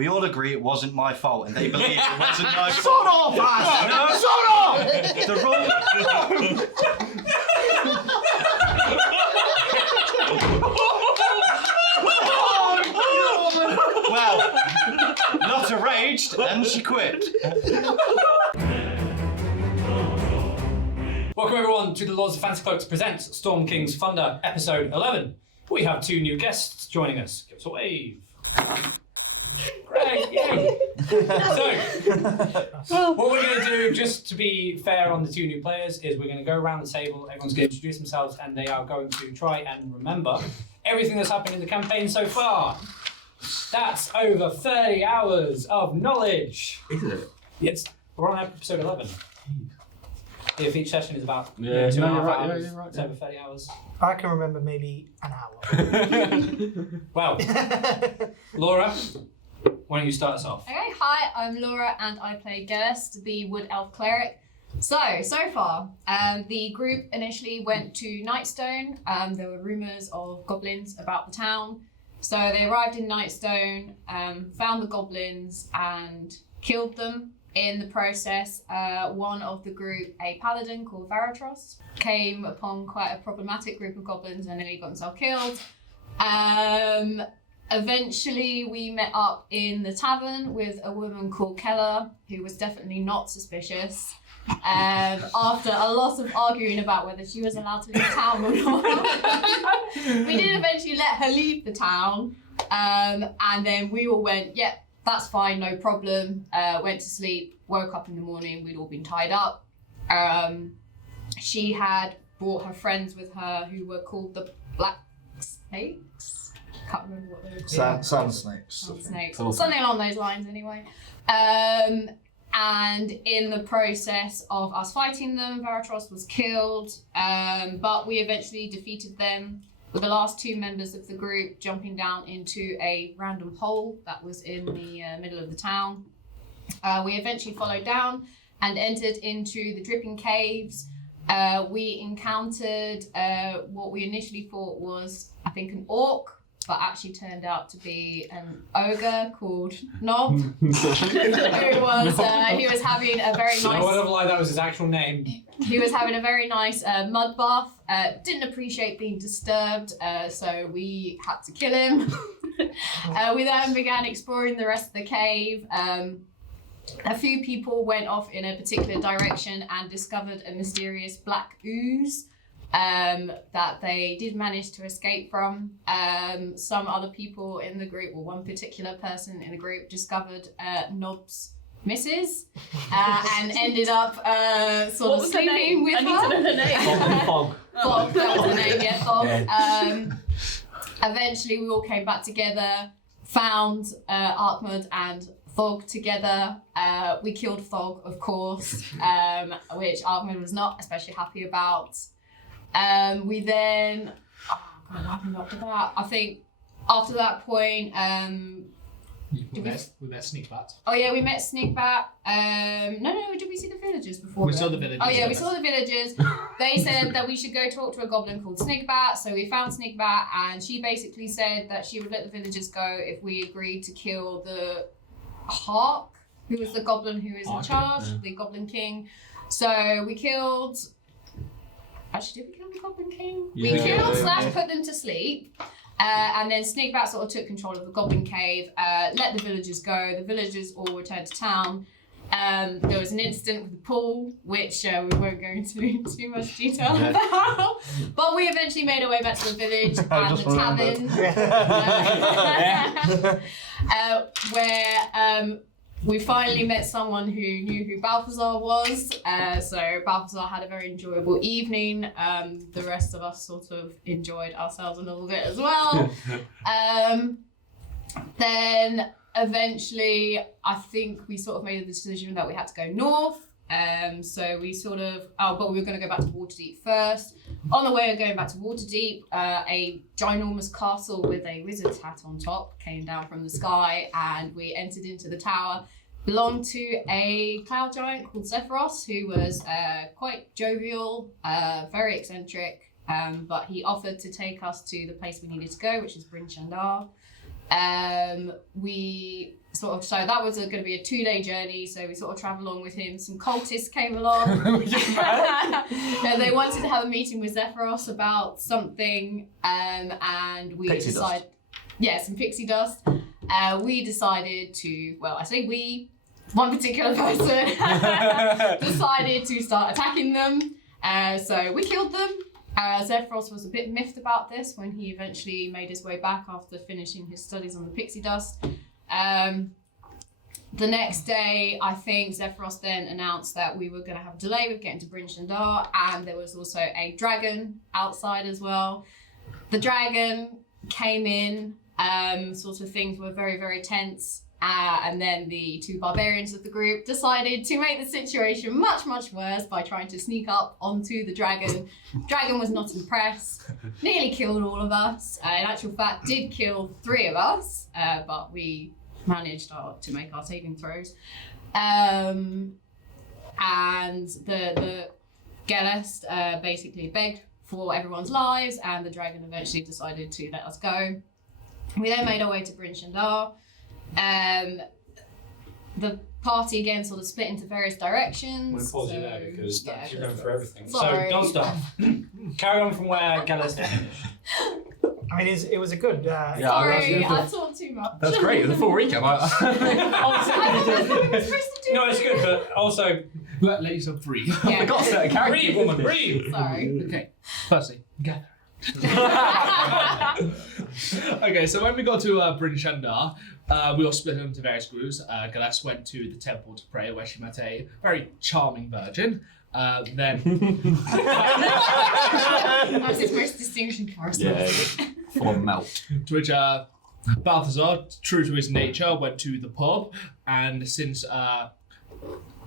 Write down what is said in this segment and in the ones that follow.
we all agree it wasn't my fault, and they believe it wasn't my fault. Sod off, ass! Sod off! The rule... Well, Lotta raged, and she quit. Welcome everyone to the Lords of Fancy Cloaks presents Storm King's Thunder, episode 11. We have 2 new guests joining us. Give us a wave. Great, yay! So, what we're going to do, just to be fair on the 2 new players, is we're going to go around the table, everyone's going to introduce themselves, and they are going to try and remember everything that's happened in the campaign so far. That's over 30 hours of knowledge. Isn't it? Yes, we're on episode 11. If each session is about 2.5 hours, it's over 30 hours. I can remember maybe an hour. Well, Laura, why don't you start us off? Okay, hi, I'm Laura and I play Gelest, the Wood Elf Cleric. So far, the group initially went to Nightstone. There were rumours of goblins about the town. So they arrived in Nightstone, found the goblins and killed them. In the process, one of the group, a paladin called Zephiros, came upon quite a problematic group of goblins and nearly got himself killed. Eventually, we met up in the tavern with a woman called Keller, who was definitely not suspicious. After a lot of arguing about whether she was allowed to leave town or not, we did eventually let her leave the town, and then we all went, yep, that's fine, no problem. Went to sleep, woke up in the morning, we'd all been tied up. She had brought her friends with her who were called the Black Snakes. Can't remember what they were called. Sand snakes. Sand snakes. Something along those lines anyway. And in the process of us fighting them, Zephiros was killed, but we eventually defeated them, with the last 2 members of the group jumping down into a random hole that was in the middle of the town. We eventually followed down and entered into the Dripping Caves. We encountered what we initially thought was, I think, an orc, but actually turned out to be an ogre called Nob, who was having a very nice... I would have lied, that was his actual name. He was having a very nice mud bath, didn't appreciate being disturbed, so we had to kill him. We then began exploring the rest of the cave. A few people went off in a particular direction and discovered a mysterious black ooze that they did manage to escape from. Some other people in the group, or one particular person in the group, discovered Nob's missus and ended up sort of sleeping with her. I need to know her name. Fog. Fog, that was the name, yeah, Fog. Yeah. Eventually we all came back together, found Ark-Mud and Thog together. We killed Thog, of course, which Ark-Mud was not especially happy about. We then, what happened after that? I think after that point, we met Sneakbat. Oh yeah, we met Sneakbat. No, did we see the villagers before? We saw the villagers. Oh yeah, we saw the villagers. They said that we should go talk to a goblin called Sneakbat, so we found Sneakbat, and she basically said that she would let the villagers go if we agreed to kill the Hark, who was the goblin who is in charge, the Goblin King. So we killed... Actually, did we kill the Goblin King? Yeah. We killed / put them to sleep. And then Sneakbat sort of took control of the Goblin Cave, let the villagers go. The villagers all returned to town. There was an incident with the pool, which we won't go into too much detail about. But we eventually made our way back to the village and the tavern, where we finally met someone who knew who Balthazar was. So Balthazar had a very enjoyable evening. The rest of us sort of enjoyed ourselves a little bit as well. Then eventually, I think we sort of made the decision that we had to go north. So we sort of, but we were going to go back to Waterdeep first. On the way of going back to Waterdeep, a ginormous castle with a wizard's hat on top came down from the sky, and we entered into the tower. Belonged to a cloud giant called Zephiros, who was quite jovial, very eccentric, but he offered to take us to the place we needed to go, which is Bryn Shander. We so that was going to be a 2-day journey. So we sort of travelled along with him. Some cultists came along. And they wanted to have a meeting with Zephiros about something, and we Pixie decided, some pixie dust. We decided to, I say we, one particular person decided to start attacking them. So we killed them. Zephiros was a bit miffed about this when he eventually made his way back after finishing his studies on the pixie dust. The next day, I think Zephiros then announced that we were going to have a delay with getting to Bryn Shander, and there was also a dragon outside as well. The dragon came in, sort of things were very, very tense. And then the 2 barbarians of the group decided to make the situation much, much worse by trying to sneak up onto the dragon. Dragon was not impressed, nearly killed all of us. In actual fact, did kill 3 of us, but we managed to make our saving throws. And the Gelest basically begged for everyone's lives, and the dragon eventually decided to let us go. We then made our way to Bryn Shander. The party again sort of split into various directions. I'm going to pause you there because you're going for everything. Sorry. So, Dosdarth, carry on from where Gelest finished. I mean, it was a good. Sorry, I talked too much. That's great. It was a full recap. I thought that's what we were supposed to do. No, it's good, but also Let yourself breathe. Yeah. I got certain characters. breathe, woman, breathe. Sorry. Okay. Firstly, gather. Okay, so when we got to Bryn Shander, we all split into various groups. Gelest went to the temple to pray, where she met a very charming virgin. Then That's his most distinguishing characteristic. Yeah, full of melt. to which Balthazar, true to his nature, went to the pub, and since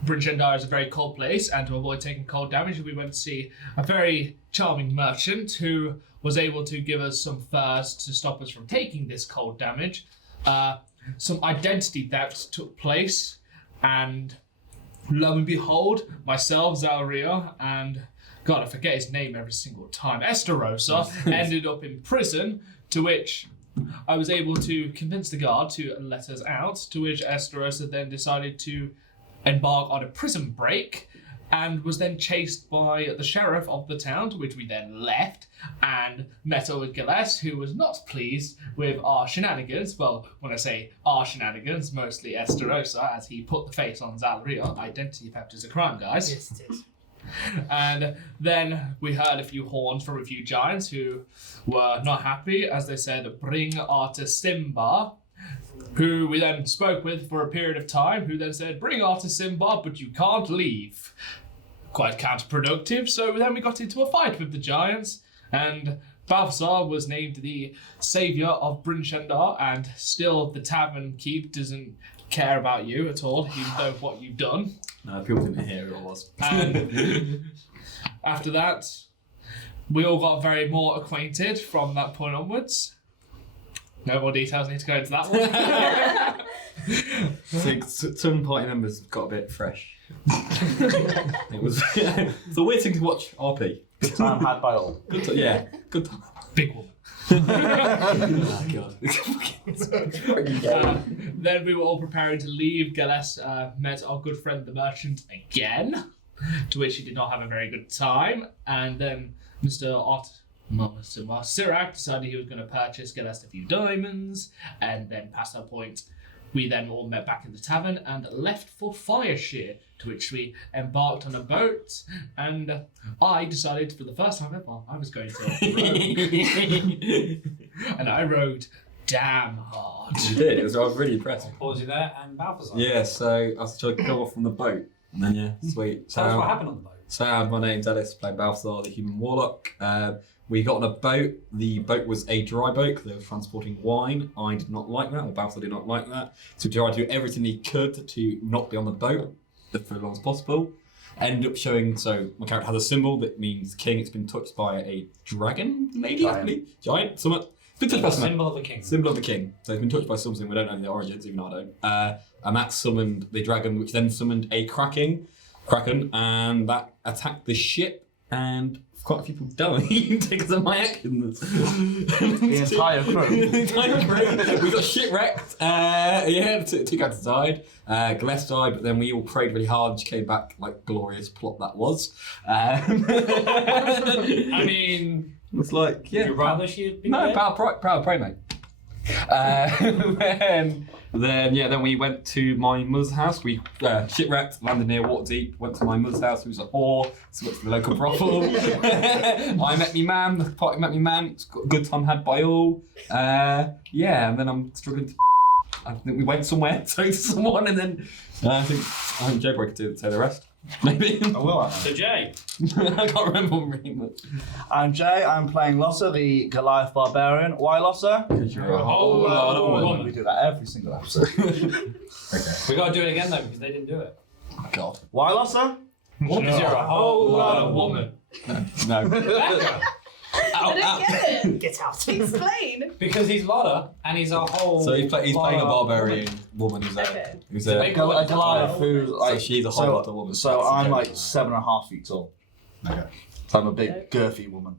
Bryn Shander is a very cold place, and to avoid taking cold damage, we went to see a very charming merchant who was able to give us some furs to stop us from taking this cold damage. Some identity thefts took place, and lo and behold, myself, Zalryia, and God, I forget his name every single time, Esterosa, ended up in prison, to which I was able to convince the guard to let us out, to which Esterosa then decided to embark on a prison break, and was then chased by the sheriff of the town, to which we then left and met up with Gelest, who was not pleased with our shenanigans. Well, when I say our shenanigans, mostly Esterosa, as he put the face on Zalryia. Identity theft is a crime, guys. Yes, it is. And then we heard a few horns from a few giants who were not happy, as they said, bring artist Simba, who we then spoke with for a period of time, who then said, bring artist Simba, but you can't leave. Quite counterproductive, so then we got into a fight with the giants, and Balthazar was named the saviour of Bryn Shander, and still the tavern keep doesn't care about you at all, even though what you've done. No, people didn't hear who it was. And after that, we all got very more acquainted from that point onwards. No more details need to go into that one. So, some party members got a bit fresh. It was it's a weird thing to watch RP. Good time had by all. Good time, yeah, good time. Big woman. Oh god. Then we were all preparing to leave. Gelest met our good friend the merchant again, to which he did not have a very good time. And then Mr. Sirac decided he was going to purchase Gelest a few diamonds, and then past that point, we then all met back in the tavern and left for Fireshire, to which we embarked on a boat, and I decided for the first time ever I was going to row. And I rowed damn hard. You did, I was really impressed. Pause you there, and Balthazar. Yeah, so I was trying to go off from the boat, and then yeah, sweet. Tell us what happened on the boat. So my name's Ellis, playing Balthazar, the human warlock. We got on a boat. The boat was a dry boat because they were transporting wine. I did not like that, or Balthazar did not like that. So we tried to do everything he could to not be on the boat for as long as possible. Ended up showing, so my character has a symbol that means king. It's been touched by a dragon lady, I believe. Giant, something. It's been touched by something. Symbol of the king. Symbol of the king. So it's been touched by something. We don't know the origins, even I don't. And that summoned the dragon, which then summoned a kraken, and that attacked the ship and quite a few people died because of my actions. The entire crew. The entire crew. We got shipwrecked. Two guys died. Gelest died, but then we all prayed really hard and she came back like glorious plot that was. I mean, It's like, yeah. you'd rather she had been No, dead? proud pray, mate. Then we went to my mother's house. We shipwrecked, landed near Waterdeep, went to my mother's house, who was a whore, so went to the local brothel. I met me man, the party met me man, it's got a good time had by all. And then I'm struggling to I think we went somewhere, spoke to someone, and then I think Jaybreaker could say the rest. Maybe. Oh, will I? So Jay, I can't remember really much. I'm Jay. I'm playing Lotta, the Goliath Barbarian. Why Lotta? Because you're a whole lot of woman. We do that every single episode. we gotta do it again though because they didn't do it. God. Why Lotta? Because you're a whole lot of woman. No. I don't get it. Get out. Explain. Because he's Lotta and he's a whole. So he's playing a barbarian woman who's Okay. a Make- A Goliath who's like. So she's a whole lot of woman. So That's I'm the like joke. 7.5 feet tall. Okay. So I'm a big, girthy woman.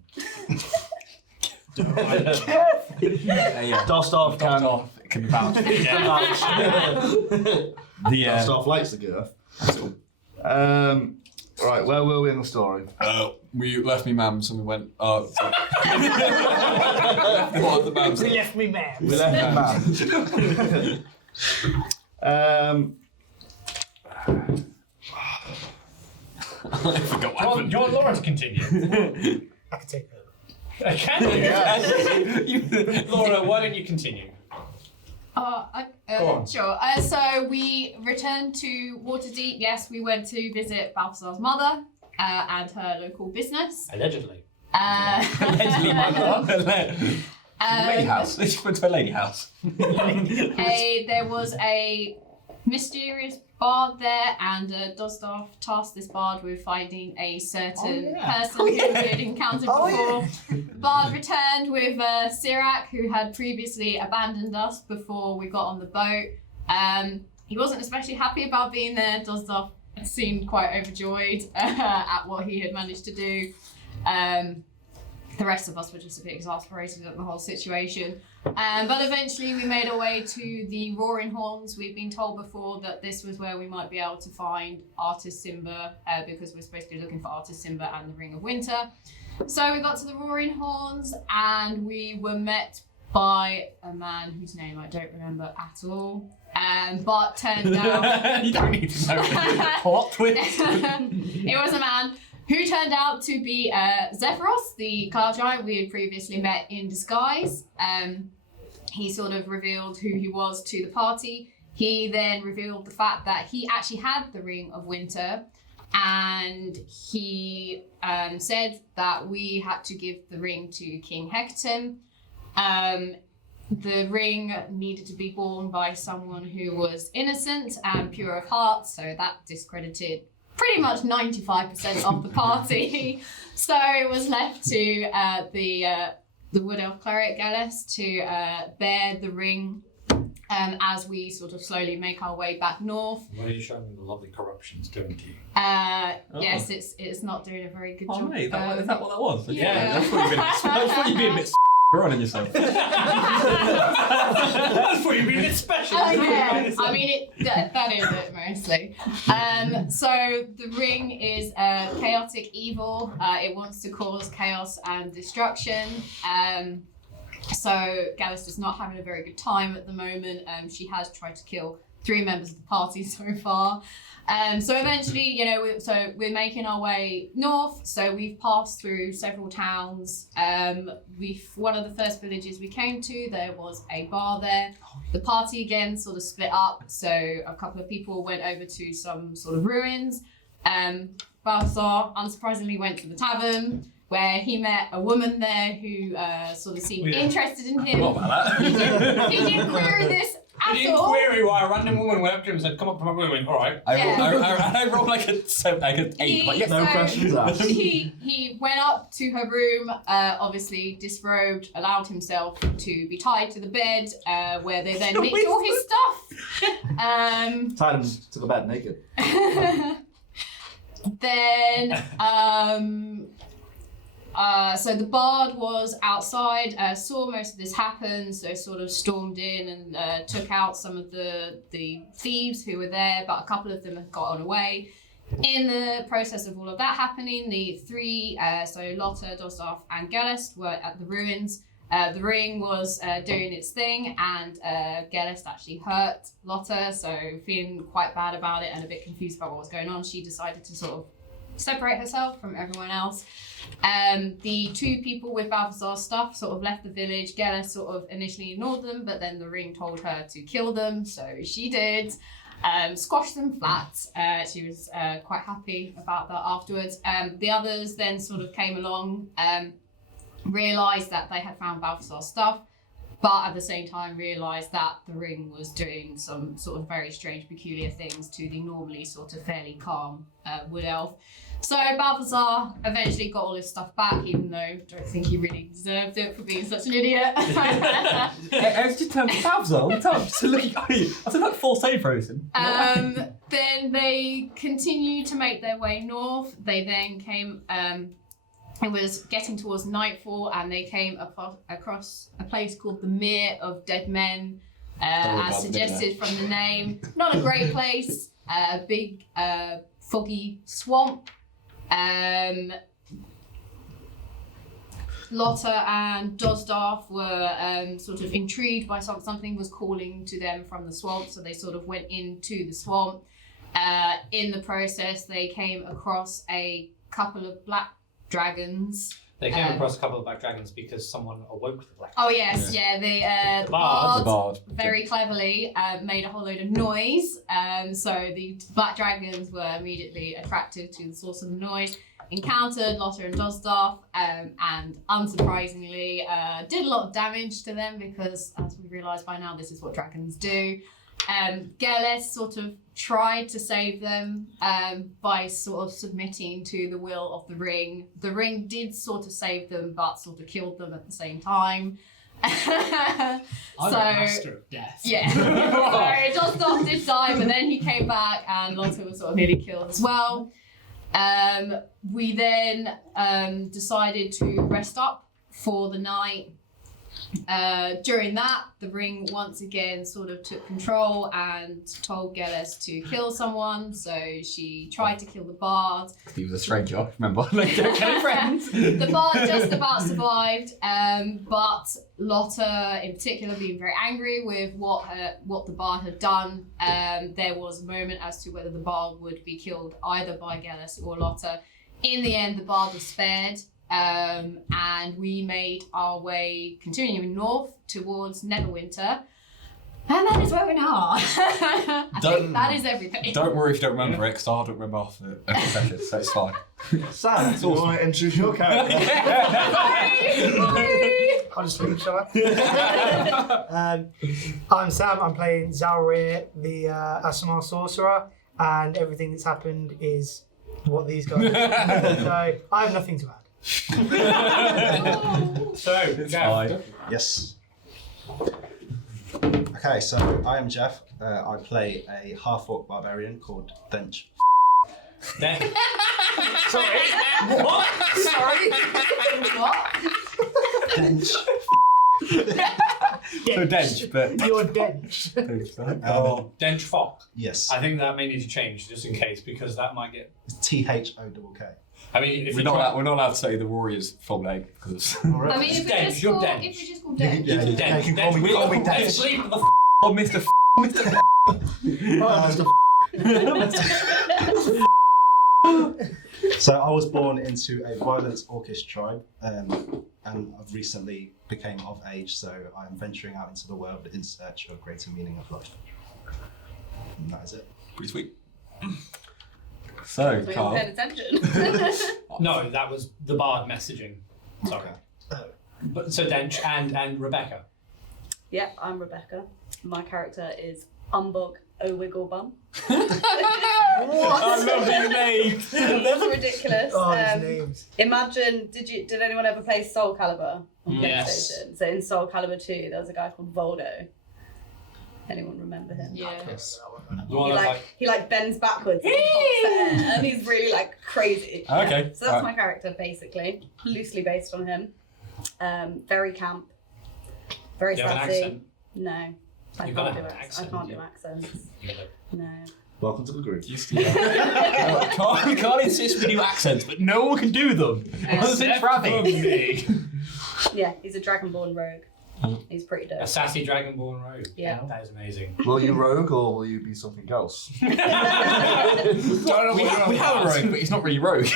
Yeah. Dosdarth can. It can vouch. Dosdarth likes the girth. Right, where were we in the story? We left me mams and we went. What the mams? We left me man. We left the man. I forgot what happened. Do you want Laura to continue? I can take over. Can you? Laura, why don't you continue? Go on. Sure. So we returned to Waterdeep. Yes, we went to visit Balthazar's mother and her local business. Allegedly. Allegedly, my God. Lady house. She went to a lady house. There was a mysterious bard there, and Dosdarth tasked this bard with finding a certain person who we had encountered before. Bard returned with Sirac, who had previously abandoned us before we got on the boat. He wasn't especially happy about being there. Dosdarth seemed quite overjoyed at what he had managed to do. The rest of us were just a bit exasperated at the whole situation. But eventually we made our way to the Roaring Horns. We've been told before that this was where we might be able to find Artis Simba, because we're supposed to be looking for Artis Simba and the Ring of Winter. So we got to the Roaring Horns and we were met by a man whose name I don't remember at all. But turned out... You don't need to know. Plot twist. It was a man who turned out to be Zephiros, the cloud giant we had previously met in disguise. He sort of revealed who he was to the party. He then revealed the fact that he actually had the Ring of Winter, and he said that we had to give the ring to King Hector. The ring needed to be borne by someone who was innocent and pure of heart, so that discredited pretty much 95% of the party. So it was left to the Wood Elf cleric Gelest to bear the ring as we sort of slowly make our way back north. What are you showing me the lovely corruption's doing to you? Yes, it's not doing a very good Oh, job. mate, is that what that was? Yeah. I thought you'd been a bit on in yourself. That's what you've been a bit special. Oh, yeah. I mean, that is it mostly. So the ring is chaotic evil. It wants to cause chaos and destruction. So Gelest is not having a very good time at the moment. She has tried to kill 3 members of the party so far. So eventually, we're making our way north. So we've passed through several towns. One of the first villages we came to, there was a bar there. The party again sort of split up. So a couple of people went over to some sort of ruins. Balthazar, unsurprisingly, went to the tavern, where he met a woman there who sort of seemed interested in him. What about He that? didn't query this He at didn't all. query why a random woman went up to him and said, "Come up from my room." And, all right. I rolled like an 8. Like, yes, No questions asked. He went up to her room, obviously disrobed, allowed himself to be tied to the bed, where they then nicked all his stuff. Tied him to the bed naked. So the bard was outside, saw most of this happen, so sort of stormed in and took out some of the thieves who were there, but a couple of them had gotten away. In the process of all of that happening, the three, so Lotta, Dosdarth, and Gelest were at the ruins. The ring was doing its thing, and Gelest actually hurt Lotta, so feeling quite bad about it and a bit confused about what was going on, she decided to sort of separate herself from everyone else. The two people with Balthazar's stuff sort of left the village. Gelest sort of initially ignored them, but then the ring told her to kill them, so she did. Squashed them flat. She was quite happy about that afterwards. The others then sort of came along, realised that they had found Balthazar's stuff, but at the same time realised that the ring was doing some sort of very strange, peculiar things to the normally sort of fairly calm wood elf. So Balthazar eventually got all his stuff back, even though I don't think he really deserved it for being such an idiot. I was just telling Balthazar all the time, just looking at you. I said like full save frozen. Then they continued to make their way north. They then came, it was getting towards nightfall, and they came across a place called the Mere of Dead Men, as suggested from the name. Not a great place, a big foggy swamp. Lotta and Dosdarth were sort of intrigued by something was calling to them from the swamp, so they sort of went into the swamp. In the process, they came across a couple of black dragons. They came across a couple of black dragons because someone awoke the black Oh yes, yeah. The Bard. Bard very cleverly made a whole load of noise. So the black dragons were immediately attracted to the source of the noise. Encountered Lotta and Dosdarth, and unsurprisingly did a lot of damage to them because, as we realised by now, this is what dragons do. Gelest sort of tried to save them by sort of submitting to the will of the ring. The ring did sort of save them, but sort of killed them at the same time. I'm a master of death. Yeah. So Dosdarth did die, but then he came back, and Lotta was sort of nearly killed as well. We then decided to rest up for the night. During that, the ring once again sort of took control and told Gelest to kill someone, so she tried to kill the bard. He was a stranger, remember? Like, don't kill friends. The bard just about survived, but Lotta in particular being very angry with what the bard had done. There was a moment as to whether the bard would be killed either by Gelest or Lotta. In the end, the bard was spared. And we made our way continuing north towards Neverwinter, and that is where we are. I think that is everything. Don't worry if you don't remember it, because I don't remember after a session, so it's fine. Sam, do you want to introduce your character? I'll just leave, shall I? I'm Sam. I'm playing Zalryia, the Asimar sorcerer, and everything that's happened is what these guys do. So I have nothing to add. So, Jeff. Yes. Okay, so I am Jeff. I play a half-orc barbarian called Dench. Then, Sorry. What? Sorry. What? Dench. So Dench, but... You're Dench. Dench Fock. Yes. I think that may need to change just in case, because that might get. THOKK. I mean, if We're not allowed to say the Warrior's full name, because... I mean, if we Dench, just you're call Dench. Dench. Yeah, you Dench, can call Dench, me Dench. Dench. Sleep with the Oh, Mr. So I was born into a violent orcish tribe, and I've recently became of age, so I am venturing out into the world in search of greater meaning of life. And that is it. Pretty sweet. So, We Carl. weren't paying attention. No, that was the bard messaging. Sorry. But, so Dench and Rebecca. Yep, I'm Rebecca. My character is Umbog O'Wigglebum. I love these names. It's ridiculous. Oh, these names. Imagine, did anyone ever play Soul Calibur on Yes. PlayStation? So in Soul Calibur 2, there was a guy called Voldo. Anyone remember him? Yeah. Yes. The one that's He bends backwards and hops the air, and he's really crazy. Okay. So that's my character basically, loosely based on him. Very camp, very Do you have an sassy. accent? No, I You've can't got do an accents. I accent, can't you- do accents. No. Welcome to the group. Can't insist we do accents, but no one can do them. Other than Except for Travis. me. Yeah, he's a dragonborn rogue. He's pretty A dope. sassy dragonborn rogue. Yeah. That is amazing. Will you rogue or will you be something else? Don't know We what you're have a on about. rogue, but he's not really rogue.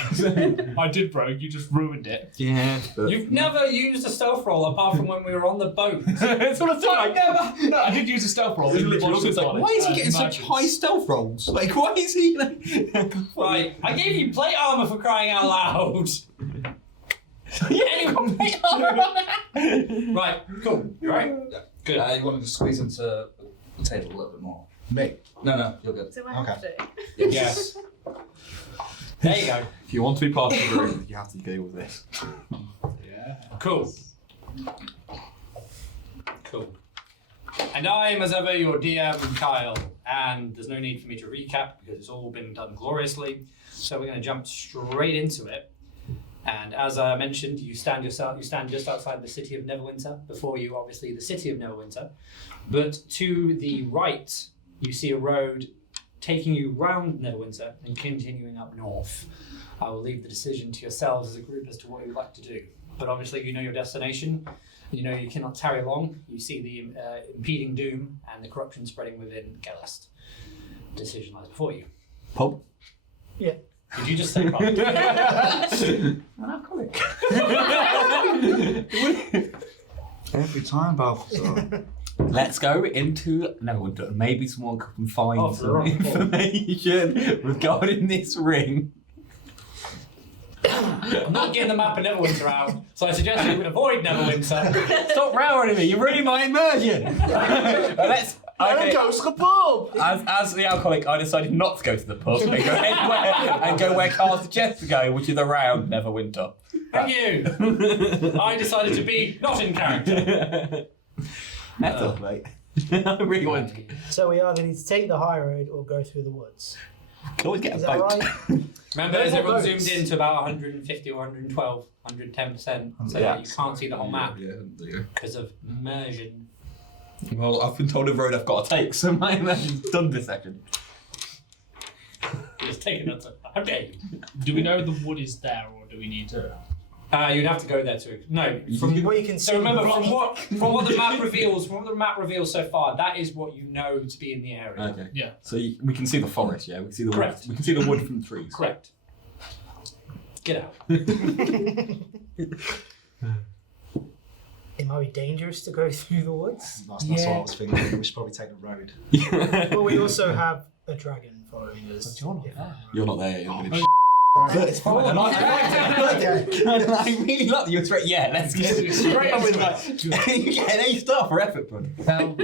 I did rogue, you just ruined it. Yeah. You've never used a stealth roll apart from when we were on the boat. That's what I'm saying. No, I did use a stealth roll. It's in literally Monsters like, College why is he as getting such merchants. high stealth rolls? Like, why is he Right, I gave you plate armor for crying out loud. Anyone plate armor? Right, cool. You right? Good. You wanted to squeeze into the table a little bit more. Me. No, you're good. So I have to. Yes. There you go. If you want to be part of the group, you have to deal with this. Yeah. Cool. Cool. And I am, as ever, your DM, Kyle. And there's no need for me to recap because it's all been done gloriously. So we're going to jump straight into it. And as I mentioned, you stand just outside the city of Neverwinter. Before you, obviously, the city of Neverwinter. But to the right, you see a road taking you round Neverwinter and continuing up north. I will leave the decision to yourselves as a group as to what you would like to do. But obviously, you know your destination. You know you cannot tarry long. You see the impeding doom and the corruption spreading within Gelest. Decision lies before you. Pub? Yeah. Did you just say pub? An alcoholic. Every time, Balthazar. Let's go into Neverwinter. Maybe someone can find Oh, some right. information regarding this ring. I'm not getting the map of Neverwinter out, so I suggest you avoid Neverwinter. Stop rowing at me, you're ruining my immersion! Let go to the pub! As the alcoholic, I decided not to go to the pub and go anywhere and go where Carl suggests to go, which is around Neverwinter. And you! I decided to be not in character. That's all, mate. I really wanted to. So we either need to take the high road or go through the woods. Can always get a Is that boat. right? Remember, No as more everyone boats. zoomed in to about 150 or 112, 110%, so that you can't see the whole map Yeah, there you go. because of immersion. Well, I've been told the road I've got to take, so my immersion's done this section. It's taken us. How dare you? Do we know the wood is there, or do we need to? You'd have to go there too. No, from What you can see. so remember from what the map reveals, so far, that is what you know to be in the area. Okay. Yeah. So we can see the forest, yeah? We can see the Correct. wood. We can see the wood from the trees. Correct. Get out. It might be dangerous to go through the woods. That's what I was thinking. We should probably take the road. Well, we also have a dragon following us. You're not there. You're not there, you're not It's fine. I like it. I really like that you're straight. Yeah, let's get straight on with that. You get an A star for effort, bud. Well,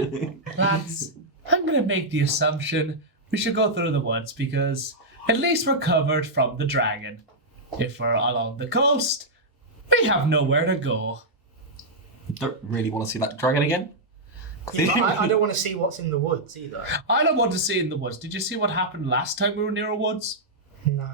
lads, I'm gonna make the assumption we should go through the woods because at least we're covered from the dragon. If we're along the coast, we have nowhere to go. Don't really want to see that dragon again. Yeah, but I don't want to see what's in the woods either. I don't want to see in the woods. Did you see what happened last time we were near a woods? No,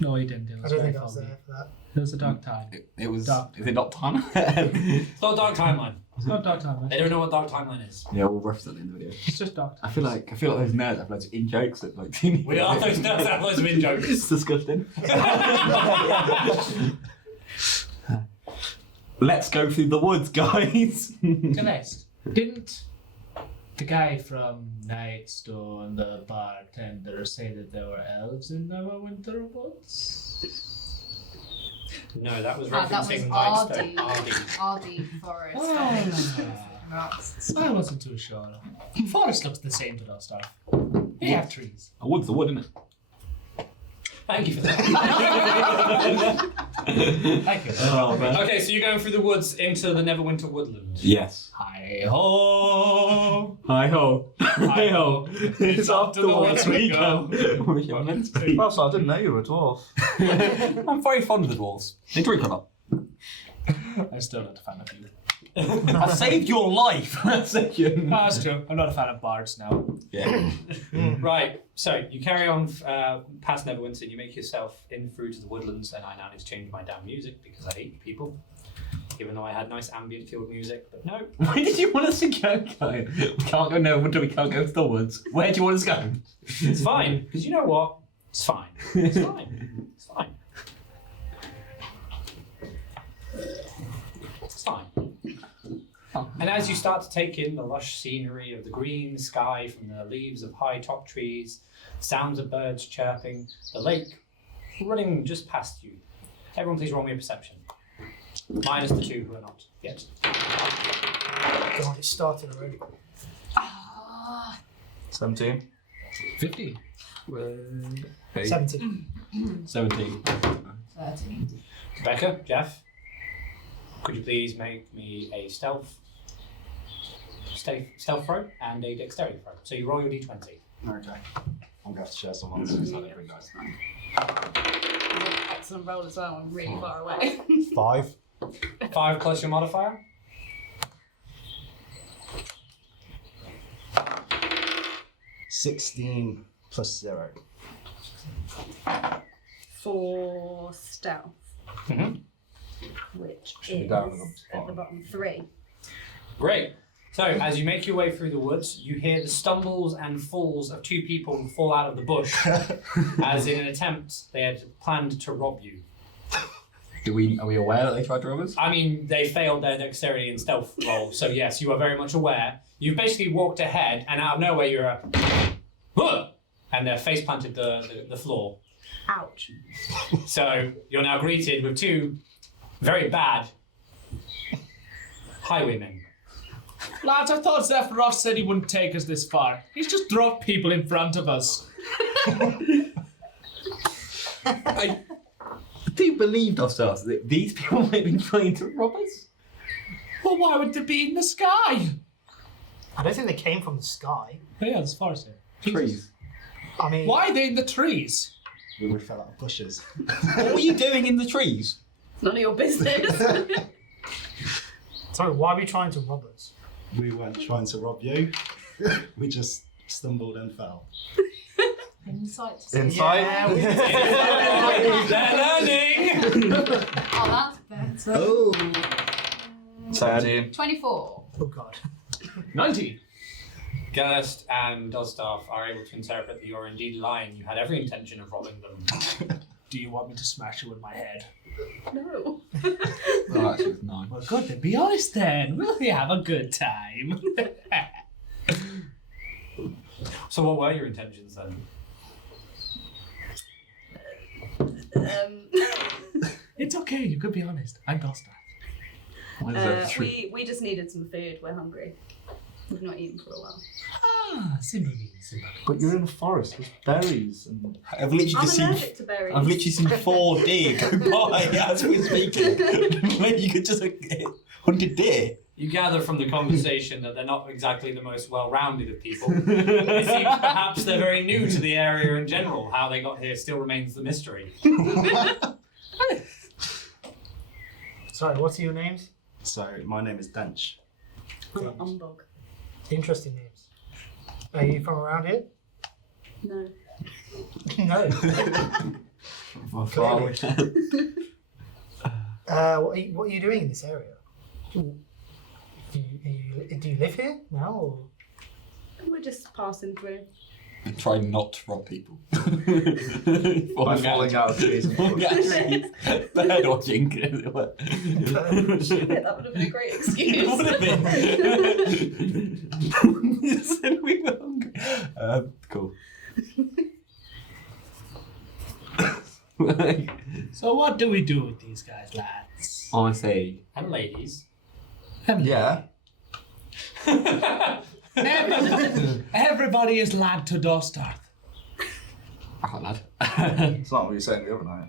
No, you didn't. It I was don't very think I was foggy. there for that. It was a dark time. It was. Dark. Is it not time? It's not Dark Timeline. It's not dark time, They man. don't know what Dark Timeline is. Yeah, we'll reference that in the video. It's just dark time. I feel like those nerds have loads of in jokes that like. We are those nerds that have loads of in jokes. It's disgusting. Let's go through the woods, guys. Gelest, didn't the guy from Nightstone, the bartender, say that there were elves in Neverwinter woods? No, that was That was referencing Ardy. Nightstone. Ardy Forest. I wasn't too sure. Forest looks the same to Dosdarth. They have trees. A wood's a wood, isn't it? Thank you for that. Thank you. Oh man. Okay, so you're going through the woods into the Neverwinter woodland. Yes. Hi ho! Hi ho. Hi ho. It's off to the woods we go. Balthazar, I didn't know you were a dwarf. I'm very fond of the dwarves. They drink a lot. I'm still not a fan of you. I saved your life. That's true. I'm not a fan of bards now. Yeah. Right, so you carry on past Neverwinter, and you make yourself in through to the woodlands, and I now need to change my damn music because I hate people. Even though I had nice ambient field music, but no. Where did you want us to go? We can't go nowhere. We can't go to the woods. Where do you want us to go? It's fine, because you know what? It's fine. It's fine. It's fine. It's fine. And as you start to take in the lush scenery of the green sky from the leaves of high top trees, sounds of birds chirping, the lake running just past you. Everyone please roll me a perception. Minus the 2 who are not yet. God, it started already. 17. 50. 17. 17. 13. Rebecca, Jeff, could you please make me a stealth throw and a dexterity throw? So you roll your d20. Okay. I'm going to have to share some answers. I don't think guys. Excellent roll as well. I'm really far away. 5. 5 plus your modifier. 16 plus 0. For stealth, which is down at the bottom 3. Great. So as you make your way through the woods, you hear the stumbles and falls of 2 people who fall out of the bush, as in an attempt they had planned to rob you. Are we aware that they tried to rob us? I mean, they failed their dexterity and stealth roll, so yes, you are very much aware. You've basically walked ahead, and out of nowhere you're a... "Huh!" And their face planted the floor. Ouch. So you're now greeted with 2 very bad highwaymen. Lads, I thought Zephiros said he wouldn't take us this far. He's just dropped people in front of us. Do you believe Dosdarth that these people might be trying to rob us? Well, why would they be in the sky? I don't think they came from the sky. Oh, yeah, there's forest here. Trees. I mean, Why are they in the trees? We fell out of bushes. What were you doing in the trees? None of your business. sorry, why are we trying to rob us? We weren't trying to rob you. We just stumbled and fell. Insight. Inside? Yeah, we- They're learning! Oh, that's better. Oh. 17. 24. Oh god. 90. Gelest and Dosdarth are able to interpret that you're indeed lying. You had every intention of robbing them. Do you want me to smash you with my head? No. Oh, actually, it's 9. Well, good, then be honest then. We'll have a good time. So what were your intentions then? It's okay, you could be honest. I'm Dosdarth. Why is that true? We just needed some food. We're hungry. We've not eaten for a while. Ah, simple beans. But you're in a forest with berries and... I've literally I'm just seen. allergic to berries. I've literally seen 4 deer go by as we're speaking. Maybe you could just hunt a deer. You gather from the conversation that they're not exactly the most well-rounded of people. It seems perhaps they're very new to the area in general. How they got here still remains the mystery. Sorry, what are your names? So, my name is Dench. I'm an Umbog. Interesting names. Are you from around here? No. No. Clearly. What are you doing in this area? Do you live here now? Or? We're just passing through. And try not to rob people. By falling out of trees and Falling out of trees. Bird watching. Shit, that would have been a great excuse. It would have been. You said we were hungry. Cool. So what do we do with these guys, lads? I say, And ladies. Yeah. Everybody is lad to Dosdarth. oh lad. It's not what you were saying the other night.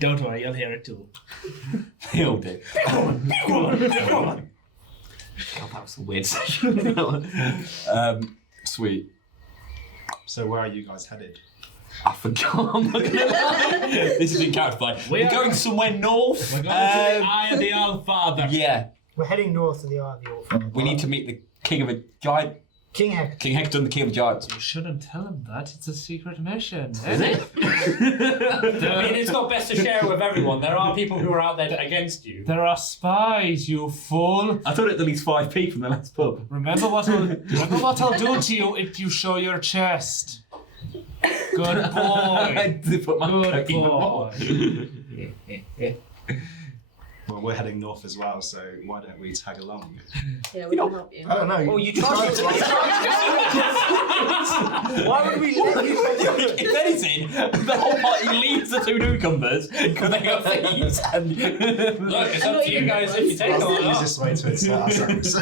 Don't worry, you'll hear it too. They all do. God, that was a weird session. Sweet. So, where are you guys headed? I forgot. I'm not gonna lie. This is in character play. We're going somewhere north. We're going to the Eye of the Allfather. Yeah. We're heading north to the Eye of the Orphan. We need to meet the king of a giant. King Hector. King Hector and the king of the giants. You shouldn't tell him that. It's a secret mission. Is it? I mean, it's not best to share with everyone. There are people who are out there against you. There are spies, you fool. I thought it was at least 5 people in the last pub. Remember what I'll do to you if you show your chest. Good boy. I did put my Good coat even more. boy. Well, we're heading north as well, so why don't we tag along? Yeah, we can help you. I don't know. Oh, you tried to. Why would we let you? If anything, the whole party leaves the 2 newcomers because they got thieves. And Look, it's up to you guys if you take That's it or the not. easiest way to insert ourselves.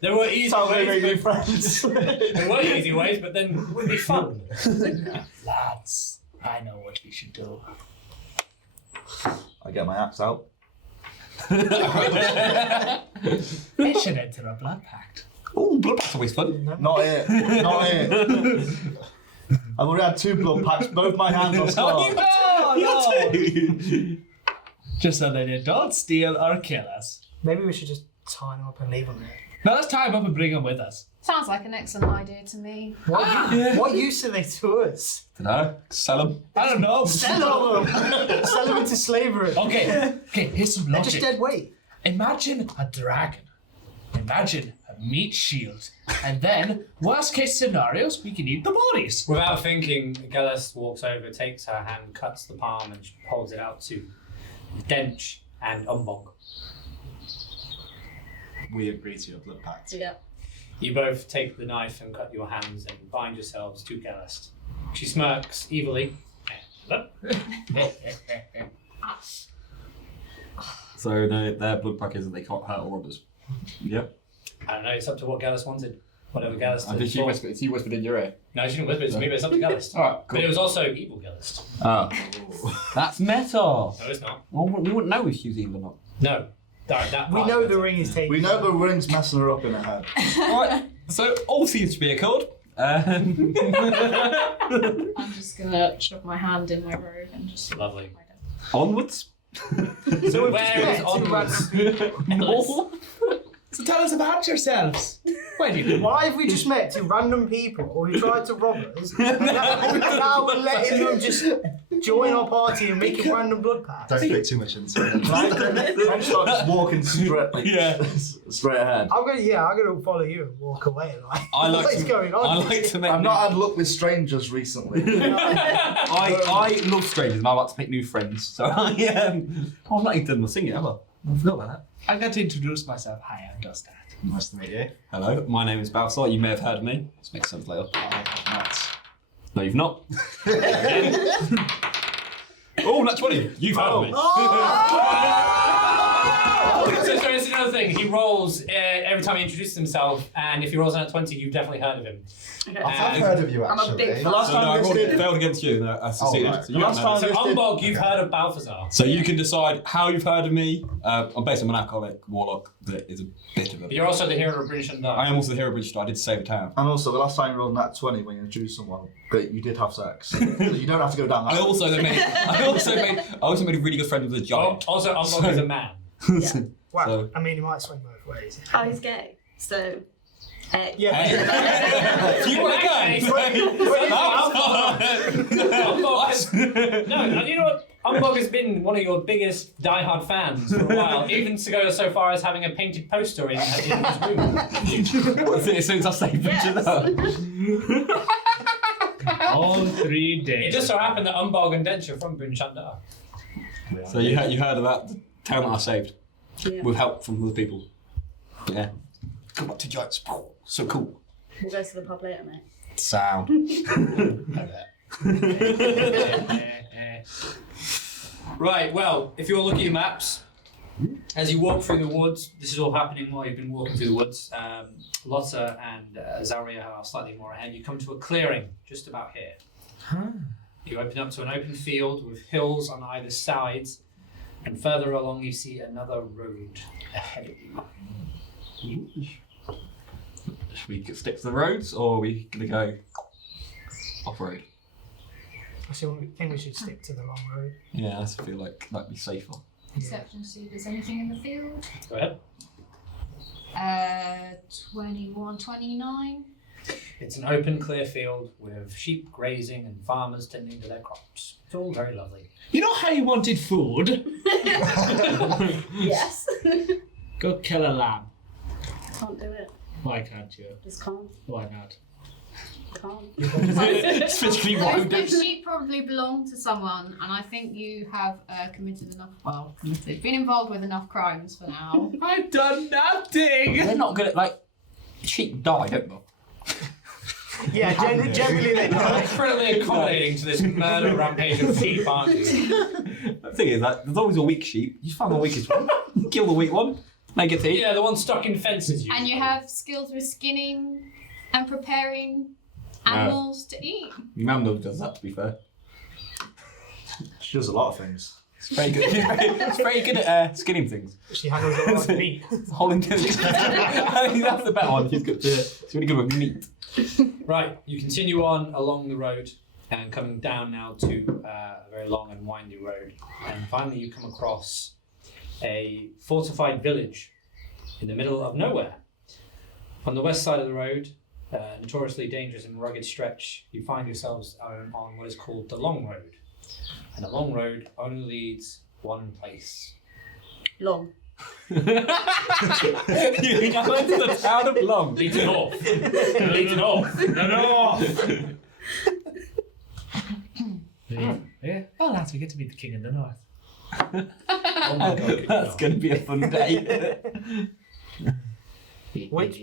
There were easy How they make new ways, friends. there were easy ways, but then it would be fun. Lads, I know what we should do. I get my axe out. We should enter a blood pact. oh, blood pack's always fun. Not it. Not it. I've already had 2 blood packs. Both my hands are scarred. Just so they don't steal or kill us. Maybe we should just tie them up and leave them there. Now let's tie him up and bring him with us. Sounds like an excellent idea to me. What use are they to us? Dunno. Sell them. I don't know. Sell them. Sell them into slavery. Okay, here's some They're just logic. dead weight. Imagine a dragon. Imagine a meat shield. And then, worst case scenarios, we can eat the bodies. Without thinking, Gelest walks over, takes her hand, cuts the palm, and holds it out to Dench and Umbog. We agree to your blood pact. Yeah. You both take the knife and cut your hands and bind yourselves to Gelest. She smirks evilly. So their blood pack is that they can't hurt or rob us. Yep. I don't know, it's up to what Gelest wanted. Whatever Gelest I think she whispered in your ear. No, she didn't whisper it to me, but it's up to Gelest. Alright, But it was also evil Gelest. Oh. That's meta. No, it's not. Well, we wouldn't know if she was evil or not. No. That We part know of the it. ring is taken. We know the ring's messing her up in her head. Alright, so all seems to be accord. I'm just gonna shove my hand in my robe and just Lovely. Onwards. So we've Where just is met onwards? So tell us about yourselves. Where do you Why have we just met 2 random people who tried to rob us? And now we're letting them just join our party and make a random blood pact. Don't put too much into it. I start just walking straight, straight ahead. I'm gonna follow you and walk away. Like, I like what is to, going on? I like to make I've new, not had luck with strangers recently. I love strangers and I like to make new friends. So I am. Oh, I've not even done the singing ever. I forgot about that. I'm going to introduce myself. Hi, I'm Dosdarth. Nice to meet you. Hello, my name is Balthazar. You may have heard of me. This makes sense later. I have not. No, you've not. Oh, that's 20. You've heard of me. So it's another thing. He rolls every time he introduces himself, and if he rolls out 20, you've definitely heard of him. Okay. I've heard of you I'm a actually. big The last So no, I time rolled, this did. failed against you. No, I succeeded. right. So, The you last don't know. time- So Listed- Umbog, you've heard of Balthazar. So you can decide how you've heard of me. I'm basically an alcoholic warlock that is a bit of But a. you're also the hero of Bryn Shander. I am also the hero of Bridgestone. I did save a town. And also, the last time you rolled that 20 when you introduced someone, that you did have sex. So you don't have to go down that. I also made a really good friend with a giant. Also, Umbog is a man. Wow. So- I mean, it might swing both ways. Oh, he's gay. So, Yeah. Hey. Do you want to go? No, you know what? Umbog has been one of your biggest diehard fans for a while, even to go so far as having a painted poster in his room. What's it as soon as I say Bridgestone? All 3 It days. just so happened that Umbog and Dench are from Bryn Shander. So you heard of that the town that I saved yeah. with help from other people. Yeah. Come up to giants. So cool. We'll go to the pub later, mate. Sound. Right, well, if you're looking at your maps, as you walk through the woods, this is all happening while you've been walking through the woods. Lotta and Zalryia are slightly more ahead. You come to a clearing just about here. You open up to an open field with hills on either sides, and further along you see another road ahead of you. Should we stick to the roads or are we going to go? off-road. I think we should stick to the long road. Yeah, I feel like that'd be safer. Perception, see if there's anything in the field. Go ahead. 21, 29. It's an open, clear field with sheep grazing and farmers tending to their crops. It's all very lovely. You know how you wanted food? Yes. Go kill a lamb. Can't do it. Why can't you? Just can't. Why not? Can't. It's physically Those wounded. sheep probably belong to someone, and I think you have committed enough. Well, committed. Been involved with enough crimes for now. I've done nothing! They're not good at, like, sheep die, don't they? Yeah, generally they You're die. incredibly accommodating to this murder rampage of sheep, aren't you? The thing is, like, there's always a weak sheep. You find the weakest one, kill the weak one, make it to eat. Yeah, the one stuck in fences. And you have skills with skinning and preparing animals to eat. Mamno does that, to be fair. She does a lot of things. It's very good. It's very good at skinning things. She handles a lot of meat. Holding I think that's the better one. He's good. It's really good with meat. Right, you continue on along the road and coming down now to a very long and windy road. And finally you come across a fortified village in the middle of nowhere. On the west side of the road, notoriously dangerous and rugged stretch, you find yourselves on what is called the Long Road. And the Long Road only leads one place. Long. You go into the town of Long. Leads north. Leads north. Yeah. Oh, lads, we get to meet the king in the north. Oh my God, That's going to be a fun day. Which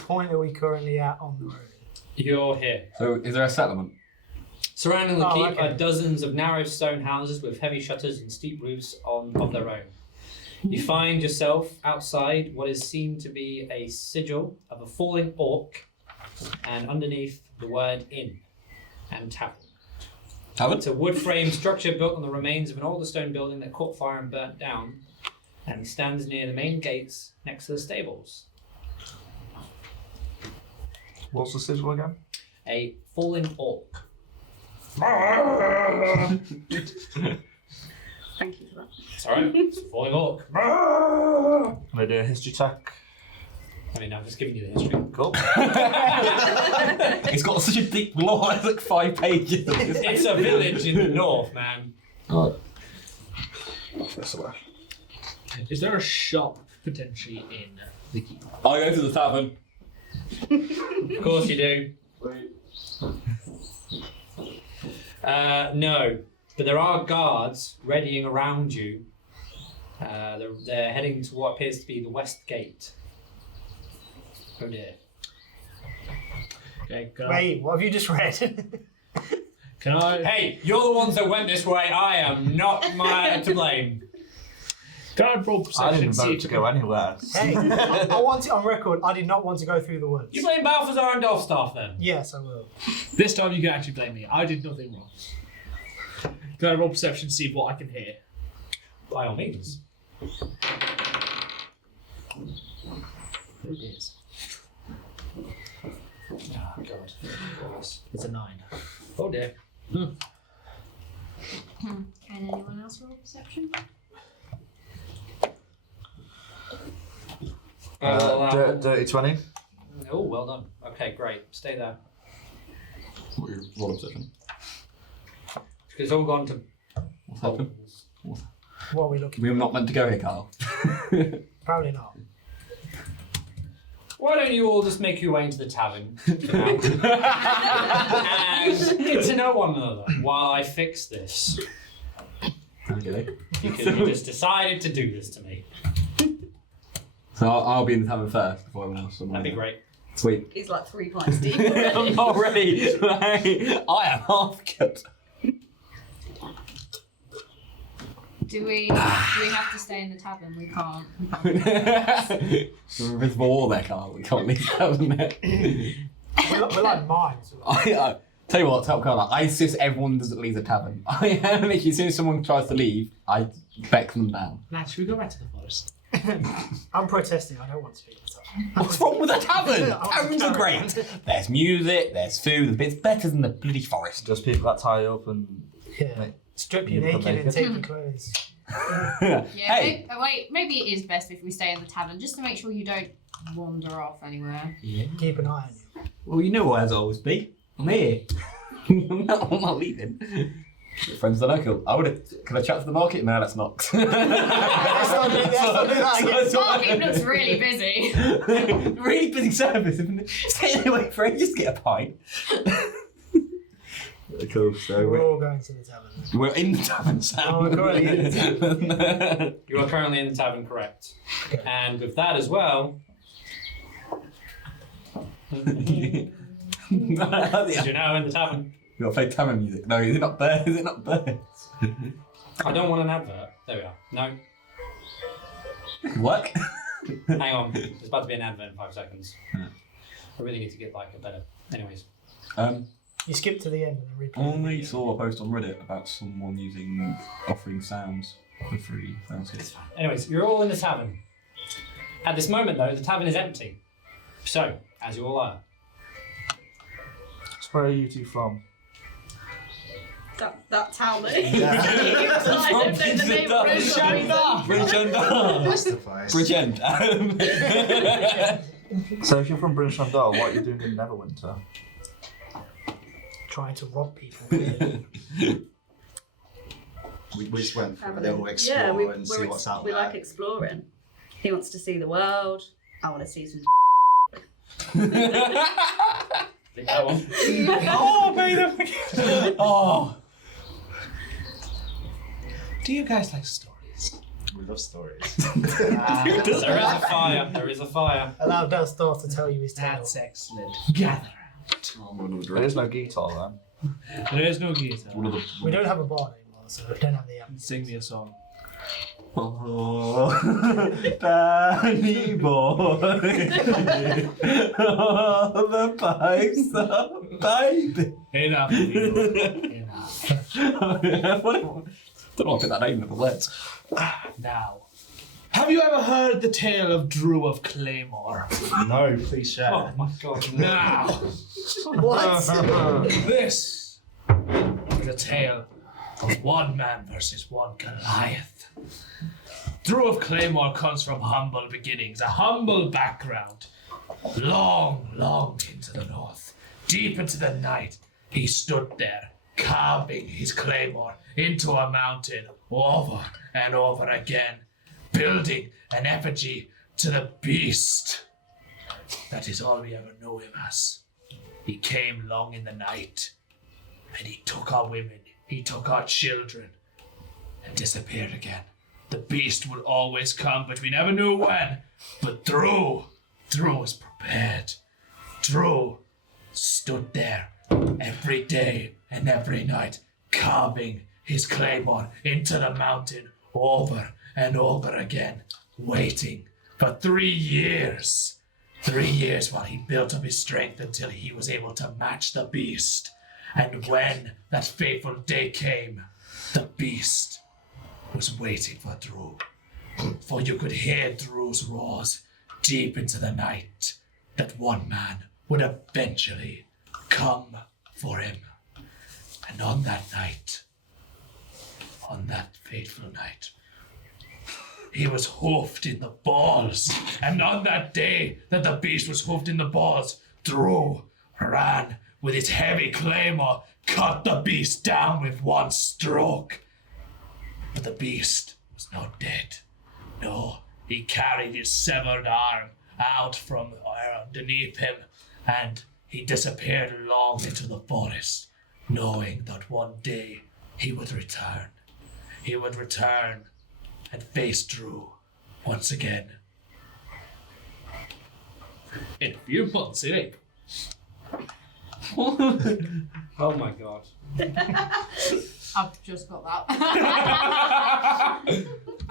point are we currently at on the road? You're here. So, is there a settlement? Surrounding the Oh, keep okay. are dozens of narrow stone houses with heavy shutters and steep roofs of their own. You find yourself outside what is seen to be a sigil of a falling orc, and underneath the word inn and tavern. Tavern? It's a wood frame structure built on the remains of an older stone building that caught fire and burnt down, and stands near the main gates next to the stables. What's the sigil again? A falling orc. Thank you for that. It's alright, it's a falling orc. Can I do a history check? I mean, I'm just giving you the history. Cool. It's got such a deep lore. It's like 5 pages. It's a village in the north, man. Oh. Is there a shop potentially in the keep? I'll go to the tavern. Of course you do. No, but there are guards readying around you. They're heading to what appears to be the west gate. Oh dear. Okay, go. Wait, what have you just read? Can I? Hey, you're the ones that went this way. I am not to blame. Can I roll I perception? didn't vote to go anywhere. Hey, I want it on record. I did not want to go through the woods. You blame Balthazar and Dosdarth then? Yes, I will. This time you can actually blame me. I did nothing wrong. Can I roll perception to see what I can hear? By all means. It is. Oh God. It's a 9. Oh dear. Can anyone else roll perception? Dirty 20. Oh, well done. Okay, great. Stay there. What are your roll obsession? It's all gone to. What's happened? What are we looking We're not meant to go here, Carl. for? Probably not. Why don't you all just make your way into the tavern now, and get to know one another while I fix this? Okay. Because you just decided to do this to me. So I'll be in the tavern first before everyone else. That'd be great. Sweet. He's like 3 pints deep already. I'm already. Like, I am half cut. Do we have to stay in the tavern? We can't. There's a visible wall there, Carl. We can't leave the tavern there. We're like mimes. Tell you what, tell Carl, I insist everyone doesn't leave the tavern. I literally, as soon as someone tries to leave, I beck them down. Lads, should we go back to the forest? I'm protesting. I don't want to be in the tavern. What's wrong with a tavern? I want Taverns a are tavern. great. There's music, there's food, it's better than the bloody forest. Just people that tie up and Yeah. Like, Strip you you can naked make and it. take your clothes. Yeah, Hey. maybe it is best if we stay in the tavern, just to make sure you don't wander off anywhere. Yeah. Keep an eye on you. Well, you know where I'll always be. I'm here. I'm not leaving. Friends the local. Can I chat to the market? No, let's not. Let's not do that again. Market looks really busy. Really busy service, isn't it? Stay away for ages to get a pint. Cool. So We're all going to the tavern. we're in the tavern, Sam. Oh, we're currently in the You are currently in the tavern, correct? Okay. And with that as well, you're now in the tavern. We've got to play tavern music. No, is it not birds? Is it not birds? I don't want an advert. There we are. No, What? hang on. There's about to be an advert in 5 seconds. I really need to get like a better. Anyways, You skip to the end and then replay. only saw a post on Reddit about someone offering sounds for free. Sounds good. anyways, you're all in the tavern. At this moment, though, the tavern is empty. So, as you all are, So where are you two from? That town that From Bryn Shander. Bryn Shander. Justifies. Bridgend. So if you're from Bryn Shander, what are you doing in Neverwinter? Trying to rob people. We just went for a Having little explore and see what's out we there. like exploring. He wants to see the world. I want to see some. that one. Oh, made up again. Oh. Do you guys like stories? We love stories. There is a fire. There is a fire. Allow Dosdarth to tell you his tale. That's excellent. Gather There is no guitar then. round. There is no guitar. We don't have a bar anymore, so we don't have the Sing me a song. Oh, Danny boy. Oh, the pipes up, baby. Enough. Enough. Don't know if I put that name in the words. Now, have you ever heard the tale of Drew of Claymore? No, please share. Oh my god. Now, this is a tale of one man versus one Goliath. Drew of Claymore comes from humble beginnings, a humble background. Long, long into the north, deep into the night, he stood there, carving his claymore into a mountain over and over again, building an effigy to the beast. That is all we ever know him as. He came long in the night, and he took our women, he took our children, and disappeared again. The beast would always come, but we never knew when. But Drew was prepared. Drew stood there every day and every night, carving his claymore into the mountain over and over again, waiting for 3 years. 3 years while he built up his strength until he was able to match the beast. And when that fateful day came, the beast was waiting for Drew. For you could hear Drew's roars deep into the night, that one man would eventually come for him. And on that night, on that fateful night, he was hoofed in the balls. And on that day that the beast was hoofed in the balls, Drew ran with his heavy claymore, cut the beast down with one stroke. But the beast was not dead. No, he carried his severed arm out from underneath him, and he disappeared long into the forest, knowing that one day he would return. He would return and face Drew once again. In a few months, in April. Oh my god. I've just got that.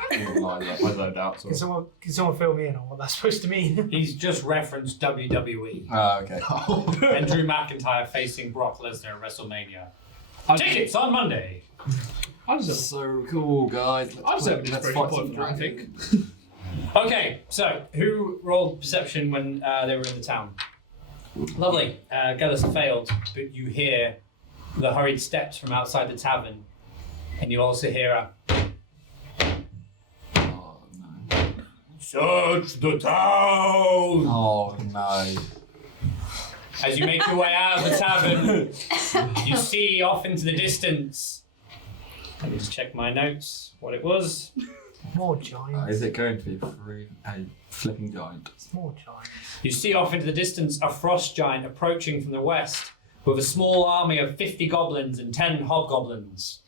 I zoned out. Can someone fill me in on what that's supposed to mean? He's just referenced WWE. Oh, okay. And Drew McIntyre facing Brock Lesnar at WrestleMania. Tickets on Monday. I deserve, So cool, guys. I deserve an Let's inspiration fight point some for that, I think. dragons. Okay, so who rolled perception when they were in the town? Lovely. Gelest failed, but you hear the hurried steps from outside the tavern, and you also hear a Oh no. "Search the town!" Oh no. As you make your way out of the tavern, you see off into the distance. Let me just check my notes. What it was? More giants. Is it going to be a flipping giant? More giants. You see off into the distance a frost giant approaching from the west with a small army of 50 goblins and 10 hobgoblins.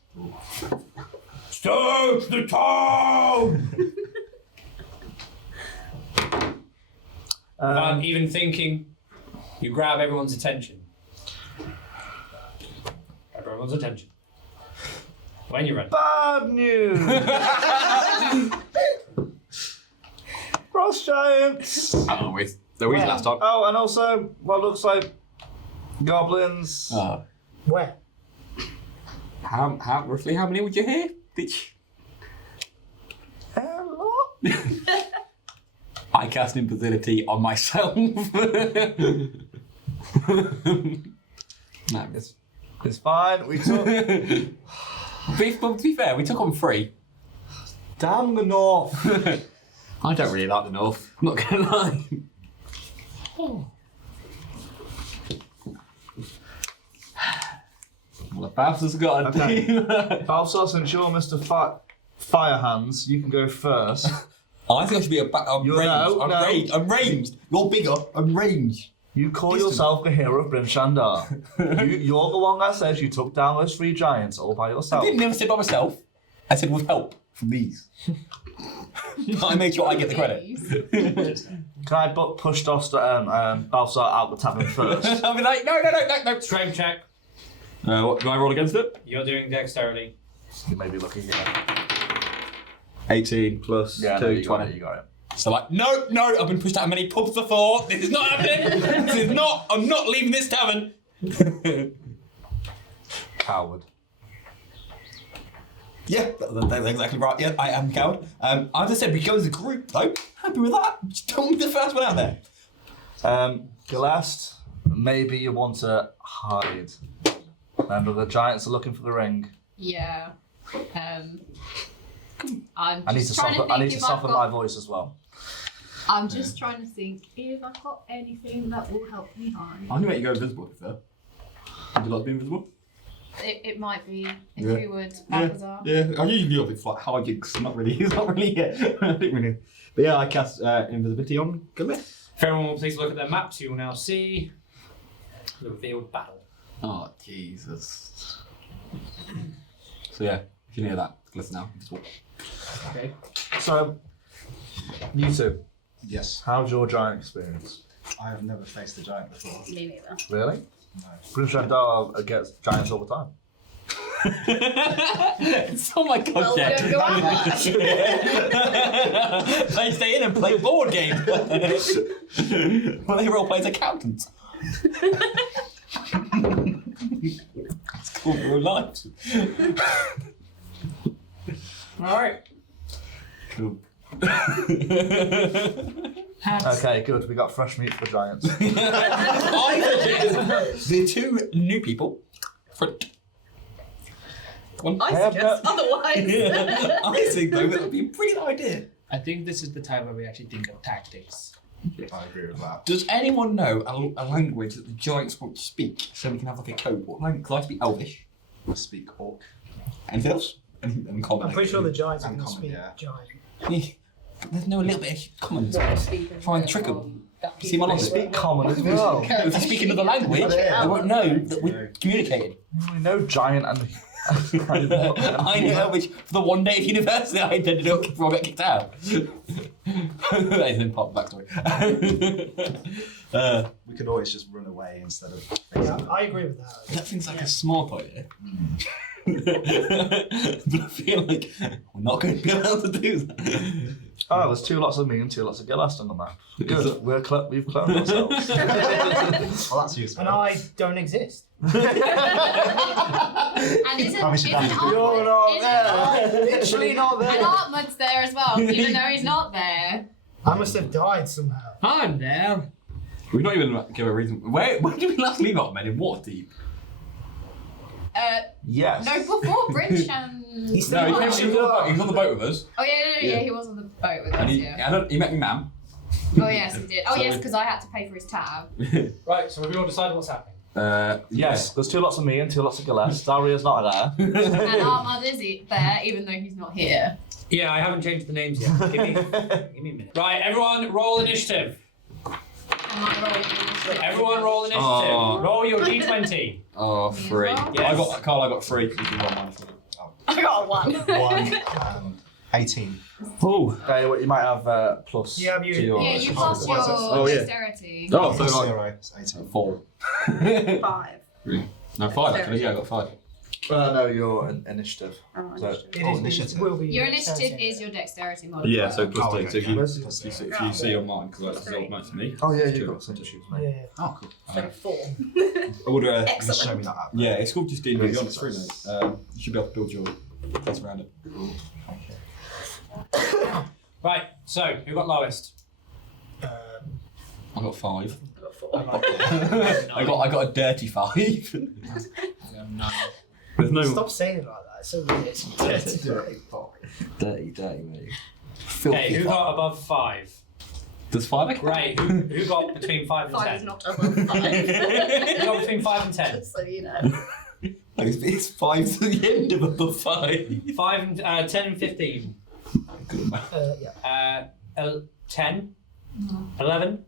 Search the town! Without even thinking, you grab everyone's attention. Grab everyone's attention. When you're ready. Bad news! Frost giants! Oh, wait. The week last time. Oh, and also, what looks like goblins. Oh. Where? Roughly how many would you hear? A lot. I cast invisibility on myself. No, It's fine. We took. to be fair, we took on 3. Damn the north. I don't really like the north. I'm not gonna lie. Well, Balthazar's got a team. Balthazar, since you're Mr. Fire Hands, you can go first. I think I should be I'm ranged. No. I'm ranged. You're bigger. I'm ranged. You call yourself the hero of Bryn Shander. You're the one that says you took down those 3 giants all by I yourself. didn't never say by myself. I said with help from these. I made sure I get the credit. Can I push Balthazar out the tavern first? I'll be like, no. Strength check. What, do I roll against it? You're doing dexterity. You may be looking at 18 plus Yeah, 2, no, you 20. got it, you got it. So like, no, I've been pushed out of many pubs before. This is not happening. I'm not leaving this tavern. Coward. Yeah, that's exactly right. Yeah, I am coward. As I said, we go as a group though. Happy with that. Just don't be the first one out there. Gelest, maybe you want to hide. Remember, the giants are looking for the ring. Yeah. I'm I need just to trying soften. to I think need to if soften I've my got, voice as well. I'm just trying to think if I've got anything that will help me hide. I'm gonna make you go invisible, if fair. Would you like to be invisible? It might be if Yeah. you would, Balthazar. Yeah. I usually do it for like high gigs. Not really. It's not really it. I think really. But yeah, I cast invisibility on Gelest. If everyone will please look at their maps, you will now see the revealed battle. Oh Jesus. So yeah, if you hear that, listen now. Invisible. Okay. So, you two, Yes, how's your giant experience? I have never faced a giant before. Me neither. Really? No. Bryn Shander gets giants all the time. Oh my god, Well, we Jeff. don't go out much. They stay in and play board games. Well, they role play as accountants. It's cool for real life. Alright. Cool. Okay, good. We got fresh meat for giants. The 2 new people. Front. One. I have suggest no- otherwise. I think though that would be a brilliant idea. I think this is the time where we actually think of tactics. I agree with that. Does anyone know a language that the giants want to speak so we can have like a code? What language? Because I speak Elvish. I speak Orc. Anything else? And common. I'm pretty sure the giants are And going to common, speak yeah. giant. There's no little bit of common. Try and trick them. See my They logic? speak common as well. If you speak another language, they won't know that we're communicating. We know giant and. I know Elvish for the one day of university I attended before I got kicked out. That is in part of the backstory. We could always just run away instead of facing Yeah, them. I agree with that. That seems like a smart idea. But I feel like we're not going to be able to do that. Oh, there's 2 lots of me and 2 lots of Gelest on the map. Good. We've cloned ourselves. Well, that's useful. And I don't exist. And isn't Promise you that. You're not isn't there. Literally not and there. Ark-Mud's there as well, even though he's not there. I must have died somehow. I'm there. We've not even given a reason. Where did we last leave Ark-Mud? In Waterdeep? Yes. No, before Bryn Shander. He's No, still he was on the boat with us. Oh yeah, he was on the boat with And us. he met me, ma'am. Oh yes, he did. Oh So yes, we- because I had to pay for his tab. Right, so have we all decided what's happening? Yes, there's 2 lots of me and 2 lots of Gelest. Zalrya's not there. And Ark-Mud is there, even though he's not here. Yeah, I haven't changed the names yet. Give me a minute. Right, everyone, roll initiative. Am I rolling initiative? Everyone, roll initiative. Oh. Roll your d20. Oh, 3. Yes. Carl, I got 3. You do 1 minus 1. I got a 1. 1 and 18. Oh. Okay, well, you might have plus Yeah, to your... Yeah, you passed your Oh, yeah. dexterity. Oh, so Plus like 0 is 18. 4. 5. No, 5 actually. Yeah, I got 5. no, your initiative. Oh, So- initiative. It Oh, is, initiative. will be. Your initiative is your dexterity modifier. Yeah, so plus Oh, 2. okay. So if you, Plus if you see on mine, because that's old match to me. Oh, yeah, it's you've two. got some issues, Yeah, mate. yeah. Oh, cool. So 4. Order. Just Excellent. show me that app. Yeah, it's called just D&D Great Beyond. It's free success. now. You should be able to build your place around it. Right, so who got lowest? I got 5. I got 4. I got a dirty 5. There's no Stop saying it like that. It's so weird. dirty, mate. Okay, who got above 5? Does 5 Great. Who got between 5 and 5 10? is not above 5. Who got between 5 and 10? Just so you know. It's 5 to the end of above 5. 5 and 10 and 15. Good man. Yeah. 10, 11.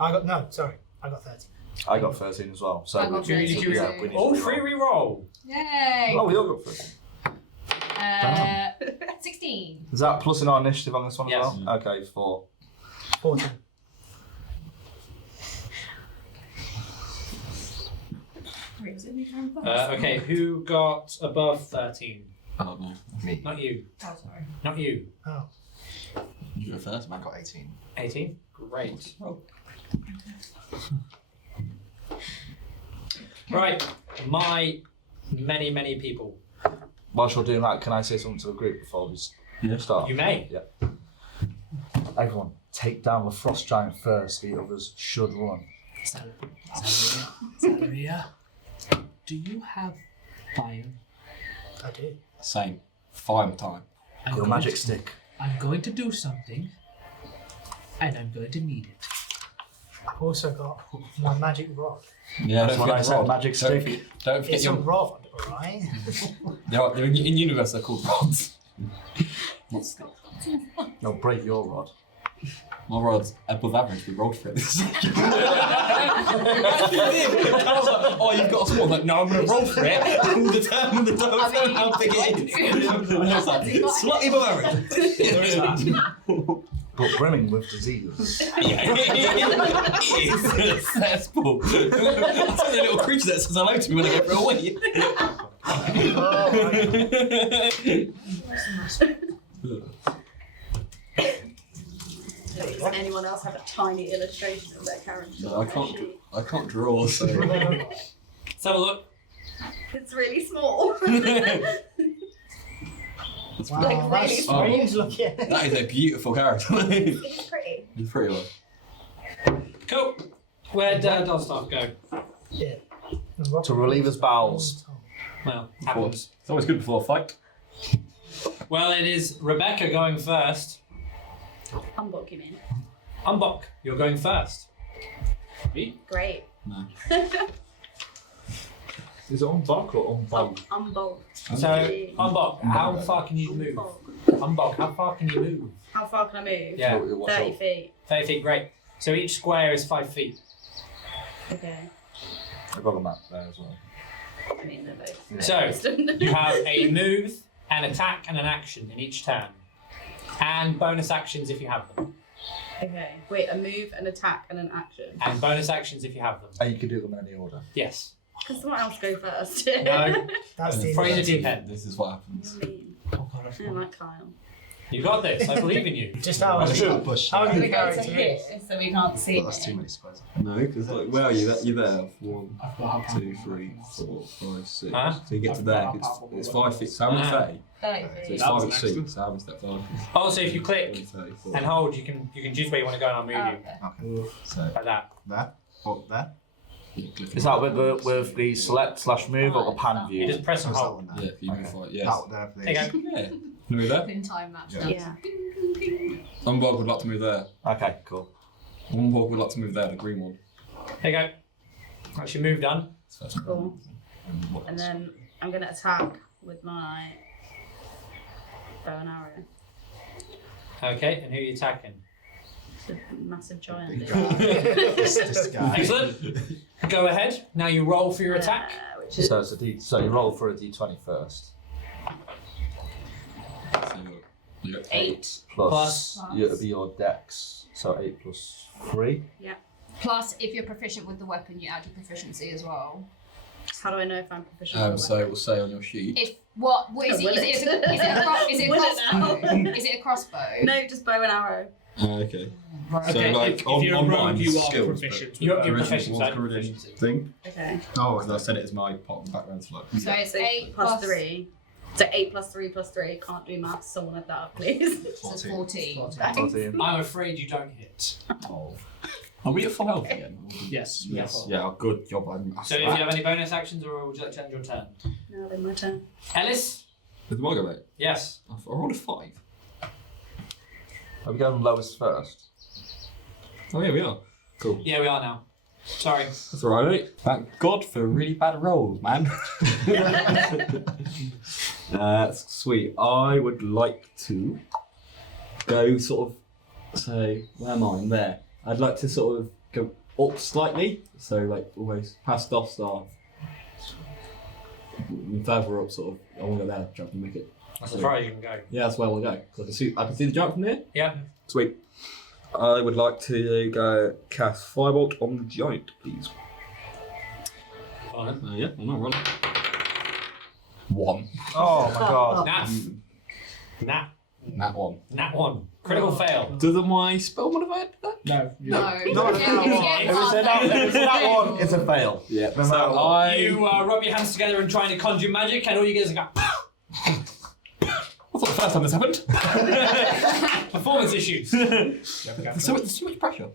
I got 30. I got 13 as well. So I got we- 13 yeah, too. we need All to 3 reroll. reroll. Yay! Oh, we all got 13. 16. Is that plus in our initiative on this one Yes. as well? Okay, 4. 14. Wait, was it me going first? Okay, who got above 13? Oh no. Me. Not you. Oh, sorry. Not you. Oh. You go first, I man. got 18. 18? Great. Right, my many people. Whilst you're doing that, can I say something to the group before we start? You may. Yeah. Everyone, take down the frost giant first. The others should run. Zalryia, do you have fire? I do. Same. 5 time. I'm Your going magic to- stick. I'm going to do something, and I'm going to need it. I've also got my magic rod. Yeah, That's what I said. Magic Don't stick. forget, don't forget It's a your. rod, alright? They're in universe, they're called rods. Not sticks. No, break your rod. My rod's above average. We rolled for it. Carl's like, oh, you've got a small. I'm like, no, I'm going to roll for it. All the time. The time. I mean, How big it is. And I was like, slightly above average. There is that. But brimming with disease. Yeah, it is a cesspool. I tell the little creature that says hello to me when I go for a wee. Does anyone else have a tiny illustration of their character? No, I can't draw, so. Let's have a look. It's really small. Wow, Like, that's really strange looking. That is a beautiful character. It's pretty. You're pretty well. Cool. Where'd Dosdarth go? Yeah. To relieve his bowels. Well, happens. It's always good before a fight. Well, it is Rebecca going first. Umbog, you mean? Umbog, you're going first. Me? Great. No. Is it on buck or on bug? Umbog. So, Umbog, how far can you move? Umbog, how far can you move? How far can I move? Yeah, 30 feet. 30 feet, great. So each square is 5 feet. Okay. I've got a map there as well. I mean, they're both. Yeah. So, you have a move, an attack, and an action in each turn. And bonus actions if you have them. Okay. Wait, a move, an attack, and an action. And bonus actions if you have them. And you can do them in any order. Yes. Can someone else go first? No. That's the Throw the initiative. deep end. This is what happens. Mean. Oh god, I I forgot. like Kyle. You got this. I believe in you. Just how I should how have pushed. how Can your we go to character here is. so we can't see But that's too him? many squares. No, because like, where are you? You're there. 1, I forgot how 2, 3, 4, 5, 6. Huh? So you get to there. It's 5 feet. So how many Uh-huh. say? So 30 it's feet. 5 That each was seat, excellent. so I haven't stepped on. Also, if you click 20, 30, 40. and hold, you can choose where you want to go, and I'll move Oh, you okay. Okay. So like that. there, up there. Yeah, click Is on that with the select/move or the pan You view? just press So and is that hold. one there? Yeah, you move Okay. for it, yes. That one there, please. There you go. Yeah. Can you move there? In time match. Yeah. Yeah. Umbog would like to move there. Okay, cool. Umbog would like to move there, the green one. There you go. That's your move done. So that's Cool. what And else? then I'm going to attack with my bow and arrow. Okay, and who are you attacking? The massive giant. Big dude. this guy. Excellent. Go ahead. Now you roll for your attack. Which is So it's so you roll for a d20 first. So you got 8. Plus, it'll be your dex. So 8 plus 3. Plus, if you're proficient with the weapon, you add your proficiency as well. How do I know if I'm proficient with the So it weapon? will say on your sheet. If what is it? Will Is it? it a Will it crossbow? Is it a crossbow? No, just bow and arrow. Okay. Right. So Okay, like if on, you're a on rogue, mine, you are skills, proficient. but You're original proficient, was so coordination proficiency. thing. Okay. Oh, because I said it as my part of the background. So like, So it's So 8 plus 3. So 8 plus 3 plus 3. Can't do maths. Someone add that up, please. So it's 14. 14. I'm afraid you don't hit. oh. Are we at full health again? Yes. Yes. Yeah. Good job. So if you have any bonus actions, or would you like to end your turn? Now then, my turn. Ellis? Did I go mate? Yes. I rolled a 5. Are we going lowest first? Oh yeah, we are. Cool. Yeah, we are now. Sorry. That's alright, mate. Thank God for really bad rolls, man. Sweet. I would like to go sort of. So where am I? I'm there. I'd like to sort of go up slightly. So like almost past Dosdarth. Further up, sort of. I want to go there. Try to make it. That's as far as you can go. Yeah, that's where we'll go. 'Cause I can see the giant from here. Yeah. Sweet. I would like to go cast Firebolt on the giant, please. Fine. Yeah, I'm not rolling. 1. Oh my god. Nat 1. 1. Critical fail. Does my spell modify it? No. No. No, You get If it's that one, it's a fail. Yeah. No So matter what. I. You rub your hands together and trying to conjure magic, and all you get is a I thought the first time this happened. performance issues. There's so much pressure.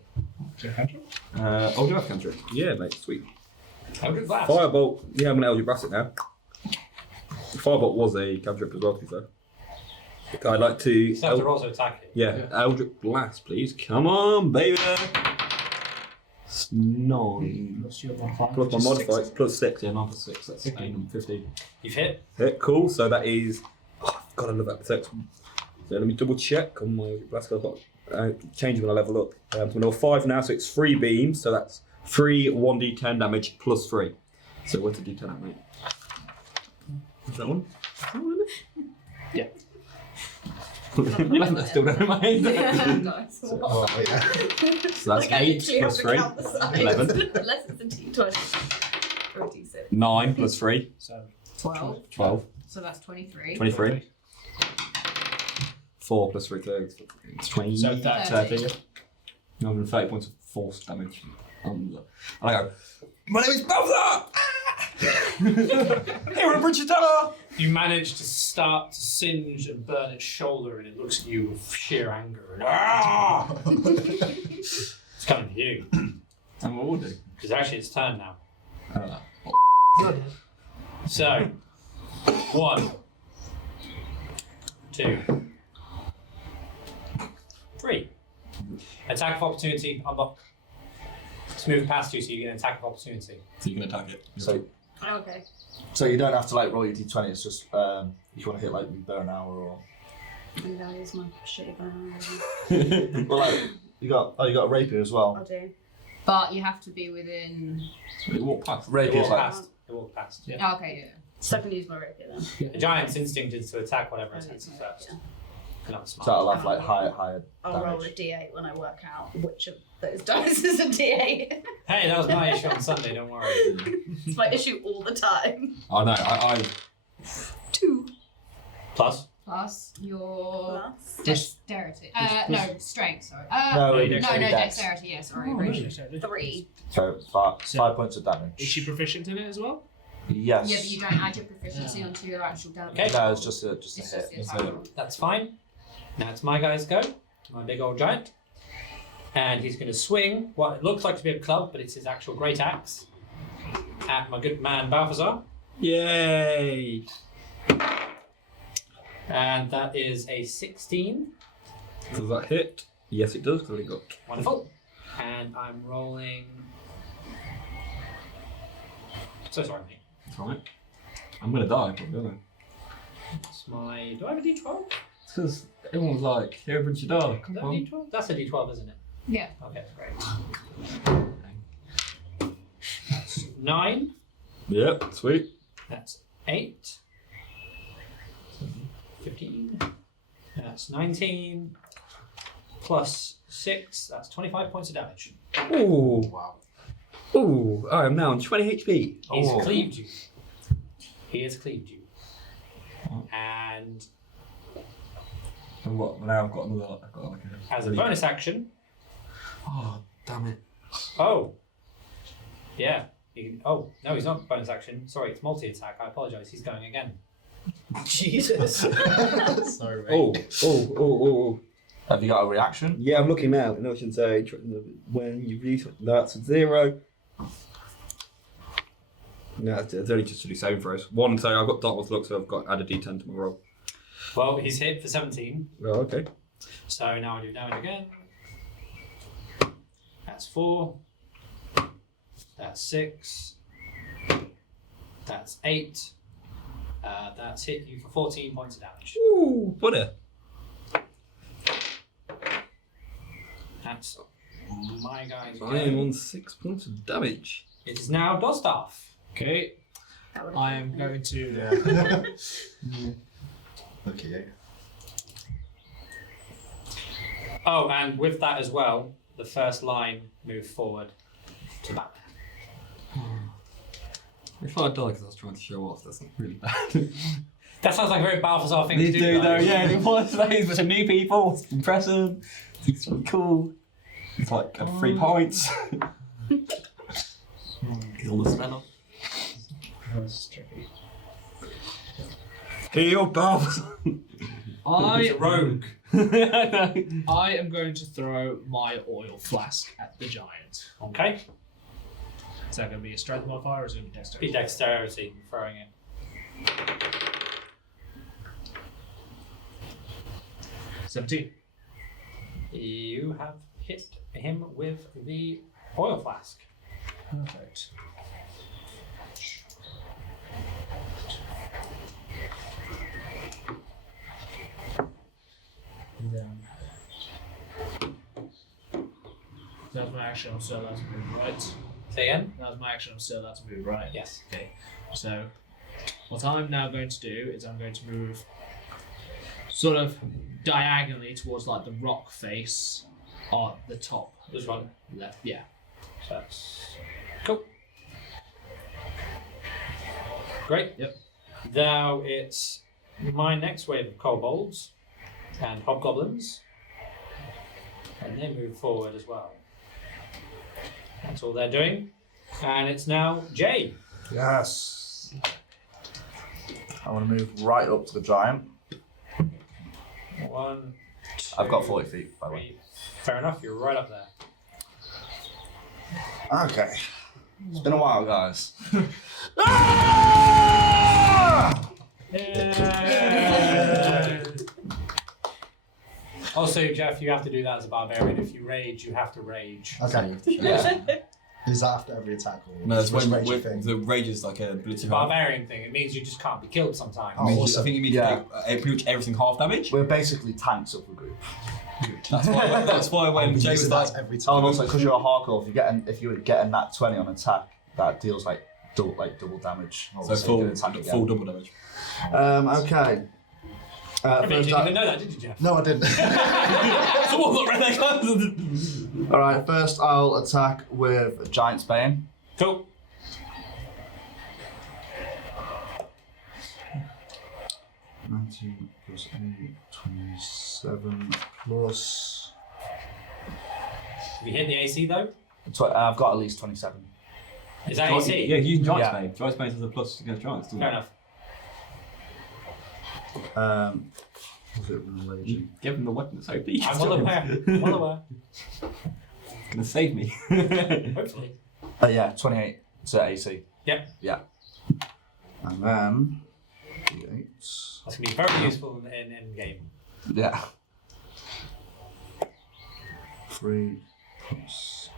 I'll do a cantrip. Yeah, mate, sweet. Eldritch Blast. Firebolt. Yeah, I'm gonna Eldritch Blast it now. Firebolt was a cantrip as well, to be fair. I'd like to. You still have to also attack it. Yeah, Eldritch Blast, please. Come on, baby. It's 9. Plus your modifier. Plus my which is modifier, 6. it's plus 6, yeah, 9 plus 6, that's 15. You've hit. Yeah, cool, so that is. Oh, God, I love that text. So let me double check on my blast. I've got change when I level up. I'm level 5 now, so it's 3 beams, so that's 3 1d10 damage plus 3. So what's a d10 at, mate? Is that one? Yeah. You left that still down, mate. Nice. Oh, yeah. So that's 8 plus 3. 11. Unless it's a d20 or a d6. 9 plus 3. So 12. 12. So that's 23. 23. 4 plus 3, it's 20. So 30. Yeah. 130 points of force damage. And I go, my name is Balthazar! Here in Bryn Shander! You manage to start to singe and burn its shoulder, and it looks at you with sheer anger. And, it's coming to you. And what will do? Because actually it's turn now. Good. So, 1, 2, 3. Attack of opportunity, unlock. Let's move past you so you get an attack of opportunity. So you can attack it. Oh, okay. So you don't have to like roll your d20. It's just if you want to hit like with bow and arrow or. Maybe I'll use my shitty bow and arrow. Well, like you got a rapier as well. I'll do. But you have to be within. So you walk past. It Rapier's walked like past. It walked past. Yeah. Oh, okay, yeah. So I can use my rapier then. The giant's instinct is to attack whatever I'll attacks use it my first. rapier. Not smart. so that'll have like higher I'll roll a damage. d8 when I work out which of those dice is a d8. Hey, that was my issue on Sunday, don't worry. It's my issue all the time. I know, I 2 Plus? Plus your plus. dexterity. No, strength, sorry. No, you it's no, only dex. dexterity, yeah, sorry. Oh, Rachel. really? So 3. So 5 points of damage. Is she proficient in it as well? Yes. Yeah, but you don't add your proficiency onto your actual damage. Okay. No, it's just a It's hit. just the It's attack a- roll. That's fine. Now it's my guy's go. My big old giant. And he's going to swing what it looks like to be a club, but it's his actual great axe at my good man Balthazar. Yay! And that is a 16. Does that hit? Yes, it does, because I got. Wonderful. And I'm rolling. So sorry, mate. It's alright. I'm gonna die, probably, aren't I? It's my. Do I have a d12? It's because everyone's like, here, Bryn Shander, Is come that a on. d12? That's a d12, isn't it? Yeah. Okay, great. That's 9. Yep, sweet. That's 8. 15. That's 19. Plus 6. That's 25 points of damage. Ooh, Wow. ooh, I am now on 20 HP. He's Oh. cleaved you. He has cleaved you. And And what? Now I've got another. I've got like a. as a bonus action, Oh, damn it. oh, yeah. Oh, no, he's not bonus action. Sorry, it's multi-attack. I apologise. He's going again. Jesus. Sorry, mate. Oh, oh, oh, oh, oh. Have you got a reaction? Yeah, I'm looking now. No, I shouldn't say. When you release that's a 0. No, it's only just to do saving throws. 1, so I've got Dartmoor's luck, so I've got add a d10 to my roll. Well, he's hit for 17. Oh, okay. So now I do damage again. That's 4. That's 6. That's 8. That's hit you for 14 points of damage. Ooh, buddy. That's my guy's I am go. on 6 points of damage. It is now Dosdarth. Okay, That would've I been am me. going to. Yeah. Look at you. Oh, and with that as well, the first line move forward to back. If I die because I was trying to show off, that's not really bad. That sounds like a very Balthazar thing These to do. do, though, though. yeah, it was. There's a bunch of new people. It's impressive. It's really cool. It's like 3 points. Get all the spell off. Heal, Balthazar. He's I a rogue. I am going to throw my oil flask at the giant. Okay. Is that going to be a strength modifier or is it going to be Be dexterity? dexterity throwing it. 17. You have hit him with the oil flask. Perfect. That was my action. I'm still allowed to move, right? Say again? That was my action. I'm still allowed to move, right? Yes. Okay. So, what I'm now going to do is I'm going to move sort of diagonally towards like the rock face on the top This one. left. Yeah. So that's cool. Great. Yep. Now it's my next wave of kobolds and hobgoblins. And they move forward as well. That's all they're doing. And it's now Jay. Yes. I want to move right up to the giant. 1, 2, I've got 40 feet, by the way. 3. Fair enough, you're right up there. Okay. It's been a while, guys. Also, Jeff, you have to do that as a barbarian. If you rage, you have to rage. Okay. Yeah. Is that after every attack? Or No, it's just when rage thing? the rage is like a ability. It's a barbarian thing. It means you just can't be killed sometimes. Oh, I awesome. think you mean Yeah. pretty much everything half damage. We're basically tanks of the group. That's why when Jay was like, every Oh, time. and also because you're a hardcore, if you get a nat 20 on attack, that deals like double damage. so you full can attack again. full double damage. Okay. I mean, you First didn't up, even know that, did you, Jeff? No, I didn't. So what the all right. First, I'll attack with Giant's Bane. Cool. +8, 27 plus. Have you hit the AC though? I've got at least 27. Is that AC? Yeah, you can Giant's Yeah. Bane. Giant's Bane has a plus against Giants, doesn't Fair it? enough. Was it religion? Give him the weapon that's OP. I'm well aware. I'm well aware. It's gonna save me. Hopefully. Yeah, 28 to AC. Yep. Yeah. And then D8. That's going to be very useful in game. Yeah. 3 plus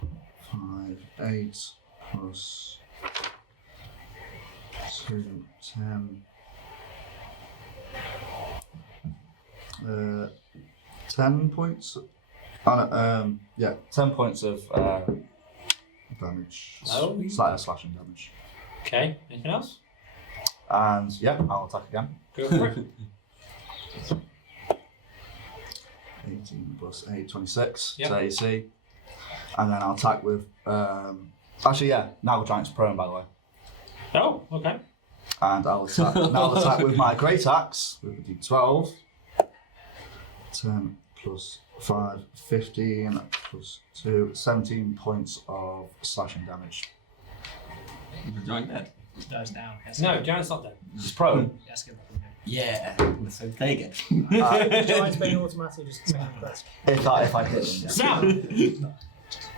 5, 8 plus 2, 10. 10 points. Yeah, 10 points of damage. Oh. Slight slashing damage. Okay, anything else? And yeah, I'll attack again. Go for it. 18 plus 8, 26 Yep. to AC. And then I'll attack with. Actually, yeah, now the giant's prone, by the way. Oh, okay. And I'll attack with my great axe with a d12. 10 plus 5, 15 plus 2, 17 points of slashing damage. Giant dead. Goes down. Yes, No, Giant's not dead. He's prone. Yes, get that. Yeah. So take it. Giant's Bane automatically just make him first. If I hit him, yeah. Sam!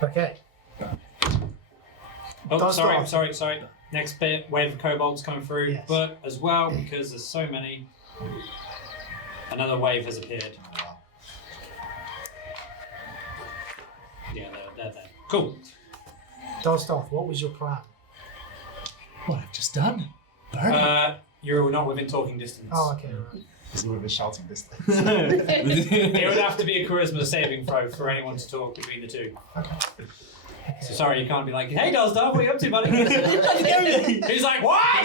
Okay. Oh, Dosdarth. sorry. Next bit, wave of kobolds coming through, Yes. but as well, because there's so many, another wave has appeared. Yeah, they're there. Cool. Dosdarth, what was your plan? What I've just done. Burn. You're not within talking distance. Oh, okay, right. Is it within shouting distance? It would have to be a charisma saving throw for anyone to talk between the two. So sorry, you can't be like, hey Dosdarth, what are you up to, buddy? He's like, what? I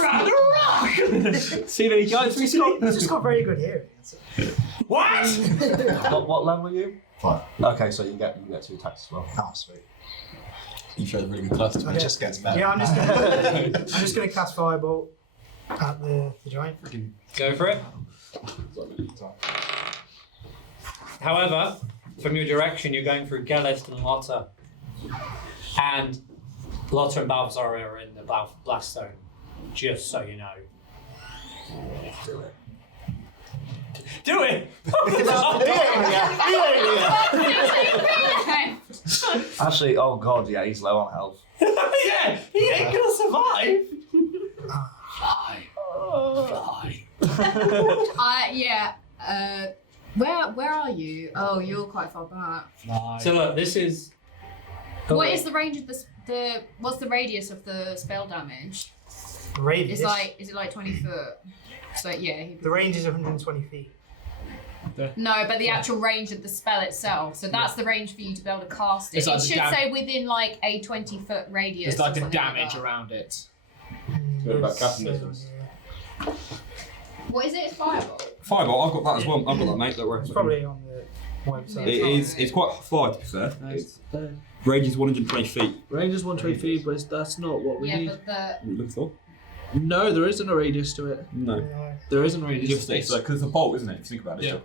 found a rock! See any giants He's just got very good hearing. What? What level are you? 5. Okay, so you get 2 attacks as well. Oh, sweet. You showed a really good cluster. It just gets better. Yeah, I'm just gonna cast Firebolt at the giant. Go for it. However, from your direction, you're going through Gelest and Lotta. And Lotta and Balthazar are in the blast zone, just so you know. Do it! Okay. Actually, oh god, yeah, he's low on health. Yeah, he ain't gonna survive. Yeah. Where are you? Oh, you're quite far back. So look, this is. What is the range of the what's the radius of the spell damage? The radius. Is it like 20 foot? So yeah. The range is 120 feet. No, but the actual range of the spell itself. So that's the range for you to be able to cast it. It's like It the should dam- say within like a 20-foot radius. There's like or a something damage that. around it. What about It's, casting distance? yeah. What is it? It's fireball. Fireball, I've got that as well. I've got that, mate. Don't worry. It's probably on the website. It is. It's quite far, to be fair. Range is 120 feet. Range is 120 feet, but that's not what we Yeah, need. but the What are you looking for? No, there isn't a radius to it. No. Yeah. There isn't a radius. Just it's because it's a bolt, isn't it? If you think about it. Yeah.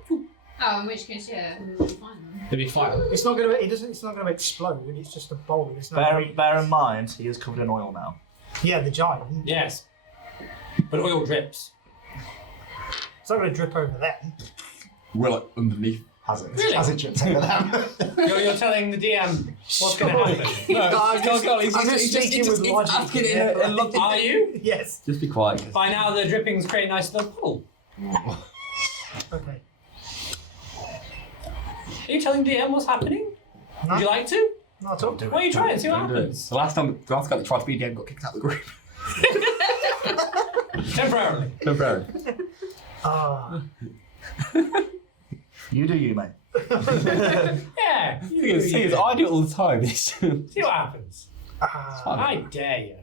oh, in which case, yeah, we'll be fine then. It'd be fire. It's not gonna. It doesn't. It's not gonna explode. It's just a bowl. It's not. Bear in mind, he is covered in oil now. Yeah, the giant. Yes. But oil drips. It's not gonna drip over them. Well, like, underneath. Has it? Really? Has it dripped over them? You're telling the DM what's going to happen. I'm just speaking with logic. Are you? Yes. Just be quiet. By now, the drippings create a nice little pool. Okay. Are you telling DM what's happening? No, Would you like to? not at all. Why don't you try it? See what Don't do it. happens. The last guy that tried to be DM got kicked out of the group. Temporarily. Temporarily. Ah. You do you, mate. Yeah. The thing is, I do it all the time. See what happens. I dare you.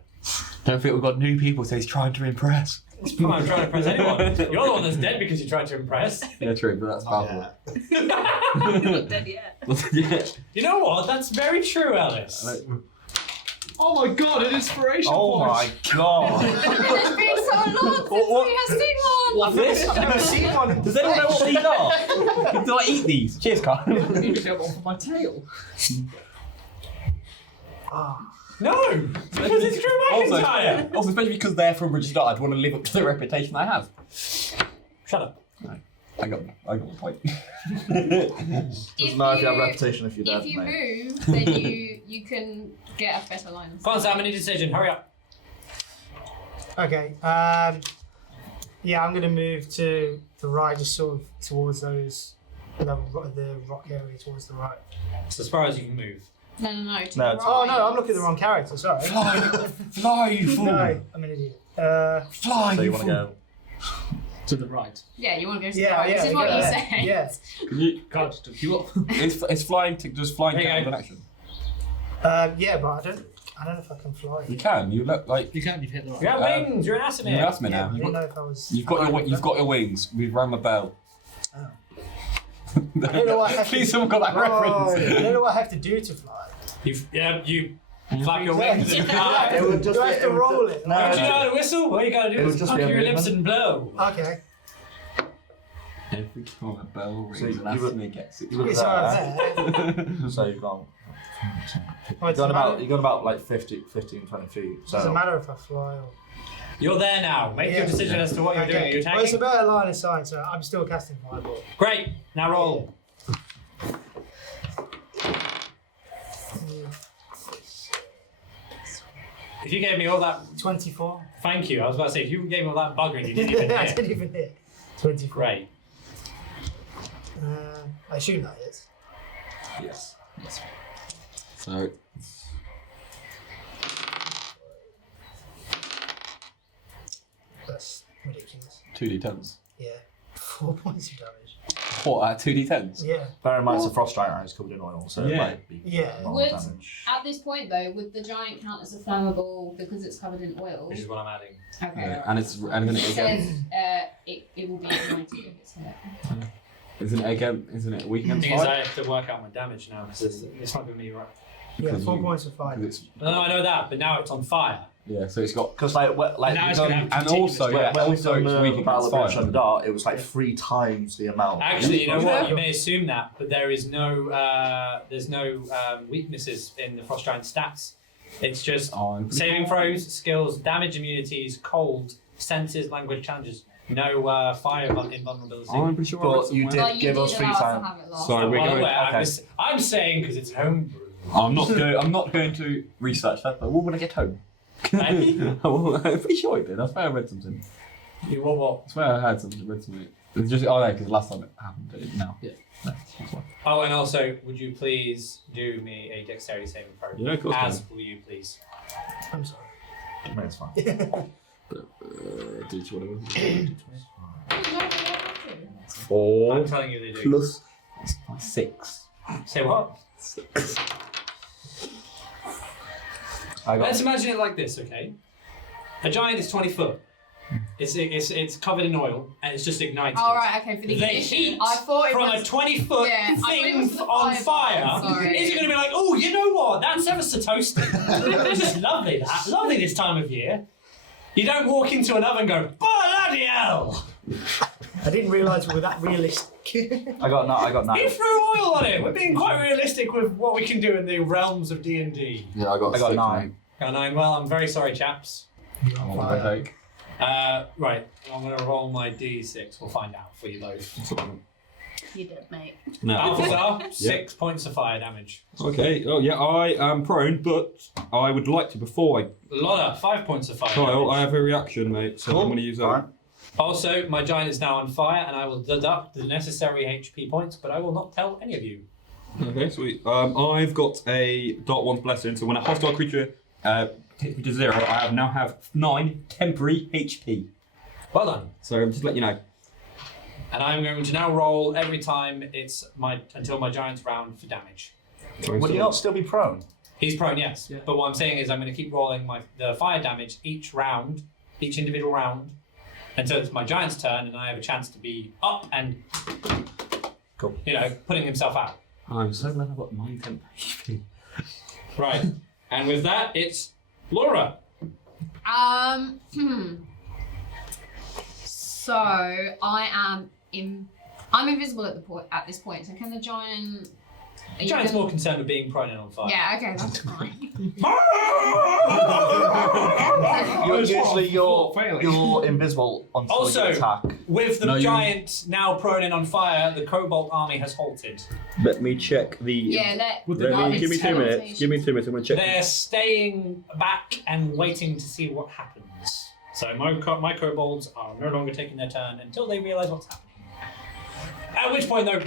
Don't think we've got new people, so he's trying to impress. Come on, I'm trying to impress anyone. You're the one that's dead because you tried to impress. Yeah, true, but that's Oh, bad. yeah. Not dead yet. Yeah. You know what? That's very true, Alice. Oh my god, an inspiration Oh point! my god. It's been so long since we have seen one. What's this? I've never seen one. Does anyone know what these are? Do I eat these? Cheers, Carl. I need to get one for my tail. Ah. No! Because it's Drew McIntyre! Also, especially because they're from British Dart, I'd want to live up to the reputation I have. Shut up. I got the point. Doesn't matter if you have reputation if you're dead, If you mate. move, then you can get a better line. of Come on, sight. Sam, I need a decision. Hurry up. Okay. Yeah, I'm gonna move to the right, just sort of towards those the rock area towards the right. It's as far as you can move. No. To No, the it's- right. Oh no, I'm looking at the wrong character. Sorry. Fly, you fool! No, I'm an idiot. Fly, So you you want fool! to go? To the right. Yeah, you want to go to the Yeah, right, yeah, which is what you yeah, said. yeah. Can you, Can't just you up. it's flying. Does flying There you count as go. an action? Yeah, but I don't know if I can fly. You can. You look like You can't. You've hit the right. You have wings, you're an Asimir. you're asking me Yeah, now. I didn't know if I was. You've got your wings. We've rang the bell. Oh. I don't know what I have to. Please, someone got that Oh, reference. I don't know what I have to do to fly. You flap your wings and fly. It would just Do I be- have to it would roll ju- it? No, Don't you know no. how to whistle? All you gotta do It would is just pucker be a your lips movement. and blow. Okay. Every time a bell rings, So an you would- Asimir gets it. You were It's alright there. there. So you've gone. Oh, You've gone about like 15, 20 feet. Doesn't So matter if I fly or. You're there now. Make your Yeah. decision as to what you're doing. Are you Well, it's a attacking? better line of sight, so I'm still casting fireball. Great. Now roll. If you gave me all that, 24. thank you. I was about to say, if you gave me all that buggering, you didn't even I hit. didn't even hit. 24. Great. I assume that is. Yes. So That's ridiculous. 2d10s. Yeah. 4 points of damage. What? 2d10s? Yeah. bear in mind it's a frost giant and it's covered in oil, so it Yeah. might be Yeah. a lot Would- of damage. At this point, though, would the giant count as a flammable because it's covered in oil? Which is what I'm adding. Okay. Yeah. And then It it again. says it will be ignited if it's hit. Isn't it again? Isn't it weak The against thing is, I fire? have to work out my damage now because it's not giving me right. Yeah, Because 4 you- points of fire. Because it's No, I know that, but now it's on fire. yeah. So it's got. Because like Now it's gonna have And continuous also, damage. yeah, when we also done it's the weak Battle against of Bryn fire. Shander Dart, it was like 3 times the amount. Actually, you know Yeah. what? You may assume that, but there's no weaknesses in the Frost Giant stats. It's just Oh, I'm pretty saving sure- throws, skills, damage immunities, cold, senses, language challenges. No fire invulnerability. I'm pretty sure. I But read you somewhere. did Well, you give us did 3 allow us to times. have it last Sorry, time. we're Well, going. aware, okay. I'm saying because it's homebrew. I'm not going to research that. But when I get home. Hey? I'm pretty sure I did. I swear I read something. You want what? I swear I had something. Read something. It's just no, because last time it happened. Now. Yeah. No, that's why. Oh, and also, would you please do me a dexterity saving throw? Yeah, of course I As will you please? I'm sorry. I mean, it's fine. Do you whatever. Oh, you don't have to. 4 I'm telling you they do. plus 6. Say what? 6. I got Let's imagine it like this, okay? A giant is 20 foot. It's covered in oil and it's just ignited. All right, okay, for the The ignition. heat I thought it from was. a 20-foot Yeah, I thought it thing was the on fire. fire. Sorry. Is it going to be like, oh, you know what? That's ever so toasty. It's just lovely, that. Lovely this time of year. You don't walk into an oven and go, bloody hell! I didn't realise we were that realistic. I got 9. He threw oil on it. We're being quite realistic with what we can do in the realms of D&D. Yeah, I got 6, 9. Got a 9. Well, I'm very sorry, chaps. What would I take? Right, I'm going to roll my D6. We'll find out for you both. You did, mate. No. Balthazar, 6 points of fire damage. Okay. Oh yeah, I am prone, but I would like to before I Lotta, 5 points of fire Kyle. damage. I have a reaction, mate. So I'm going to use that. Alright. Also, my giant is now on fire, and I will deduct the necessary HP points, but I will not tell any of you. Okay, sweet. I've got a Dark One's Blessing, so when a hostile creature hits me to 0, I now have 9 temporary HP. Well done. So just to let you know. And I'm going to now roll every time until my giant's round for damage. Would he not still be prone? He's prone, yes. Yeah. But what I'm saying is I'm going to keep rolling the fire damage each individual round, until it's my giant's turn, and I have a chance to be up and, Cool. putting himself out. I'm so glad I've got 9 temporary HP. Right. And with that, it's Laura. So I'm invisible at this point. So can the giant you Giant's gonna- more concerned with being prone and on fire. Yeah, okay, that's fine. You're invisible until Also, you attack. With the No, you- giant now prone and on fire, the Cobalt army has halted. Let me check the. Yeah, Give me 2 minutes. Give me 2 minutes. I'm going to check. They're staying back and waiting to see what happens. So my kobolds are no longer taking their turn until they realise what's happening. At which point they're...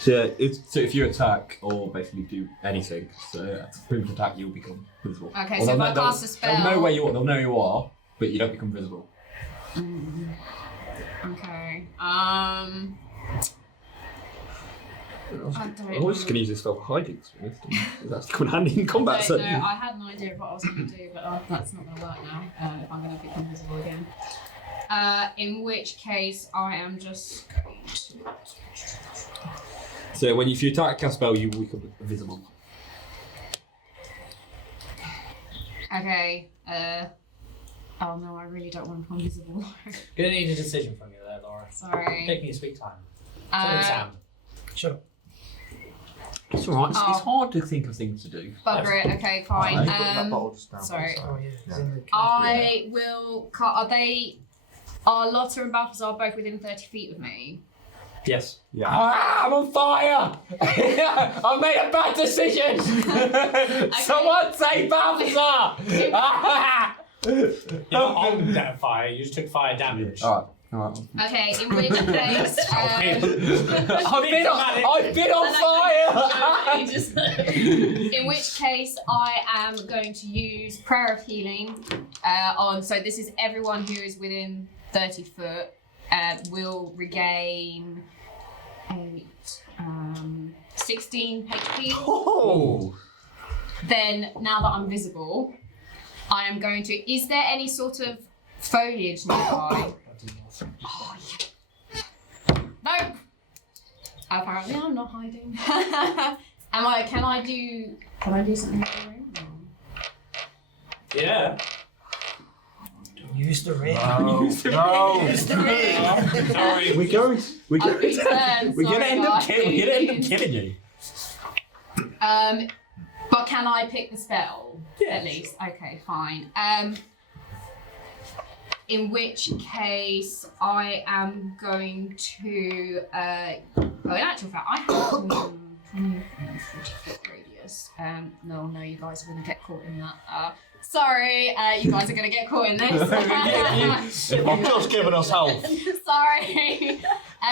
So if you attack or basically do anything, so pretty much attack, you'll become visible. Okay, Or so if they'll I know- cast a spell. They'll know where you are. They'll know who you are, but you don't become visible. Okay. I don't I'm just going to use this spell for hiding. To be honest. That's come in handy in combat. I So. don't know. I had an idea of what I was going to do, but that's not going to work now if I'm going to become visible again. In which case, I am just going to... So if you attack cast spell, you will become visible. Okay. Oh no, I really don't want to become visible. Gonna need a decision from you there, Laura. Sorry. Take me a sweet time. Sam. Sure. It's alright. It's Oh. hard to think of things to do. Bugger it. Okay, fine. That bottle just down. Sorry. Oh yeah. It's in the I will cut. Are Lotta and Balthazar both within 30 feet of me? Yes. Yeah. Ah, I'm on fire! I made a bad decision! Someone say Balthazar! You're not on that fire, you just took fire damage. Alright. Okay, in which case, I've been on fire! in which case, I am going to use Prayer of Healing on. So this is everyone who is within 30 foot will regain 16 HP. Oh! Then, now that I'm visible, I am going to. Is there any sort of foliage nearby? Oh, yeah. Nope. Apparently, I'm not hiding. Can I do something with the ring? Yeah. Use the ring. No. Sorry. We're going I've been turned, we're gonna sorry, end up guys. killing you. But can I pick the spell? Yes. At least. Okay, fine. In which case, I am going to. In actual fact, I have 20 foot radius. No, you guys are going to get caught in that. Sorry, you guys are going to get caught in this. I've just given us health. Sorry.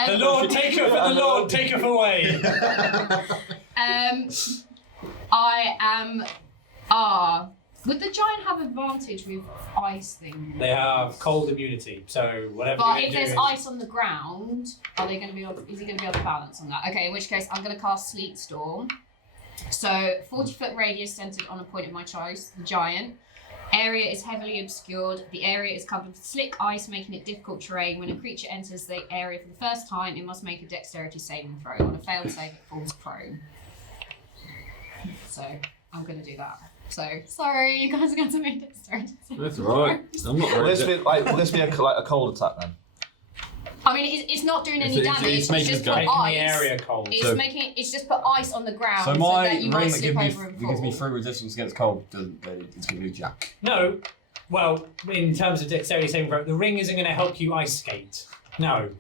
The Lord taketh and the Lord taketh away. I am. Would the giant have advantage with ice things? They have cold immunity, so whatever But you if do there's is- ice on the ground, are they going to be? Is he going to be able to balance on that? Okay, in which case I'm going to cast Sleet Storm. So 40 foot radius centered on a point of my choice, the giant. Area is heavily obscured. The area is covered with slick ice, making it difficult terrain. When a creature enters the area for the first time, it must make a dexterity saving throw. On a failed save, it falls prone. So I'm going to do that. So sorry, you guys are going to make a dexterity saving That's throw. right. I'm not Will ready. this be a cold attack then? I mean, it's not doing any It's- damage. it's making just it put go. making ice. the area cold. It's So- it's just put ice on the ground So so my that you ring might that slip gives over and me, gives me fall. free resistance against cold doesn't. It's going to do jack. No. Well, in terms of dexterity saving throw, the ring isn't going to help you ice skate. No.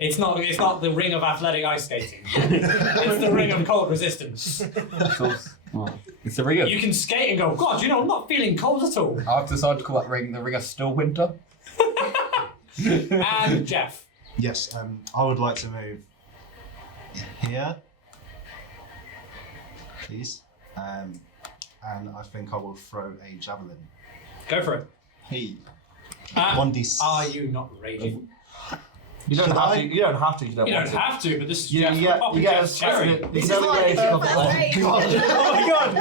It's not the ring of athletic ice skating. It's the ring of cold resistance. It's the ring of. You can skate and go, God, I'm not feeling cold at all. I've decided to call that ring the ring of still winter. And Jeff. Yes, I would like to move here, please. And I think I will throw a javelin. Go for it. Hey. Uh, 1d6. Are you not raging? You don't Should have I? to. You don't have to. You don't You want don't to. have to, but this is You Jeff. get Poppy a Jeff's cherry. This is the only way to come first back. rate. Oh my god!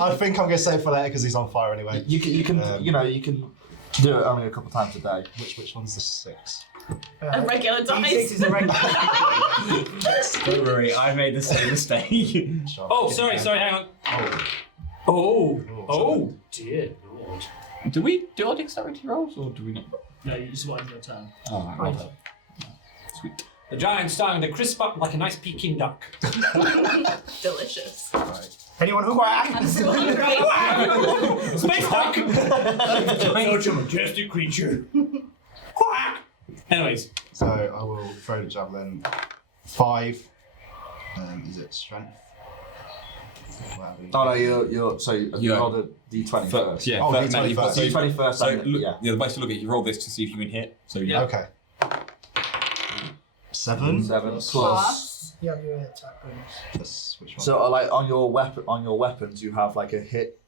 I think I'm going to save for later because he's on fire anyway. You can you can do it only a couple times a day. Which one's the 6? A regular D6 dice. is a regular. Don't worry, I made the same mistake. Oh, sorry, hang on. Oh, dear Lord. Do we do our dexterity rolls or do we not? No, you just wanted your turn. Oh, right. Sweet. The giant's starting to crisp up like a nice Peking duck. Delicious. Right. Anyone who I'm still hungry. Space duck! Such a majestic creature. Quack! Anyways, So I will throw the javelin. 5. Is it strength? Whatever. Oh no, you're so you Yeah. rolled a d20 first. Yeah, Oh, first, D20 you've got- first. so D20 first. So and- look, yeah. the best to look at, you roll this to see if you can hit. So yeah. Okay. 7. 7 plus. Plus. You have your attack bonus. Plus which one? So like on your weapons, you have like a hit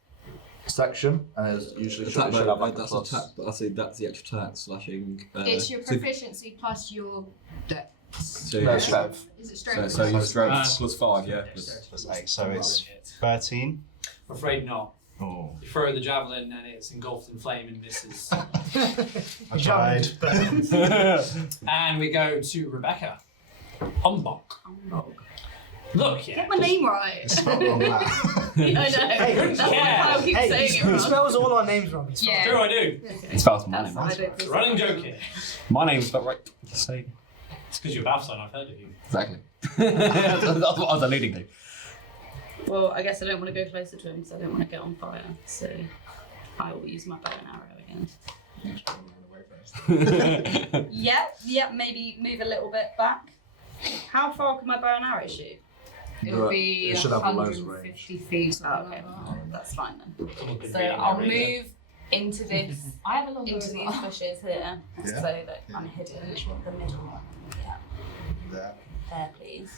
section, and it's usually Attack, should have like a that's plus. attack, but that's the actual attack slashing. It's your proficiency plus your dex. So, No, so, strength. Is it strength? so your strength Uh, plus 5, yeah. Plus 8. So it's 13. I'm afraid not. Oh. You throw the javelin and it's engulfed in flame and misses. I tried. And we go to Rebecca. Umbog. Look here. Get my name right. It's spelled wrong that. I know. Hey, That's why yeah. I keep Hey, saying it he wrong. spells all our names wrong. It's fine. Yeah. True, I do. Okay. Spells my That's name. I Right? don't It's a running joke here. My name's spelled right. Just say It's because you're Balthazar and I've heard of you. exactly. That's what I was alluding to. Well, I guess I don't want to go closer to him because I don't want to get on fire. So I will use my bow and arrow again. Yep, maybe move a little bit back. How far can my bow and arrow shoot? It'll be It should have loads of 150 feet. Oh, okay, that's fine then. Someone could So read I'll that move into this, I have a long into these bushes here, Yeah. so that I'm hidden in the middle. Yeah, There. there, please.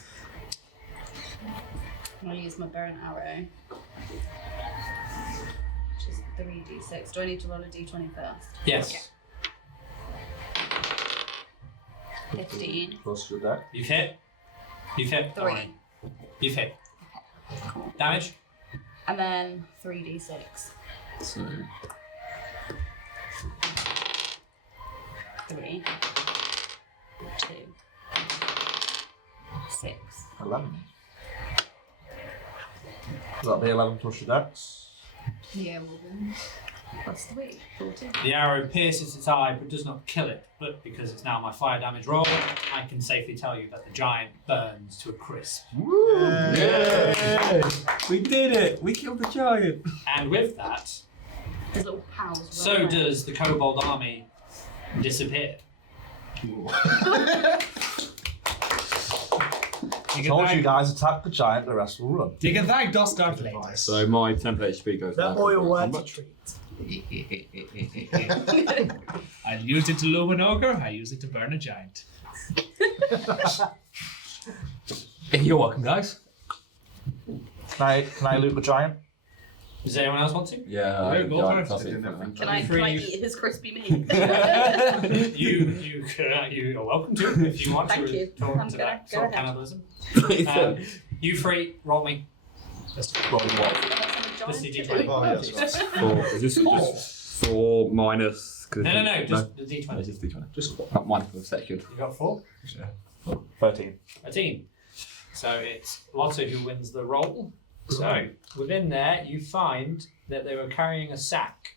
I'll use my bow and arrow, which is 3d6. Do I need to roll a d20 first? Yes. 15. Plus your deck. You've hit. You've hit. 3. Alright. You've hit. Damage. And then 3d6. So 3, 2, 6. 11. That'll be 11 plus your dex. Yeah, we'll do. Plus 3, 14. The arrow pierces its eye but does not kill it. But because it's now my fire damage roll, I can safely tell you that the giant burns to a crisp. Yay! We did it! We killed the giant! And with that, His little pals. run so away. does the kobold army disappear. Told you guys, attack the giant, the rest will run. You can thank Dosdarth later. So my 10 HP goes The down. oil worth a treat. I used it to loom an ogre, I used it to burn a giant. You're welcome, guys. Can I loot the giant? Does anyone else want to? Yeah, Yeah, go giant, first. that's it. Can I Free. eat his crispy meat? You are welcome to if you want Thank to you. talk I'm to gonna that go sort of ahead. cannibalism. You free, roll me. Roll what? This is Giant D20. Oh, yeah, that's right. 4. Is this just 4 minus? No, just the D20. No, just D20. Just minus for a second. You got 4? 13. 13. So it's Lotta who wins the roll. So within there, you find that they were carrying a sack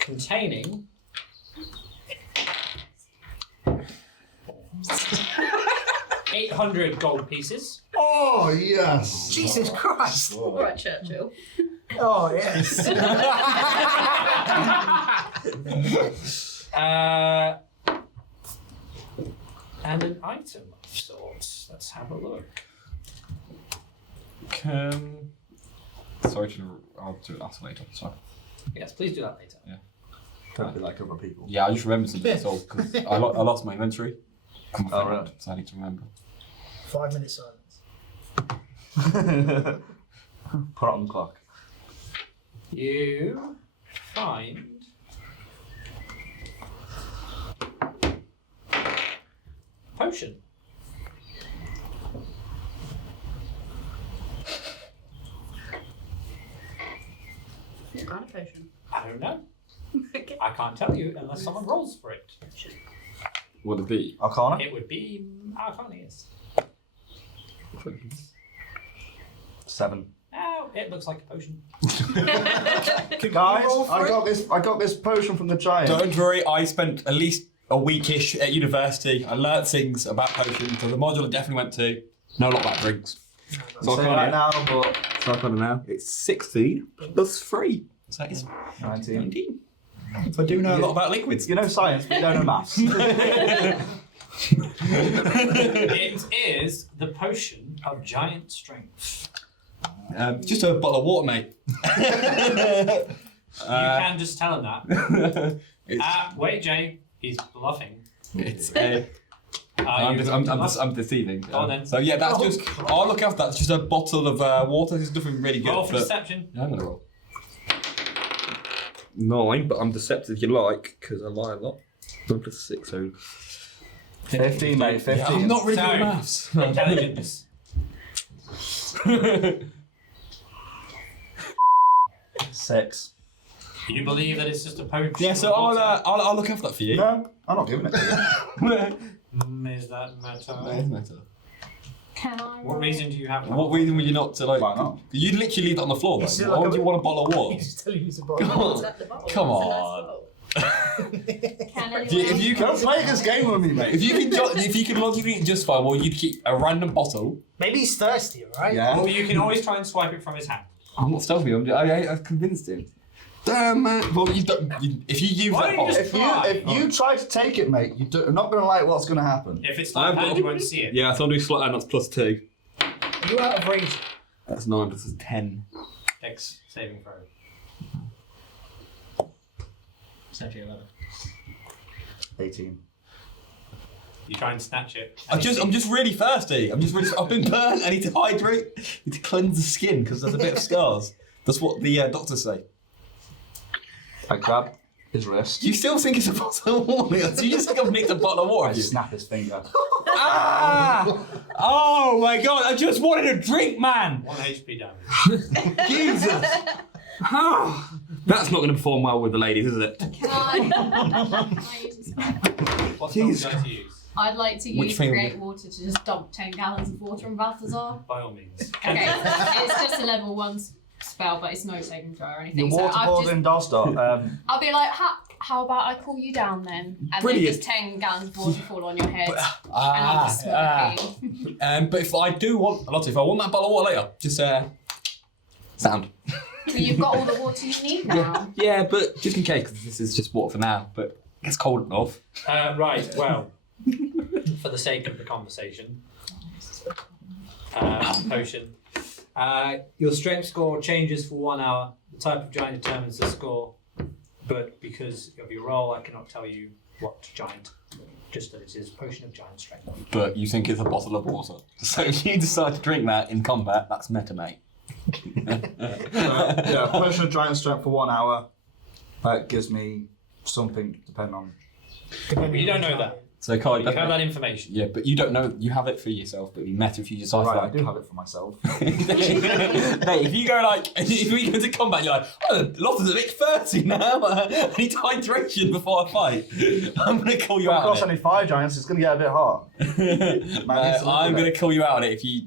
containing 800 gold pieces. Oh, yes. Jesus Christ! Alright, Churchill. Oh, yes. And an item of sorts. Let's have a look. Sorry I'll do it after later. Sorry. Yes, please do that later. Don't be like other people. Yeah, I just remembered something that's all because I lost my inventory. Oh, right. So I need to remember. 5 minutes silence. Put it on the clock. You find potion. What kind of potion? I don't know. Okay. I can't tell you unless someone rolls for it. Would it be? Arcana? It would be Arcana, yes. 7. Oh, it looks like a potion. Guys, I got this potion from the giant. Don't worry, I spent at least a weekish at university. I learnt things about potions. So the module I definitely went to. Know a lot about drinks. So Say that now, but So I kind of know. It's 16 plus 3. So it's 19. 19. So I do know a lot about liquids. You know science, but you don't know maths. It is the potion of giant strength. Just a bottle of water, mate. You can just tell him that. It's, Wait, Jay, he's bluffing. it's I'm deceiving. Go on then. So yeah, that's just. I'll look after that. It's just a bottle of water. There's nothing really good. Roll for but- deception. Yeah, I'm gonna roll. 9, but I'm deceptive if you like, because I lie a lot. 9 plus 6, so 15, mate, 15. Yeah, I'm not really good So, at maths. Intelligence. 6. You believe that it's just a potion? Yeah, so of water? I'll look after that for you. No, I'm not giving it to you. Is that matter? Can I? What reason do you have? What reason would you not to like? Why not? You'd literally leave it on the floor. It's Though. like Why a- would you want a bottle of water? He's just telling you to borrow. Come on. At the bottom. Come It's a on. nice bottle. Can anyone If you Don't play this game with me, mate. If you could logically justify, well, you'd keep a random bottle. Maybe he's thirsty, right? Yeah. Well, you can always try and swipe it from his hand. I'm not stealthy. I've convinced him. Damn man. Well, you don't. If you use Why that don't you bottle. just- If you try to take it, mate, you're not going to like what's going to happen. If it's I've like hand, got- you won't see it. Yeah, so I'll do sleight hand. That's plus 2. Are you out of range? That's 9. This is 10. Dex saving throw. It's actually 11. 18. You try and snatch it. I'm just really thirsty. I've been burnt. I need to hydrate. I need to cleanse the skin because there's a bit of scars. That's what the doctors say. I grab his wrist. Do you still think it's a bottle of water? Do you just think I've nicked a bottle of water? I snap his finger. Ah! Oh my god! I just wanted a drink, man. 1 HP damage. Jesus. Ah. That's not going to perform well with the ladies, is it? Can I use a spell? What spell would you like to use? I'd like to Which use thing? create water to just dump 10 gallons of water on Balthazar. By all means. Okay, it's just a level 1 spell, but it's no saving throw or anything. Your So I've waterboard just, in Dosdarth. I'll be like, how about I cool you down then? And Brilliant. then just 10 gallons of water fall on your head. and Ah, I'm just smirking. but if I do want, Lotta, if I want that bottle of water later, just sound. So you've got all the water you need now. Yeah, but just in case, because this is just water for now. But it gets cold enough. Right, well, for the sake of the conversation, potion. Your strength score changes for 1 hour. The type of giant determines the score, but because of your role, I cannot tell you what giant. Just that it is potion of giant strength. But you think it's a bottle of water. So if you decide to drink that in combat, that's meta, mate. Yeah, potion of giant strength for 1 hour. That gives me something, depending on. But you don't know that. So Kai, You have that information. yeah, but you don't know. You have it for yourself, but it'd be meta if you decide. Right, I like, do have it for myself. Mate, if you go like, if we go to combat, you're like, oh, Lotta's a bit thirsty now. I need hydration before I fight. I'm gonna call you Of out. course, on I need fire giants. It's going to get a bit hot. I'm gonna call you out on it if you.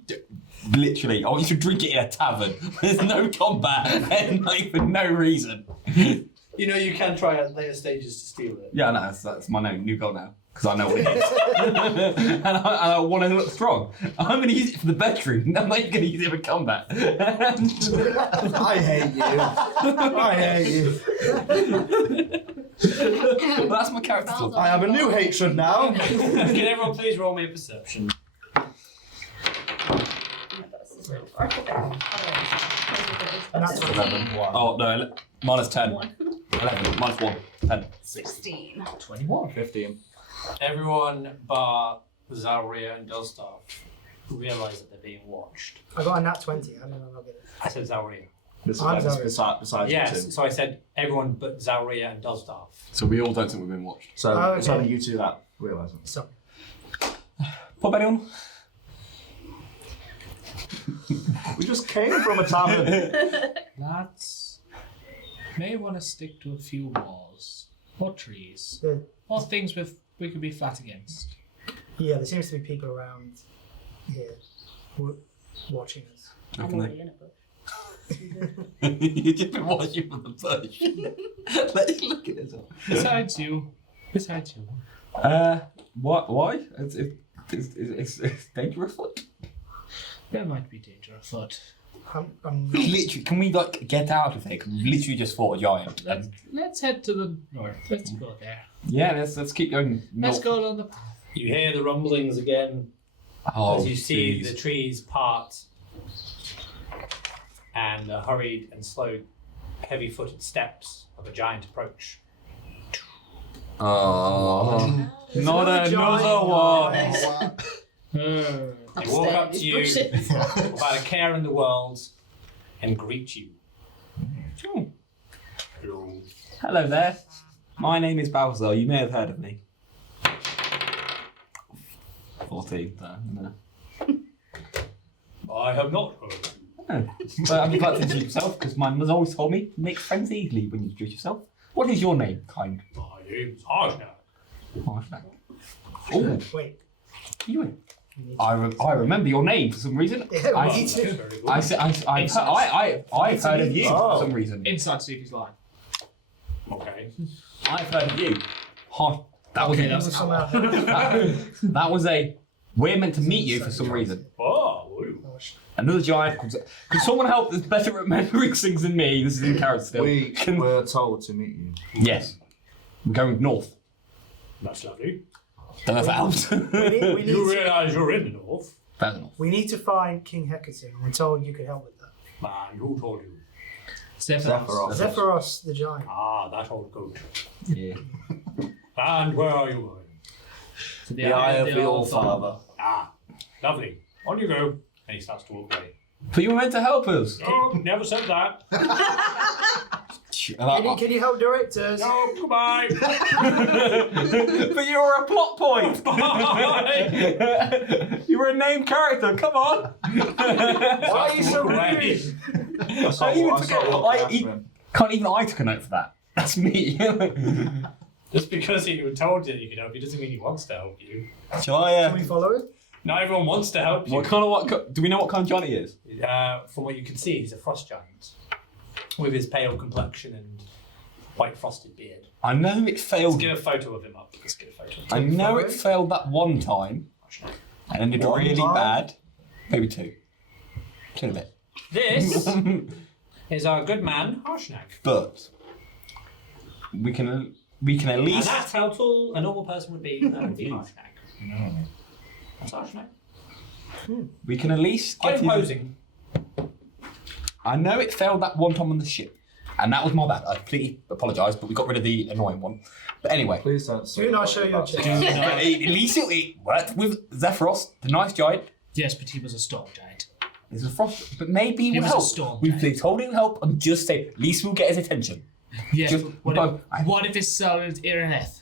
Literally, I want you to drink it in a tavern. There's no combat and like for no reason. You know, you can try at later stages to steal it. Yeah, no, that's my new goal now. Because I know what it is. and I want to look strong. I'm going to use it for the bedroom. I'm not going to use it for combat. I hate you. I hate you. Well, that's my character flaw. I have a new hatred now. Can everyone please roll me a perception? That's what 11. Oh, no, minus 10. 11, minus 1. 10. 16. 21. 15. Everyone bar Zalryia and Dosdarth realise that they're being watched. I got a nat 20. How did I not get it? I said Zalryia. I'm sorry. Besides you Yes, two. so I said everyone but Zalryia and Dosdarth. So we all don't think we've been watched. So Oh, it's okay. only you two that realise it. Sorry. Pop anyone? We just came from a tavern. Lads, may want to stick to a few walls, or trees, Yeah. or things we could be flat against. Yeah, there seems to be people around here watching us. I'm already in a bush. You've just been watching from the bush. Let's look at this. Besides you, Why? It's dangerous foot. There might be danger afoot. Literally, can we like get out of here? 'Cause we've literally just fought a giant. Let's head to the north. Let's go there. Yeah, let's keep going. Let's North. go along the path. You hear the rumblings again Oh, as you see jeez. the trees part and the hurried and slow, heavy-footed steps of a giant approach. Oh, not another one. They walk up to you without a care in the world and greet you. Oh. Hello. Hello there. My name is Balthazar. You may have heard of me. 14. No. I have not heard of you. Oh. Well, I'd like to introduce yourself because my mother always told me make friends easily when you introduce yourself. What is your name, kind? My name's Harshnak. Harshnak. Oh, Wait. you. I remember your name for some reason. Yeah, me too. Very good. I've heard of you for some reason. Inside, see if he's lying. Okay. I've heard of you. That was Okay, a, that's Somehow. that was a. We're meant to meet you for some reason. Oh, woo. Another giant. Could someone help that's better at remembering things than me? This is in character still. We were told to meet you. Yes. We're going north. That's lovely. Don't know if it helps. We need You to, realise you're in the north? Fair enough. we need to find King Hecate. We're told you could help with that. Man, who told you? Zephyros. Zephyros the giant. Ah, that old goat. Yeah. And where are you going? To The eye of the Allfather. Ah, lovely. On you go. And he starts to walk away. But you were meant to help us. No, never said that. Can you help direct us? No, goodbye. But you were a plot point. You were a named character. Come on. Why are you so Away. rude? Can't even I took a note for that. That's me. Just because he told you that you could help you doesn't mean he wants to help you. Shall I? Can we follow it? Not everyone wants to help you. Do we know what kind of giant he is? From what you can see, he's a frost giant with his pale complexion and white frosted beard. I know it Let's failed. get a photo of him up. Let's get a photo. I know it failed that one time and ended One really time? bad. Maybe two. Two and a bit. This is our good man, Harshnak. But we can at And least. that's how tall a normal person would be. That would be Harshnak. That's Harshnak. We can at least get I'm posing. I know it failed that one time on the ship, and that was my bad. I completely apologise, but we got rid of the annoying one. But anyway, Please don't. Do not show your but chest. at least it worked with Zephyros, the nice giant. Yes, but he was a storm giant. He's a frost, but maybe he He will was a help. storm We've giant. been told he'll help, and just say at least we'll get his attention. Yes, Just- but but I- what if it's Solid Ireneth?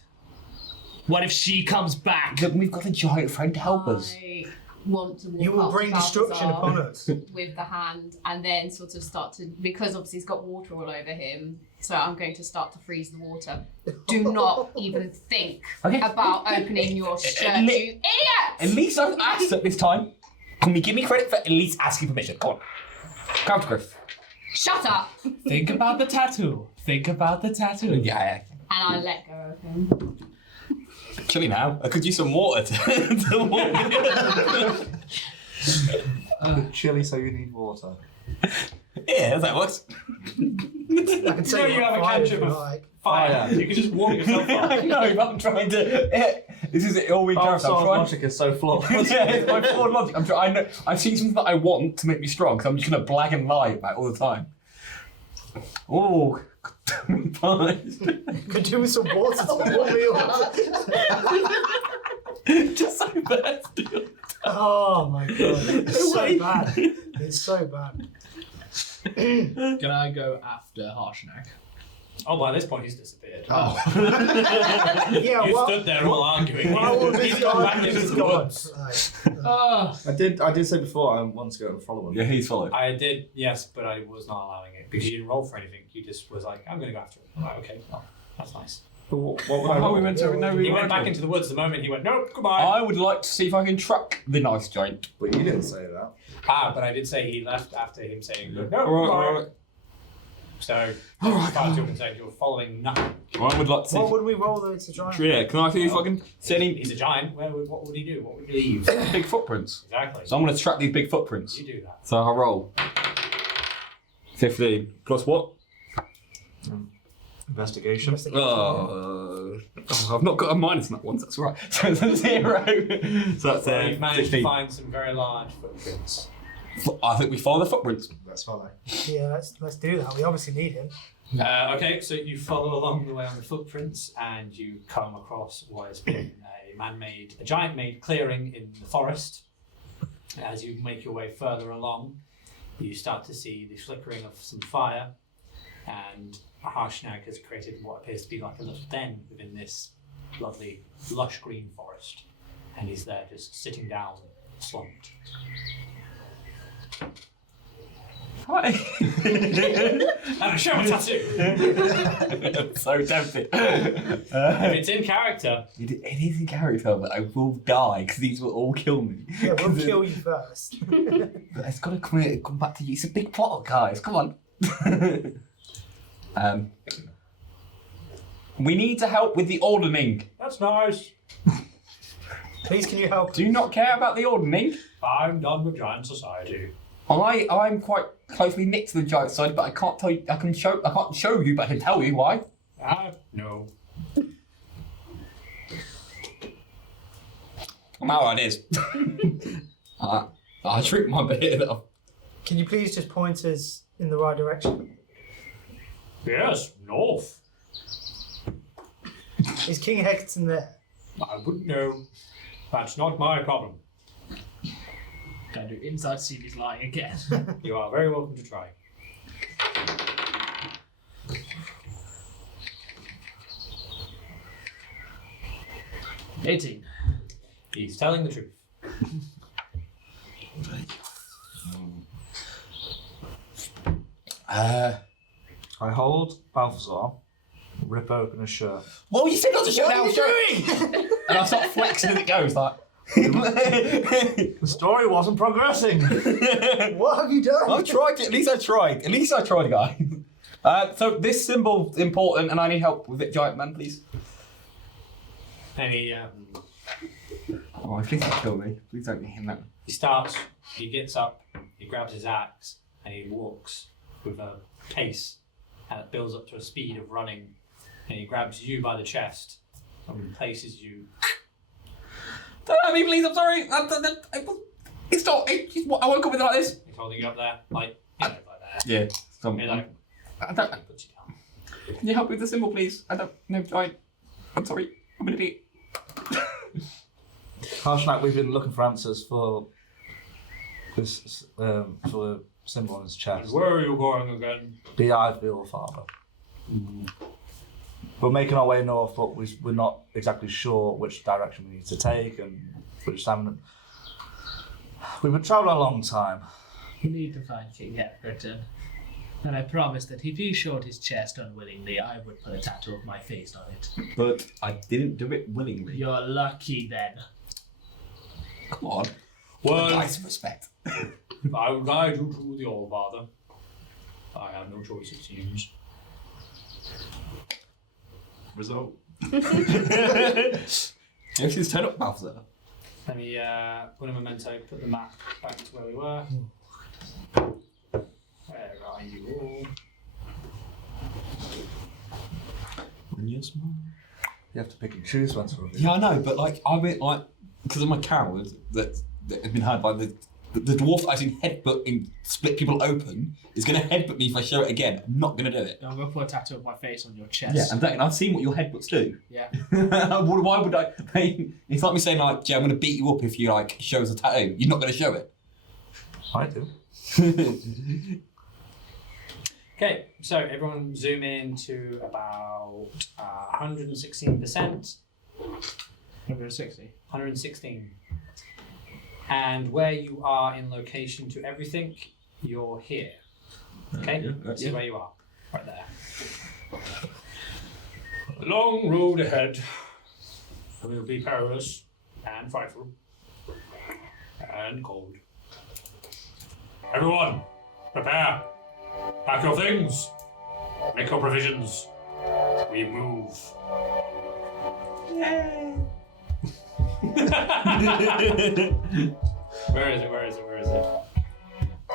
What if she comes back? Look, we've got a giant friend to help us. I want to walk You will up bring to destruction Balthazar upon us. with the hand and then sort of start to, because obviously he's got water all over him, so I'm going to start to freeze the water. Do not even think Okay. about opening your shirt, li- you idiot! At least I've asked at this time. Can we give me credit for at least asking permission? Come on. Come on, Griff. Shut up! Think about the tattoo. Think about the tattoo. Yeah. And I let go of him. Chilly now. I could use some water to warm Chilly, so you need water. Yeah, that works. I can You know you have a fire if ketchup you of like. fire. You can just warm yourself up. I know, but I'm trying to. This is all we care about. Balthazar's I'm trying. logic is so flawed. Yeah, it's my flawed logic. I know. I've seen something that I want to make me strong, so I'm just gonna blag and lie about it all the time. Oh, fine. Could do with some water to warm me up. Just so bad. Still. Oh my god. It's so Wait. bad. It's so bad. Can I go after Harshnak? Oh, by this point he's disappeared. Yeah, You well, stood there all arguing. well, He's this gone guy back into is the gone. woods. Oh, I did say before I want to go and follow him. Yeah, he's followed. I did, yes, but I was not allowing it because you didn't roll for anything. You just was like, I'm going to go after him. I'm like, okay, well, that's nice. But what would I How are we roll? meant to know? He went back into the woods the moment he went, nope, goodbye. I would like to see if I can track the nice giant. But you didn't say that. But I did say he left after him saying, no, Alright, goodbye. alright. So, All as right. far as you're concerned, you're following nothing. I would like to see. What would we roll though to try? Yeah, can I see if I can see any He's a giant. What would he do? What would he leave? big footprints? Exactly. So I'm going to track these big footprints. You do that. So I'll roll. 15 plus what? Investigation. I've not got a minus in that one. So that's right. So it's a 0. So that's So you've managed to 16. find some very large footprints. I think we follow the footprints. Let's follow. Yeah, let's do that. We obviously need him. Okay, so you follow along the way on the footprints, and you come across what has been a giant-made clearing in the forest. As you make your way further along, you start to see the flickering of some fire, and Harshnak has created what appears to be like a little den within this lovely, lush green forest, and he's there just sitting down, slumped. Hi. And a shower tattoo! So tempted. If it's in character, It is in character, but I will die because these will all kill me. Yeah, we'll kill you first. But it's got to come back to you. It's a big plot, guys. Come on. We need to help with the ordering. that's nice. Please, can you help? Do you not care about the ordering? I'm done with giant society. I'm quite closely knit to the giant side, but I can't tell you. I can't show you, but I can tell you why. No. I'm out of ideas. I shrink my bit enough. Can you please just point us in the right direction? Yes, north. Is King Hecton there? I wouldn't know. That's not my problem. Can I do inside see if he's lying again? You are very welcome to try. $18. He's telling the truth. I hold Balthazar, rip open a shirt. Well, you said not to show What now. are you Show it. And I start flexing as it goes, like. The story wasn't progressing. What have you done? I've tried. At least I tried. At least I tried, guys. So this symbol's important, and I need help with it, giant man, please. And Oh, please don't kill me. Please don't hit him that. he gets up, he grabs his axe, and he walks with a pace, and it builds up to a speed of running, and he grabs you by the chest and places you. Don't hurt me, please. I'm sorry. It's not. I woke up with it like this. He's holding you up there, like that. Yeah. He's like, I don't. and puts you down. Can you help with the symbol, please? I don't know, giant. I'm sorry. I'm an idiot. Harshnak, we've been looking for answers for this for the symbol on his chest. Where are you going again? The eye of the Allfather. We're making our way north, but we're not exactly sure which direction we need to take and which time. We've been travelling a long time. We need to find King Hector. And I promised that if he showed his chest unwillingly, I would put a tattoo of my face on it. But I didn't do it willingly. You're lucky then. Come on. Well, Nice respect. I will guide you to the Allfather. I have no choice, it seems. Result. If she's turned up, Balthazar. Let me put a memento, put the map back to where we were. Where are you all? When you're small. You have to pick and choose when to reveal. Yeah, I know, but like I went like because I'm a coward that has been had by the dwarf I've seen headbutt and split people open is going to headbutt me if I show it again. I'm not going to do it. I'm going to put a tattoo of my face on your chest. Yeah, and I've seen what your headbutts do. Yeah. Why would I? It's like me saying like, Jay, I'm going to beat you up if you like show us a tattoo. You're not going to show it. I do. Okay, so everyone zoom in to about 116%. 160. 116. And where you are in location to everything, you're here. Okay? This is where you are. Right there. The long road ahead will be perilous and frightful and cold. Everyone, prepare. Pack your things. Make your provisions. We move. Yay! Where is it? Where is it? Where is it?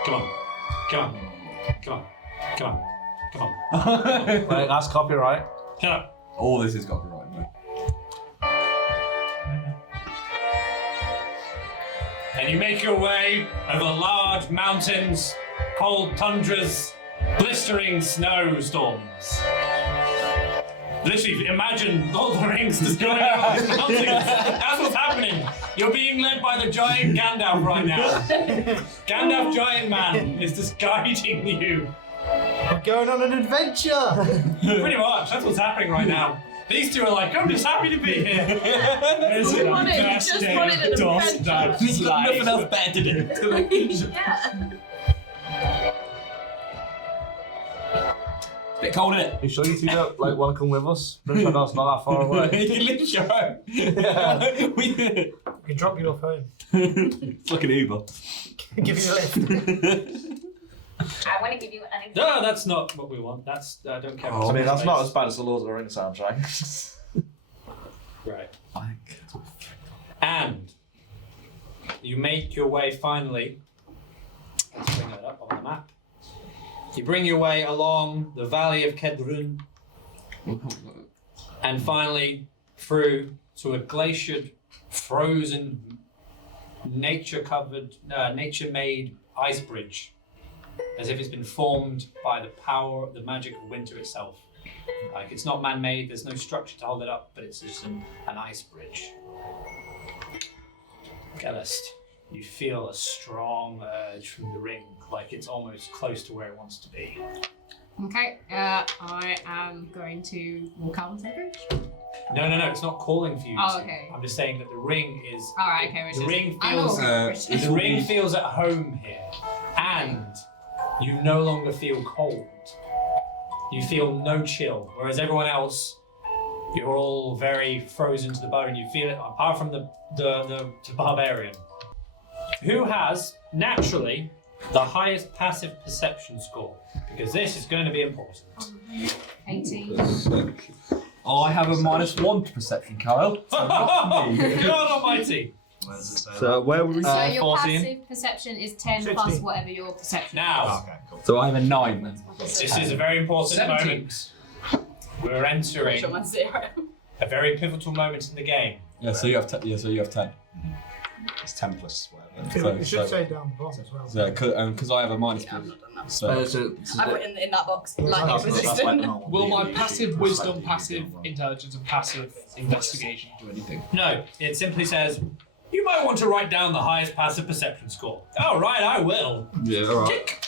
Come on. Come on. Come on. Come on. Come on. Like, that's copyright. Shut up. All this is copyright, mate. And you make your way over large mountains, cold tundras, blistering snowstorms. Literally, imagine Lord of the Rings just going over the mountains. That's what's happening. You're being led by the giant Gandalf right now. Gandalf Giant Man is just guiding you. We're going on an adventure! Pretty much, that's what's happening right now. These two are like, I'm just happy to be here. We just wanted an adventure. He's got nothing else better to do. Yeah. Bit cold, innit? You sure you two don't like want to come with us? Bryn Shander's not that far away. You can lift your own. Yeah. You can drop you off home. It's like an Uber. Give you a lift. I want to give you an example. No, that's not what we want. That's, I don't care. I mean, that's not as bad as the Lord of the Rings soundtrack. Right. And you make your way finally. Let's bring that up on the map. You bring your way along the valley of Kedrun and finally through to a glaciered, frozen, nature-covered, nature-made ice bridge, as if it's been formed by the power, the magic of winter itself. Like, it's not man-made, there's no structure to hold it up, but it's just an ice bridge. Gelest, you feel a strong urge from the ring, like it's almost close to where it wants to be. Okay, I am going to walk out onto the bridge. No, it's not calling for you. Oh, to. okay. I'm just saying that the ring is. Alright, okay, The ring I know feels. where the bridge is. The ring feels at home here, and you no longer feel cold. You feel no chill, whereas everyone else, you're all very frozen to the bone. You feel it, apart from the barbarian, who has naturally the highest passive perception score, because this is going to be important. 18. I have a -1 to perception, Kyle. So not me. God Almighty! Where does it say So where were we? So your 14. passive perception is 10 plus 16. whatever your perception Now, Okay, cool. So I have a 9 then. this is a very important 17. moment. We're entering Show my 0. a very pivotal moment in the game. Yeah, so you have 10. Yeah, so you have 10. It's 10 plus whatever. It should say down the bottom as well. So because I have a -2. Yeah, I've not done that. So I put in that box, like That's the resistant. normal. Will my passive wisdom, passive intelligence, and passive investigation do anything? No, it simply says, you might want to write down the highest passive perception score. All right, I will. yeah, all right. Tick.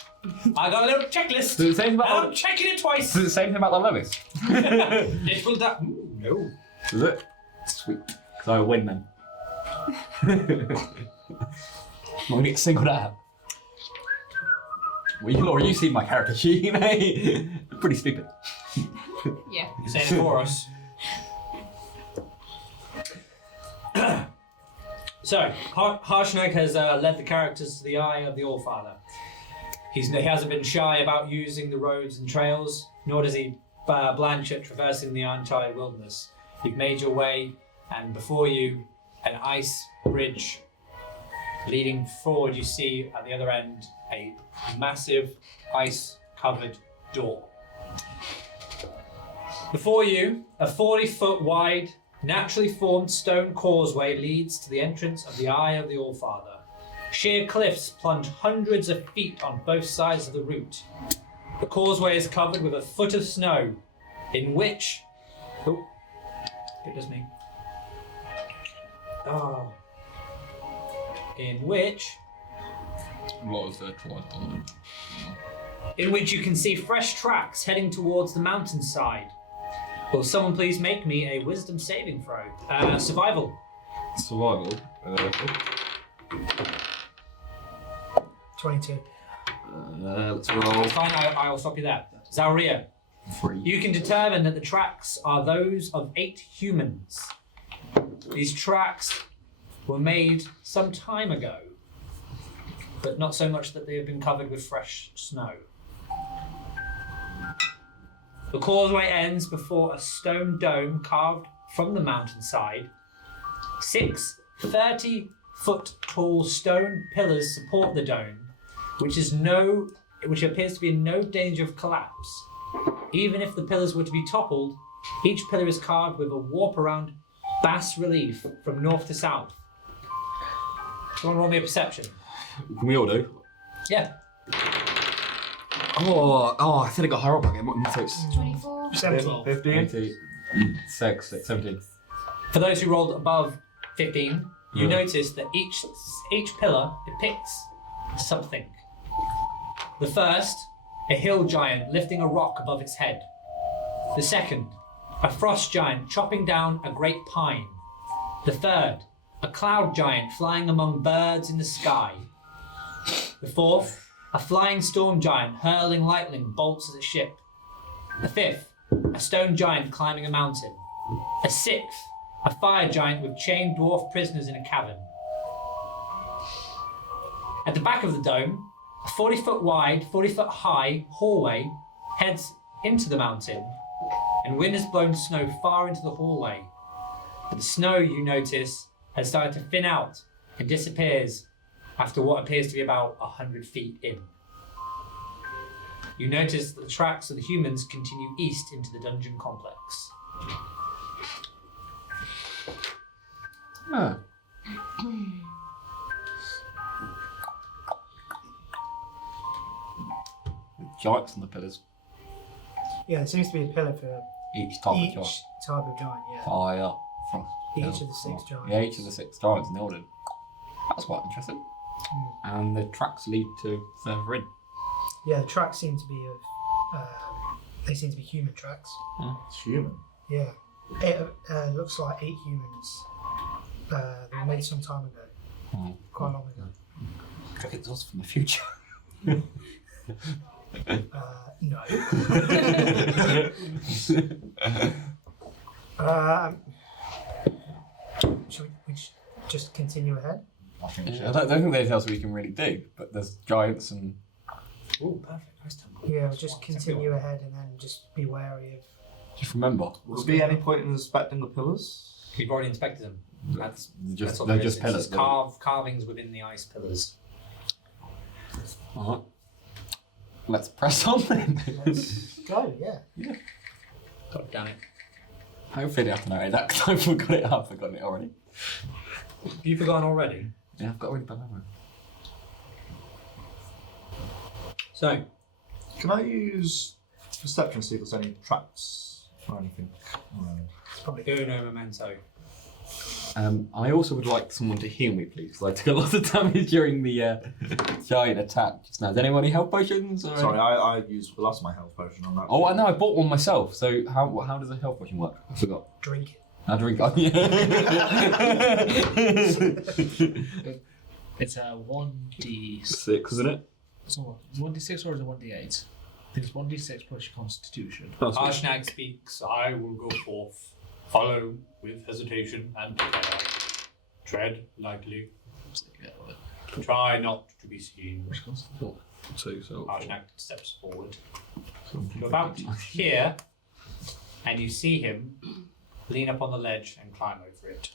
I got a little checklist. So the same And I'm about checking it twice. the same thing about the lowest. It will no. Is it? Sweet. So I win then. I'm gonna get singled out. Well, Laura, you see my character sheet, mate. Pretty stupid. Yeah. You're saying it for us. So, Harshnak has led the characters to the eye of the Allfather. He hasn't been shy about using the roads and trails, nor does he blanch at traversing the entire wilderness. You've made your way, and before you, an ice bridge leading forward. You see at the other end a massive ice-covered door. Before you, a 40-foot wide, naturally formed stone causeway leads to the entrance of the Eye of the Allfather. Sheer cliffs plunge hundreds of feet on both sides of the route. The causeway is covered with a foot of snow, in which... Oh, goodness me. Oh. In which... What was the try? In which you can see fresh tracks heading towards the mountainside. Will someone please make me a wisdom saving throw? Survival. Survival. 22. Let's roll. Fine, I will stop you there. Zalryia, 3. you can determine that the tracks are those of 8 humans. These tracks were made some time ago, but not so much that they have been covered with fresh snow. The causeway ends before a stone dome carved from the mountainside. 6 30-foot tall stone pillars support the dome, which appears to be in no danger of collapse. Even if the pillars were to be toppled, each pillar is carved with a warp-around bas relief from north to south. Someone roll me a perception. Can we all do? Yeah. Oh, I said I got higher up again. So it's 24. 17. 15. 17. For those who rolled above 15, you notice that each pillar depicts something. The first, a hill giant lifting a rock above its head. The second, a frost giant chopping down a great pine. The third, a cloud giant flying among birds in the sky. The fourth, a flying storm giant hurling lightning bolts at a ship. The fifth, a stone giant climbing a mountain. A sixth, a fire giant with chained dwarf prisoners in a cavern. At the back of the dome, a 40-foot wide, 40-foot high hallway heads into the mountain, and wind has blown snow far into the hallway. But the snow, you notice, has started to thin out and disappears after what appears to be about 100 feet in. You notice that the tracks of the humans continue east into the dungeon complex. Ah. Giants on the pillars. Yeah, there seems to be a pillar for Each type of each giant. type of giant, yeah. Fire. Frost. Each hill, of the 6 frost. giants. Yeah, each of the 6 giants in the order. That's quite interesting. And the tracks lead to further in. Yeah, the tracks seem to be of. They seem to be human tracks. It's human. Yeah. It looks like 8 humans. They were made some time ago. Quite long ago. I think it's us from the future. No. Should we just continue ahead? I think I don't think there's anything else we can really do, but there's giants and. Oh, perfect. Nice time. Yeah, we'll just continue ahead and then just be wary of. Just remember, Will there be any point in inspecting the pillars? We've already inspected them. That's just, all they're there is. just It's pillars. carvings within the ice pillars. Alright. Let's press on then. Let's go, yeah. God damn it. Hopefully, I have to know that because I've forgotten it already. You've forgotten already? Yeah, I've got a really bad memory. So, Can I use perception to see if there's any traps or anything? It's probably uno memento. I also would like someone to heal me, please, because I took a lot of damage during the giant attack just now. Does anyone need health potions? Or Sorry, I used the last of my health potion on that. Oh, I know, I bought one myself. So how does a health potion work? I forgot. drink it. I drink. Oh, yeah. It's a 1d6. 6, isn't it? It's 1d6 or is it 1d8? I think it's 1d6 plus your constitution. Oh, sweet. Harshnak speaks, I will go forth. Follow with hesitation and care. Tread lightly. Try not to be seen. So. Harshnak steps forward. You're about here, and you see him lean up on the ledge and climb over it.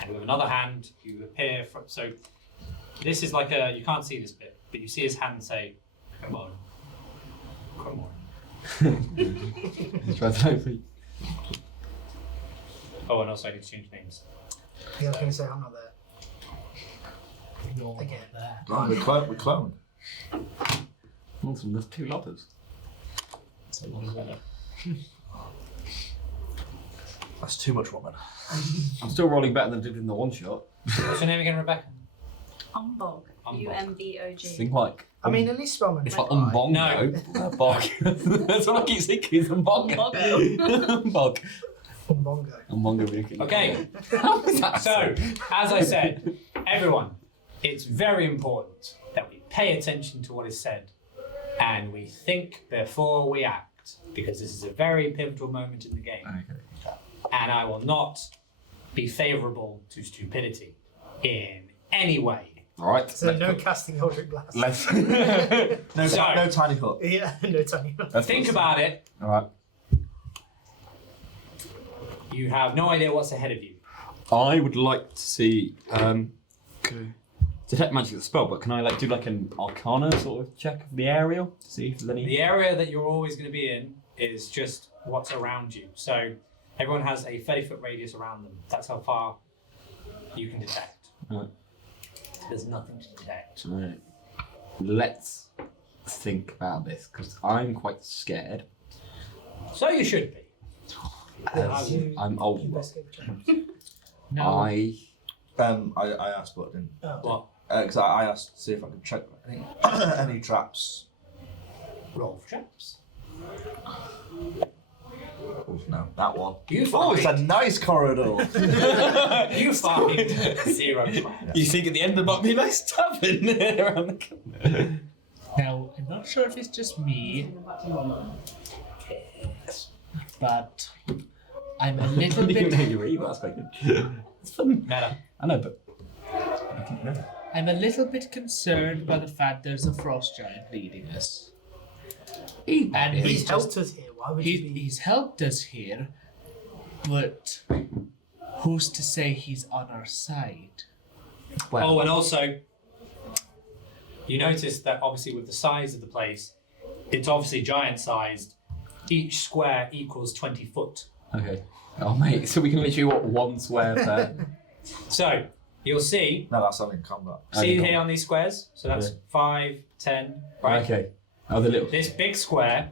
And with another hand, you appear from. So, this is like a. You can't see this bit, but you see his hand say, "Come on. Come on." Try to hopefully. Oh, and also I need to change names. Yeah, I was going to say, I'm not there. You're Again. there. Oh, we're cloned. Awesome, there's 2 lovers. That's a lot of water. That's too much woman. I'm still rolling better than I did in the one shot. What's your name again, Rebecca? Umbog. U-M-B-O-G. Think like. I mean, at least Spellman. It's like Umbongo. Bog. That's what I keep thinking. Is Umbongo. Umbog. Umbongo. Umbongo. Okay. So, as I said, everyone, it's very important that we pay attention to what is said and we think before we act, because this is a very pivotal moment in the game. Okay. And I will not be favourable to stupidity in any way. All right. So no casting Eldritch Blast. Let's. No, So- no tiny hut. Yeah, no tiny. Think about it. All right. You have no idea what's ahead of you. I would like to see detect magic is a spell, but can I do an Arcana sort of check of the area to see if there's any? The area that you're always going to be in is just what's around you. So everyone has a 30-foot radius around them. That's how far you can detect. Right. There's nothing to detect. Right. Let's think about this because I'm quite scared. So you should be. I'm old. No. I I asked, but I didn't. What? Because I asked to see if I could check any traps. Roll for traps. Oh, no, that one. You Oh, it's a find, nice corridor. you find 0 traps. You think at the end there might be a nice tavern around the corner? Now, I'm not sure if it's just me, but I'm a little I didn't bit. know you were evil. That's quite good. It's fun. Meta. I know, but I didn't know. I'm a little bit concerned by the fact there's a frost giant leading us. And He's helped us here. Why would you be? He's helped us here, but who's to say he's on our side? Well, Oh, and also, you notice that obviously with the size of the place, it's obviously giant-sized. Each square equals 20 foot. okay. Oh, mate, so we can literally walk one square per. So you'll see, No, that's only in combat. see here on these squares. So that's Yeah. 5, 10, right? Okay. Oh, the little. This big square,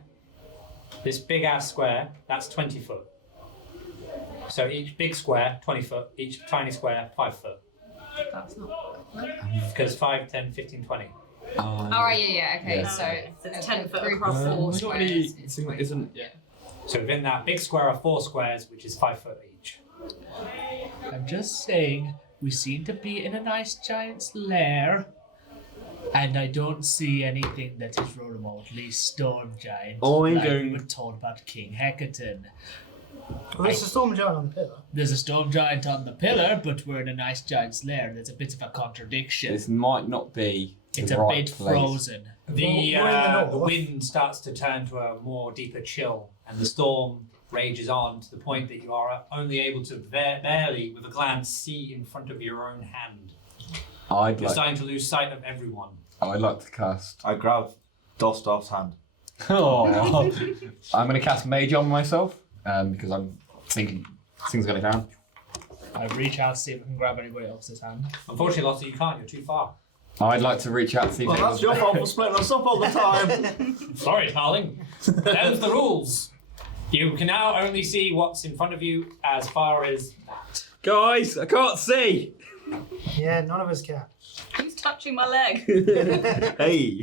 this big ass square, that's 20 foot. So each big square, 20 foot. Each tiny square, 5 foot. That's not. Because 5, 10, 15, 20. Oh, right, yeah, okay. Yeah. So it's 10 foot group across of the 4 It's not really. squares. It's like, isn't. Yeah. So within that big square are 4 squares, which is 5 foot each. I'm just saying, we seem to be in a nice giant's lair, and I don't see anything that is remotely storm giant. I'm like going- we were told about King Hecaton. Well, there's a storm giant on the pillar. There's a storm giant on the pillar, but we're in a nice giant's lair. There's a bit of a contradiction. This might not be. It's the a right bit place. frozen. The, We're in the the north. wind starts to turn to a more deeper chill, and the storm rages on to the point that you are only able to barely, with a glance, see in front of your own hand. I'd You're like. starting to lose sight of everyone. I'd like to cast. I grabbed Dosdarth's hand. Oh, I'm going to cast Mage on myself because I'm thinking things are going down. I reach out to see if I can grab anybody else's hand. Unfortunately, Lotta, you can't. You're too far. I'd like to reach out to see if Well, anyone's- that's your fault for splitting us up all the time. Sorry, darling. Them's the rules. You can now only see what's in front of you as far as that. Guys, I can't see. Yeah, none of us can. Who's touching my leg? Hey.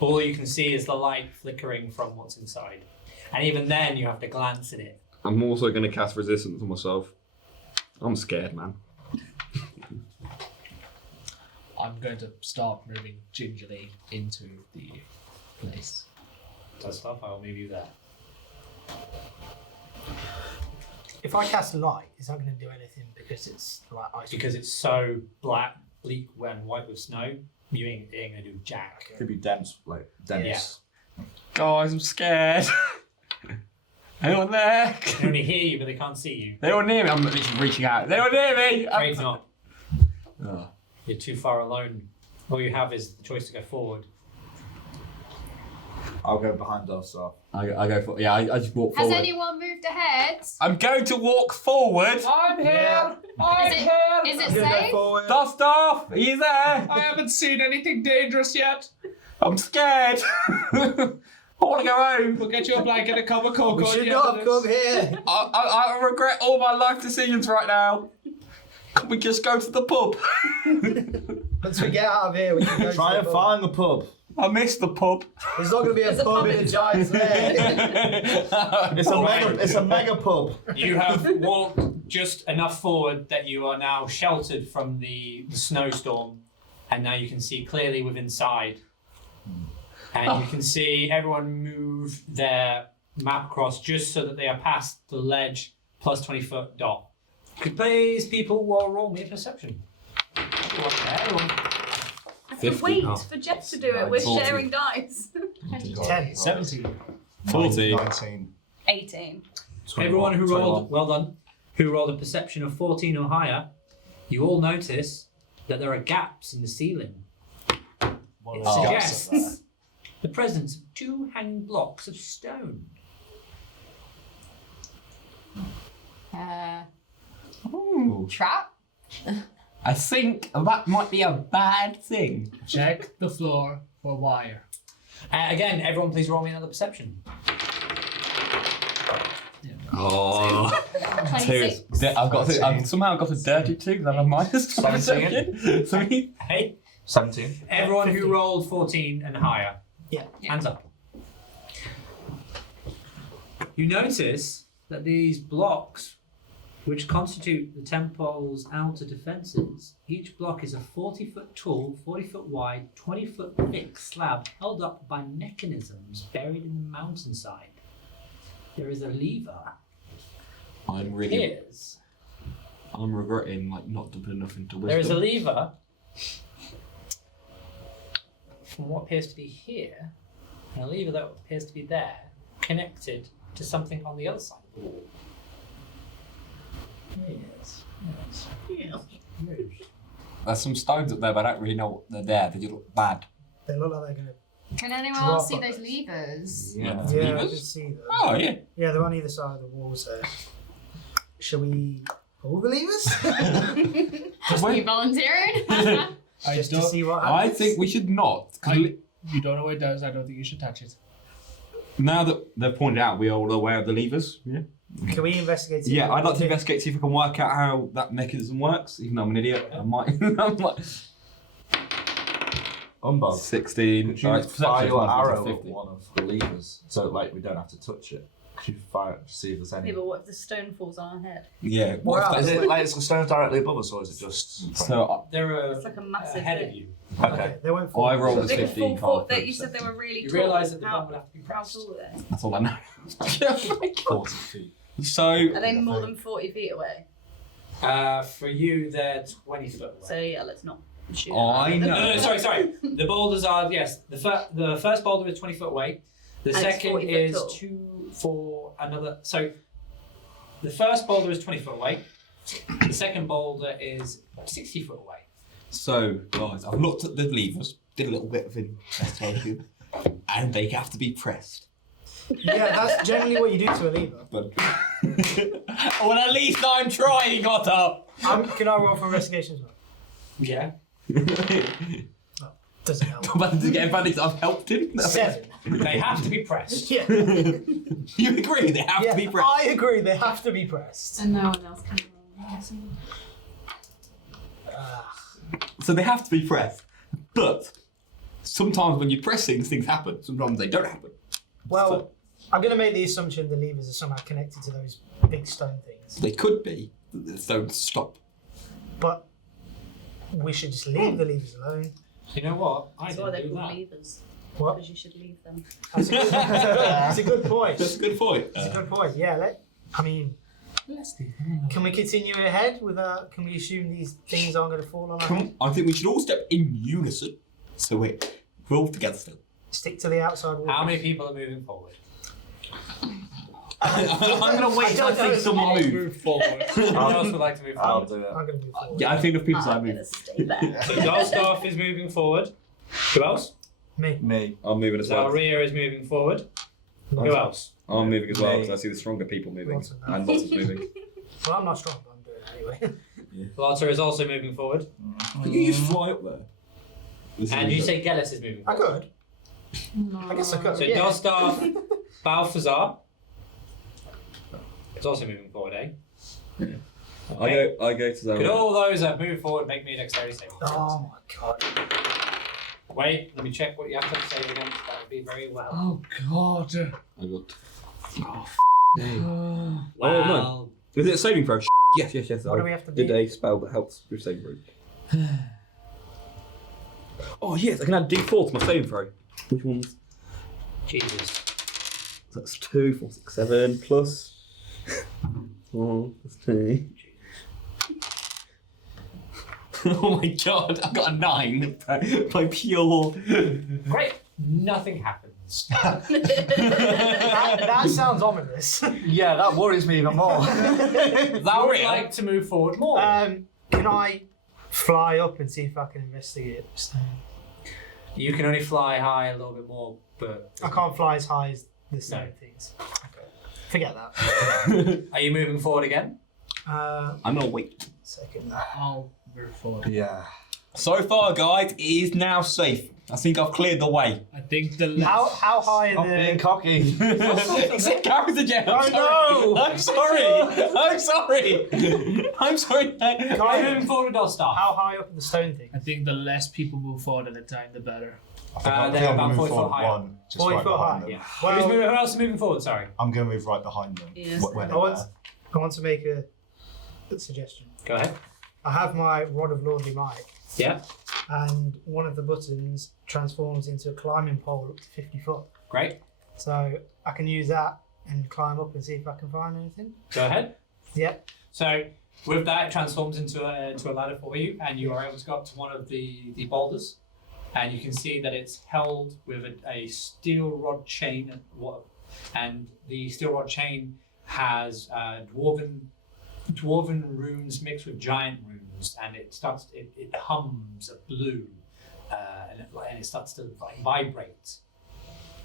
All you can see is the light flickering from what's inside. And even then, you have to glance at it. I'm also going to cast resistance on myself. I'm scared, man. I'm going to start moving gingerly into the place. Does stuff, I'll move you there. If I cast light, is that going to do anything because it's like ice? Because it's so black, bleak, and white with snow, you ain't going to do jack. Could be dense, like dense. Guys, I'm scared. Anyone there? They can only hear you, but they can't see you. They don't near me. I'm literally reaching out. They don't near me. Afraid not. Oh. You're too far alone. All you have is the choice to go forward. I'll go behind Dosdarth. I go for I just walk Has forward. anyone moved ahead? I'm going to walk forward. I'm here! Yeah. I'm Is it- here! Is it I'm gonna go safe? forward. Dosdarth, are you there? I haven't seen anything dangerous yet. I'm scared. I want to go home. We'll get you a blanket and cover cocoa. We should not have come here. I regret all my life decisions right now. Can we just go to the pub? Once we get out of here, we can go Try to and the pub. find the pub. I miss the pub. There's not going to be a There's a pub pub in a in giant's lair. It's a mega pub. You have walked just enough forward that you are now sheltered from the snowstorm, and now you can see clearly within inside. And you can see everyone move their map across just so that they are past the ledge plus 20 foot dot. Could please people roll me a perception? Everyone. I can 50. wait Oh. for Jeff to do it. We're 40. sharing dice. 10. 17. 40. 19. 18. Everyone who 21. rolled, well done, who rolled a perception of 14 or higher, you all notice that there are gaps in the ceiling. What It are the gaps up suggests the presence of 2 hanging blocks of stone. Trap? I think that might be a bad thing. Check the floor for wire. Again, everyone please roll me another perception. Oh. 26. I've somehow got a dirty 2 because I have a minus 17. So Hey, 17. everyone who rolled 14 and higher, Yeah. hands up. You notice that these blocks, which constitute the temple's outer defences, each block is a 40-foot tall, 40-foot wide, 20-foot thick slab held up by mechanisms buried in the mountainside. There is a lever. I'm regretting not to put enough into wisdom. There is a lever from what appears to be here, and a lever that appears to be there, connected to something on the other side of the wall. Yes. There's some stones up there, but I don't really know what they're there. They just look bad. They look like they're going to. Can anyone Drop else see us. those levers? Yeah. Yeah, I Levers? can see them. Oh yeah. Yeah, they're on either side of the walls there. Shall we pull the levers? Just you volunteering? I Just to don't. see what happens? I think we should not. 'Cause You don't know what it does. I don't think you should touch it. now that they've pointed out, we're all aware of the levers. Yeah. Can we investigate? Yeah, I'd like to investigate, see if I can work out how that mechanism works. Even though I'm an idiot, I might. I'm like Umbog. 16. Could you Alright, fire perception your is arrow at 50. one of the levers so we don't have to touch it? Could you fire it to see if there's any? Yeah, but what if the stone falls on our head? Yeah. Well, What if Is that's it like it's the stones directly above us, or is it just? so? They're It's like a massive ahead thing. of you. Okay. They went I forward. rolled a They could 15. fall can't that I? you said they were really You tall. realise that the How- bum will have to be How pressed. tall are they? That's all I know. 40 feet. So. Are they more than 40 feet away? For you, they're 20 foot away. So yeah, let's not shoot. I them. know. No, sorry. The boulders are, yes, the first boulder is 20 foot away. The And it's second 40 foot is tall. 2 for another. So the first boulder is 20 foot away. The second boulder is 60 foot away. So, guys, I've looked at the levers, did a little bit of investigation, and they have to be pressed. Yeah, that's generally what you do to a lever. But well, at least I'm trying, Otter. Can I roll for investigation as well? Yeah. Doesn't help. But to get advantage, I've helped him. 7. They have to be pressed. Yeah. You agree? They have to be pressed. I agree. They have to be pressed. And no one else can roll. So they have to be pressed. But sometimes when you press things happen. Sometimes they don't happen. Well, I'm going to make the assumption the levers are somehow connected to those big stone things. They could be. The stones stop. But we should just leave the levers alone. You know what? I That's why didn't they're do called that. levers. What? Because you should leave them. That's a good, that's a good point. That's a good point. That's a good point. Yeah, can we continue ahead without? Can we assume these things aren't going to fall on our head? I think we should all step in unison. So we're all together still. Stick to the outside wall. How many people are moving forward? I'm going to wait till I think someone move. Who else would like to move I'll forward? do it. I'm going to move forward. Yeah, I think the people I I'm move. gonna stay there. So Dosdarth is moving forward. Who else? Me. Me. I'm moving as well. Zalryia is moving forward. Who else? I'm moving as well Me. because I see the stronger people moving. Lots of that. And lots is moving. Well, I'm not strong, but I'm doing it anyway. Lotta is also moving forward. Can you just fly up there? And you say Gelest is moving I forward. could. I guess I could. So yeah. Dosdarth, Balthazar is also moving forward, eh? I go to Could the. all those that move forward make me a dexterity saving throw? Oh my god. Wait, let me check what you have to save against. That would be very well. Oh God. I got. Oh, Wow. no. Is it a saving throw? Yes. What do we have to Did do? a spell that helps with saving throw. Oh yes, I can add D4 to my saving throw. Which ones? Jesus. So that's 2, 4, 6, 7 plus. 3. Oh my god, I got a 9 by pure. Great. Nothing happens. That sounds ominous. Yeah, that worries me even more. I would like to move forward more. Can I fly up and see if I can investigate this thing? You can only fly high a little bit more, but I can't fly as high as the stone things. Okay. Forget that. Are you moving forward again? I'm gonna wait. Second. I'll move forward. Yeah. So far, guys, it is now safe. I think I've cleared the way. I think the How high are I'm being the... cocky. Is it character jam? Oh, I'm sorry. I'm sorry. I'm sorry. Are you moving forward with Dosdarth? How high up are the stone things? I think the less people move forward at a time, the better. I think they're I'm about gonna 40 move foot forward higher. one, just 40 right foot behind high, them. Yeah. Well- Who else is moving forward? Sorry. I'm going to move right behind them. Yes. Where I they're want, at. I want to make a suggestion. Go ahead. I have my Rod of Lordly Might, Yeah. and one of the buttons transforms into a climbing pole up to 50 foot. Great. So I can use that and climb up and see if I can find anything. Go ahead. Yep. So with that, it transforms into a ladder for you, and you are able to go up to one of the boulders, and you can see that it's held with a steel rod chain, and the steel rod chain has dwarven runes mixed with giant runes, and it hums a blue, and it starts to vibrate.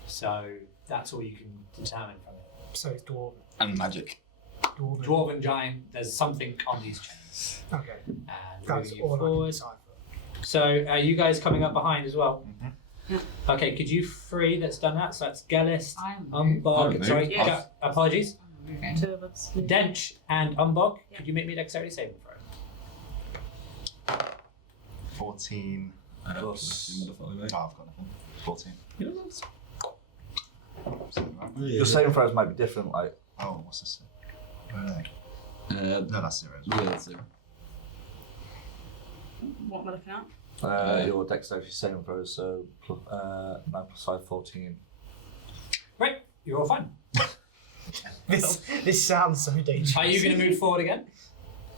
So that's all you can determine from it. So it's dwarven. And magic. Dwarven. Dwarven giant. There's something on these chains. Okay. And That's moving you all I can forward. decipher. So are you guys coming up behind as well? Okay, could you three that's done that? So that's Gelest, I am Umbog, moved. sorry, Yes. apologies. moving. 2 of us. Dench and Umbog, Yeah. could you make me a dexterity saving throw? 14. Plus. Oh, I've got nothing. 14. Something right? Your saving throws might be different, like. Oh, what's this? Uh, No, that's 0. yeah, that's it. What am I looking at? Your dexterity saving throws, so 9 plus 5, 14. Right, you're all fine. This sounds so dangerous. Are you going to move forward again?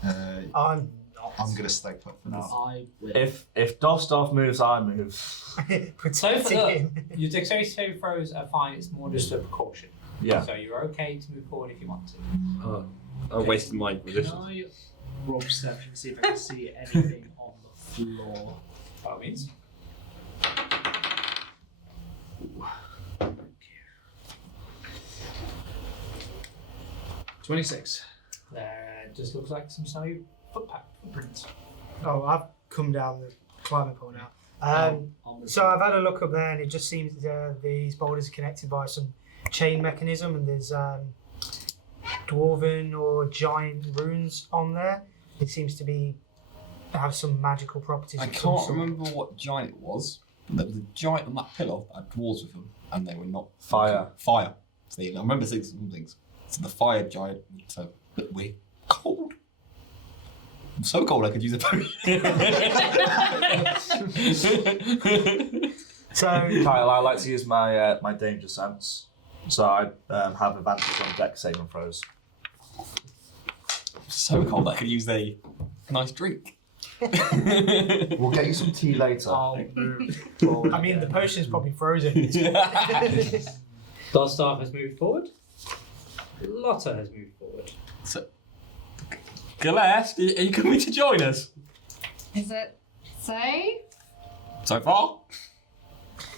I'm not. I'm going to stay put for now. I will. If Dosdarth moves, I move. So for Protecting him. your dexterity saving throws are fine, it's more just a precaution. Yeah. So you're okay to move forward if you want to. I wasted my Can resistance. I roll perception, see if I can see anything on the floor? By all means. 26. There just looks like some snowy footprints. Oh, I've come down the climbing pole now. On the So I've had a look up there, and it just seems these boulders are connected by some chain mechanism, and there's dwarven or giant runes on there. It seems to be have some magical properties. I of some can't sort. remember what giant it was, but there was a giant on that pillar that had dwarves with them, and they were not Fire. Fire. See, I remember seeing some things. So the fire giant, so but we're cold. I'm so cold I could use a potion. So Kyle, I like to use my my danger sense, so I have advantage on dex saving throws. So cold I could use a nice drink. We'll get you some tea later. I'll move forward. I mean, the again. potion's probably frozen. Dosdarth has moved forward. Lotta has moved forward. So, Gelest, are you coming to join us? Is it safe? So far?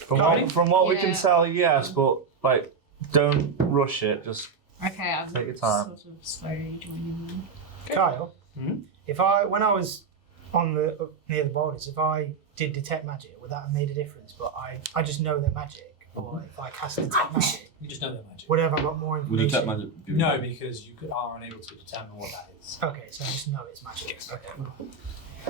From what we can Yeah. tell, yes, but like, don't rush it. Just Okay, I'm Take your time. sort of slowly joining them. Kyle, Hmm? when I was on the near the boulders, if I did detect magic, would that have made a difference? But I just know they're magic, or if I cast detect magic, You just know they're magic. would I have got more Would you information? take magic? No, because you are unable to determine what that is. Okay, so I just know it's magic. Okay.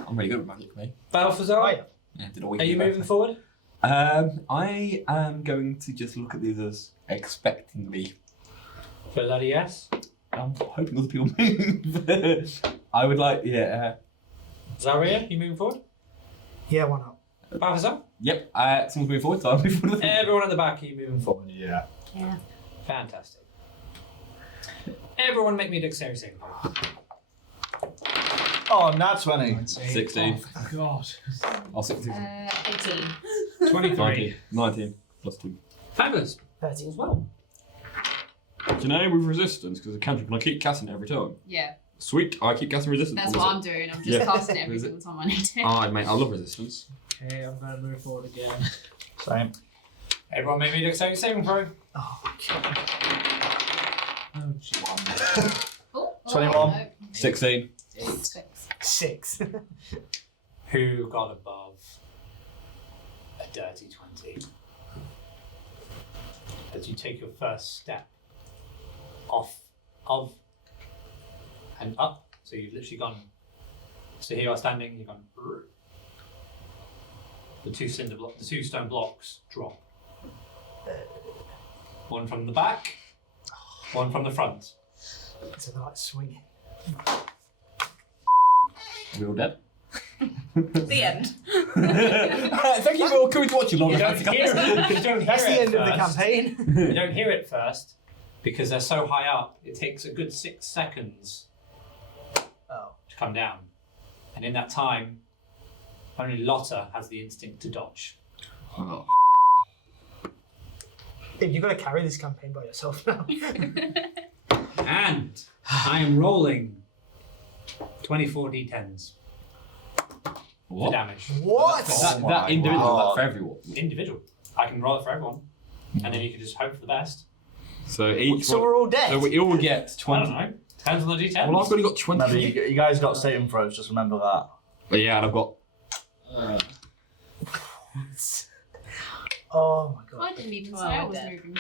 I'm really good at magic, mate. Balthazar, Oh, yeah. Yeah, did a week are you ago. moving forward? I am going to just look at these as expectingly. Bloody yes. I'm hoping other people move. I would like, yeah. Zalryia, you moving forward? Yeah, why not? Balthazar? Yep, someone's moving forward, so I'll move forward. Everyone at the back, are you moving forward? Yeah. Yeah. Fantastic. Everyone make me a dexterity saving throw. Oh, nat 20. 16. Oh, God. Oh, 16. 18. 23. 19. Plus 2. Fabulous. 13 As well. Do you know with resistance, because the cantrip, can I keep casting it every time? Yeah, Sweet, I keep casting resistance. that's all what the I'm doing. I'm just Yeah. casting it every Is it- single time I need it. time. Mate, I love resistance. Okay, I'm going to move forward again. Same. Everyone make me a dexterity saving throw. Oh my god. Oh, jeez. Oh, 21. no. 16. 6. Who got above a dirty 20? As you take your first step off of and up, so you've literally gone. So here you are standing. You've gone. The two stone blocks drop. One from the back, one from the front. It's a nice swing. We're all dead. The end. Thank you for all coming to watch you, Lord You of don't Fancy hear Cloaks. it. You don't That's the hear it end of the first. campaign. You don't hear it first because they're so high up. It takes a good 6 seconds Oh. to come down, and in that time, only Lotta has the instinct to dodge. Oh. Dave, you've got to carry this campaign by yourself now. And I am rolling 24 d10s for What? damage. What? That my individual, God. that for everyone. Individual. I can roll it for everyone, and then you can just hope for the best. So each So one, we're all dead. so we all get I 20. don't know. Depends on the d10. Well, I've only got 20. Remember, you guys got saving throws, just remember that. But yeah, and I've got. Oh my god. I didn't even say Well, I was dead. moving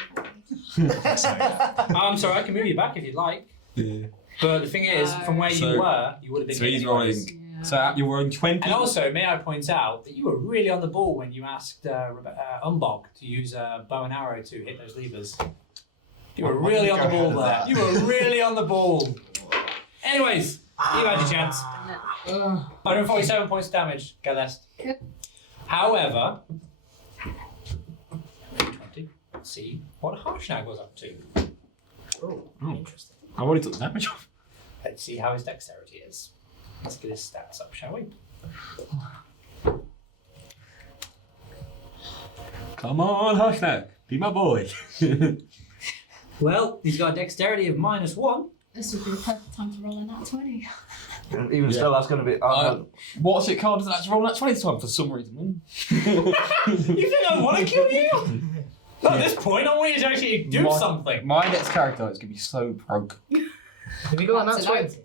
forward. I'm sorry, I can move you back if you'd like. Yeah. But the thing is, from where So- you were, you would have been So hit he's anyways. rolling. Yeah. So you're rolling 20. And also, may I point out that you were really on the ball when you asked Umbog to use a bow and arrow to hit those levers. You were really on the ball there. You were really on the ball. Anyways, you had your chance. 147 points of damage, Gelest. Yep. However, 20. Let's see what Harshnak was up to. Oh, interesting. I've already took the damage off. Let's see how his dexterity is. Let's get his stats up, shall we? Come on, Harshnak. Be my boy. Well, he's got a dexterity of -1. This would be the perfect time to roll in that 20. Even still, that's going to be. What's it called? Does it actually roll that 20 time for some reason? You think I want to kill you? Not at this point, I want you to actually do something. My next character is going to be so broke. Have you got That's that a no. 20?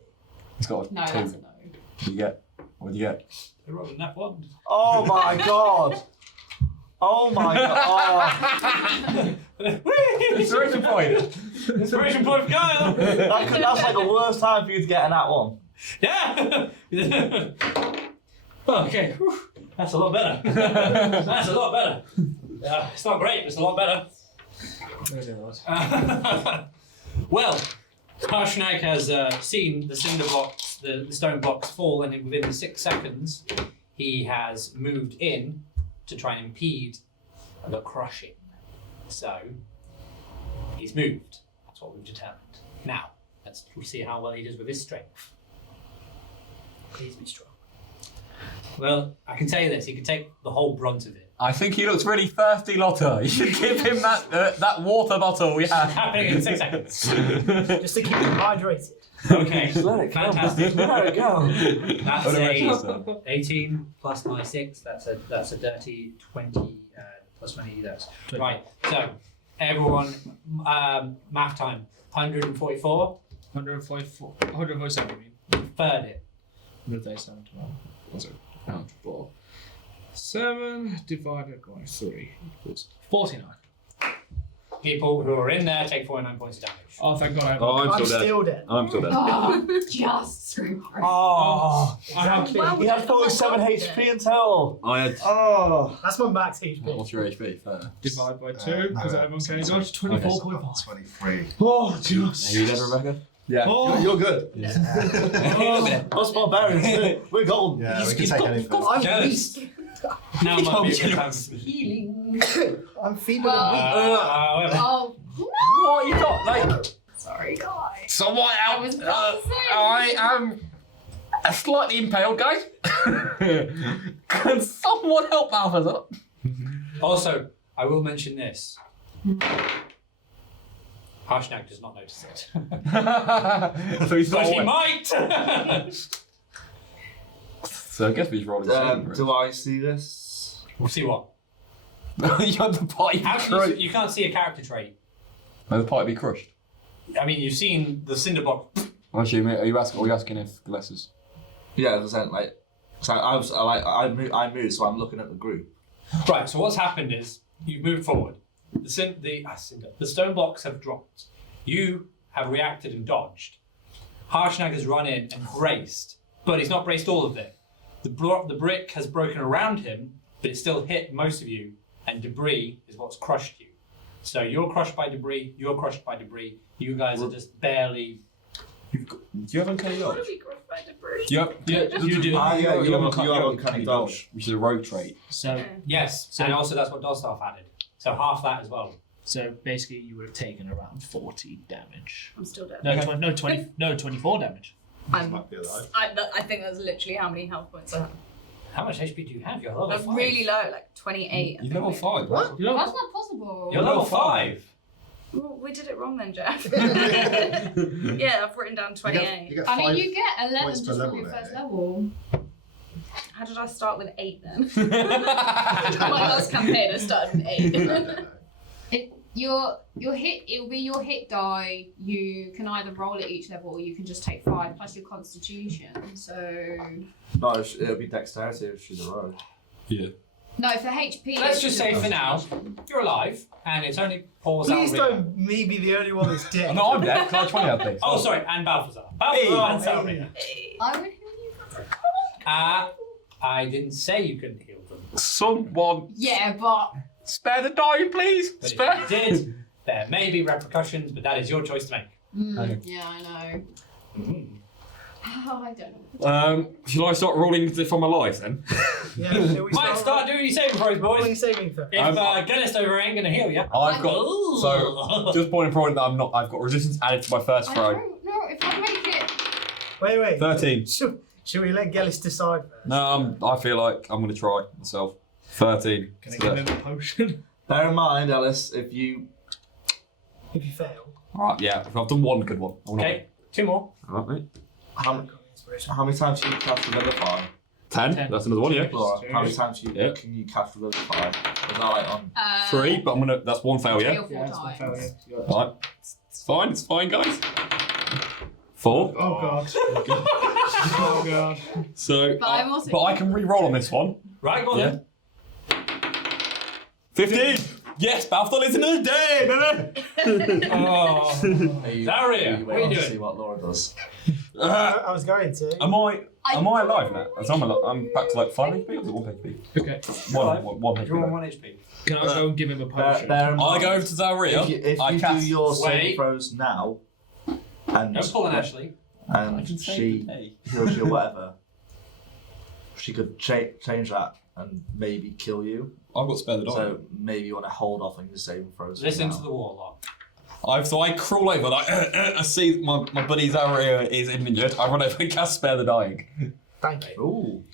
He's got a No, 2. that's a no. What do you get? What do you get? I rolled a nat 1. Oh my god! Oh my god! Inspiration point. Inspiration point for Kyle! That's like the worst time for you to get an at one. Yeah! Well, okay. Whew. That's a lot better. That's a lot better. It's not great, but it's a lot better. Well, Harshnak has seen the cinder blocks, the stone blocks fall, and within the 6 seconds, he has moved in to try and impede the crushing. So, he's moved. That's what we've determined. Now, let's see how well he does with his strength. Please be strong. Well, I can tell you this, he can take the whole brunt of it. I think he looks really thirsty, Lotta. You should give him that water bottle we had. Happening in 6 seconds. Just to keep him hydrated. Okay, Let it go. fantastic. Let it go. That's What the rest a of us 18 plus my 6. That's a dirty 20 plus 20. That's right. So everyone, math time. 144. 144. 147, I mean. Third it. 137, 12. What's it? 4. 7 divided by 3 equals 49. People who are in there take 49 points of damage. Oh, thank God I have. Oh, I'm I'm still dead. still dead. I'm still dead. Oh, just screw through. Oh, Exactly. he had 47 HP in total. I had. Oh. That's my max HP. What's your HP? Fair. Divide by 2, because no, everyone can it's dodge 24.5. 23. Oh, just. Are you dead, Rebecca? Yeah, Oh. you're good. Yeah. Us barbarians, we're golden. Yeah, we can take anything. I'm Jealous. weak. Now might be a good time. Healing. I'm feeble Well, and weak. However, Oh, What you got? Like. sorry, guys. Someone I help! was about to say. I am slightly impaled, guys. Can someone help Balthazar? Also, I will mention this. Harshnak does not notice it. So he's But not he aware. might! So I guess we're rolling saving Do I see this? We'll see what. You're the party How can crushed. you can't see a character trait. The party be crushed. I mean, you've seen the cinder block. Actually, mate, are you asking if Gelest is? Yeah, as I said, like, so I moved, so I'm looking at the group. Right, so what's happened is you've moved forward. The stone blocks have dropped. You have reacted and dodged. Harshnak has run in and braced, but he's not braced all of it. The brick has broken around him, but it still hit most of you, and debris is what's crushed you. So you're crushed by debris, you're crushed by debris, you guys are just barely... Do you have uncanny How dodge? do we cross by debris? Yep. You do. You have uncanny uncanny dodge. which is a rogue trait. So, Yes, and also that's what Dosdarth added. So half that as well. so basically, you would have taken around 40 damage. I'm still dead. No, 24 damage. I'm, Might be alive. I think that's literally how many health points I have. How much HP do you have? You're level I'm 5. really low, like 28. You're level 5. What? You know, That's not possible. You're level 5. Well, we did it wrong then, Jeff. Yeah, I've written down 28. You get I mean, 5 you get 11 points just per from your level first there. level. How did I start with 8 then? My last campaign I started with 8. Your hit, it'll be your hit die. You can either roll at each level or you can just take 5 plus your constitution. So. No, it'll be dexterity if she's a rogue. Yeah. No, for HP. Let's it's just say for now, you're alive, and it's only Paul Please Zalryia. don't me be the only one that's dead. No, I'm dead. Can I 20 out there? Oh, sorry, and Balthazar. Balthazar and Zalryia. I would heal you. I didn't say you couldn't heal them. Someone Yeah, but. spare the dying, please. But Spare. if you did, there may be repercussions, but that is your choice to make. Okay. Yeah, I know. Oh, I don't know. Shall I start rolling as if I'm alive then? Yeah, shall we Might start doing your saving throws, rolling boys. saving throw? If Gelest over ain't gonna heal you. I've got so just point of point that I'm not. I've got resistance added to my first I throw. don't know if I make it. Wait. 13. Should we let Gelest decide first? No, I feel like I'm gonna try myself. 13. can I give him a potion? Bear in mind, Alice, if you If you fail. Alright, yeah. I've done one good one. Okay, 2 more. Alright, mate. how many times can you cast Revivify? 10. 10. That's another one, yeah. Laura, how many times Yeah. can you cast Revivify? Is that like on? 3, but I'm gonna. That's one 3 failure. or 4 Yeah, that's one times. failure. Alright. It's fine, guys. 4. Oh god. Oh god. So, But I'm also- but I can re-roll on this one. Right, go on Yeah. then. 15. Yes, Balthazar is another day, baby. Oh, Are you, Zalryia, are what you are you waiting to doing? see what Laura does? I was going to. Am I alive now? As I'm back to like 5 HP or is it 1 HP? Okay. One HP. You're on 1 HP. Can I go and give him a potion? Bear in I mind, go over to Zalryia. if I you cast. do your Wait. saving throws now, and Don't pull an Ashley. I and can save she the day. heals you or whatever, she could change that and maybe kill you. I've got spare the die. So maybe you want to hold off on your saving throws. Listen now. to the warlock. So I crawl over, like, I see my buddy Zalryia is injured. I run over and cast Spare the Dying. Thank you. Ooh.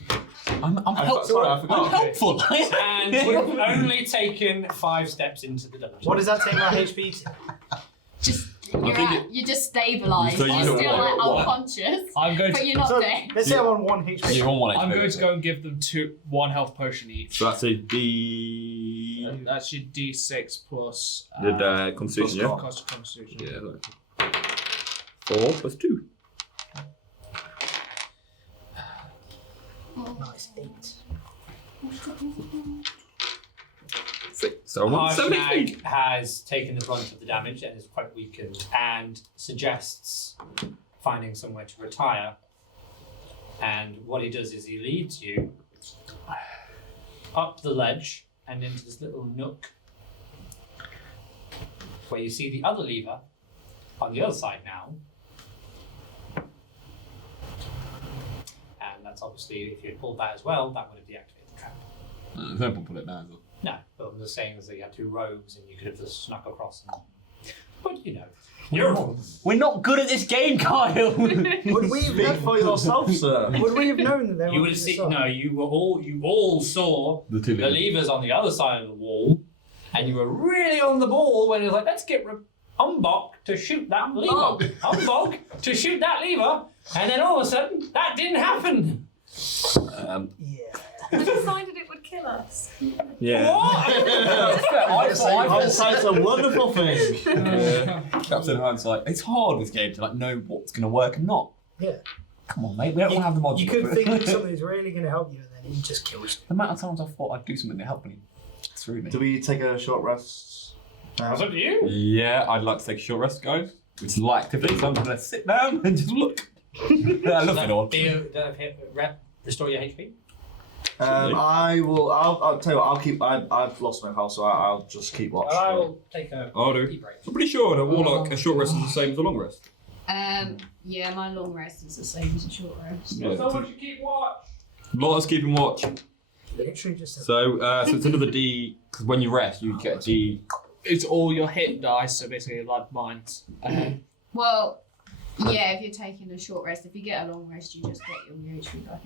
I'm helpful. Sorry, I forgot. I'm helpful. And we've only taken 5 steps into the dungeon. What does that take my HP to? Just think you're just stabilised. So You're you- still like what? unconscious, I'm going but to. you're not So, dead. let's say I'm on 1 HP. You're on 1 HP. I'm going to go and give them 1 health potion each. So that's a D. That's your D6 plus. Constitution, yeah? Cost of Constitution. Yeah. 4 plus 2. Nice 8. 6. So I'm on 7 HP. Harshnak has taken the brunt of the damage and is quite weakened and suggests finding somewhere to retire. And what he does is he leads you up the ledge and into this little nook where you see the other lever on the other side now. And that's obviously, if you had pulled that as well, that would have deactivated the trap. Don't pull it down as well. No, but I'm just saying is that you had 2 rogues and you could have just snuck across and... But, you know. We're not good at this game, Kyle. Would we Speak have for yourself, sir. would we have known that they were You on would have the seen. side? No, you all saw The two the levers on the other side of the wall, and you were really on the ball when it was like, let's get Umbog to shoot that lever. Umbog to shoot that lever, and then all of a sudden, that didn't happen. Yeah. I decided it would kill us. Yeah. Hindsight's a wonderful thing. Captain Hindsight. It's hard this game to like know what's going to work and not. Yeah. Come on, mate. We don't all have the mods. You could think of something that's really going to help you, and then it just kills The amount of times I thought I'd do something to help me through me. Do we take a short rest? What's up to you? Yeah, I'd like to take a short rest, guys. It's light activity, so I'm going to sit down and just look. I love it all. Do you restore your HP? I'll tell you what. I've lost my health, so I'll just keep watch. I will take a I'll do. tea break. I'm pretty sure a warlock, a short rest is the same as a long rest. Yeah, my long rest is the same as a short rest. Yeah. Someone should keep watch. Lotta's keeping watch. literally just. So it's another D, because when you rest, you get a D. It's all your hit dice, so basically like mines. Well, yeah, if you're taking a short rest, if you get a long rest, you just get your HP back.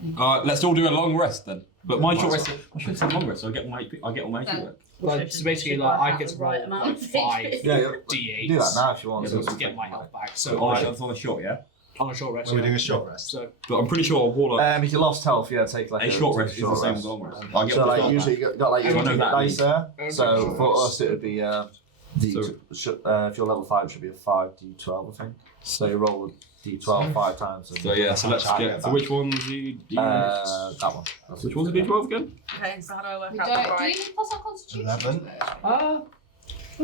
Let's all do a long rest then. But my short rest, I should say long rest, so I get all my HP back. Like, so basically, like I get to roll right amount like of 5 Yeah, d8s. do that now if you want. to get my health back. So That's on a short, yeah? on a short rest. We're doing a short rest. So But I'm pretty sure a warlock, If you lost health, yeah, take like a short rest is the same as a long rest. I get So all the like health usually back. you got like I know your that. dice there. So Okay. for us it would be if you're level 5 it should be a 5d12 I think. So you roll a d12 5 times. And So yeah, so let's get. So which one's the D? that one. Which one's the D12 again? Okay, so how do I work We out don't. the Do you right? need plus our constitution? 11. I'm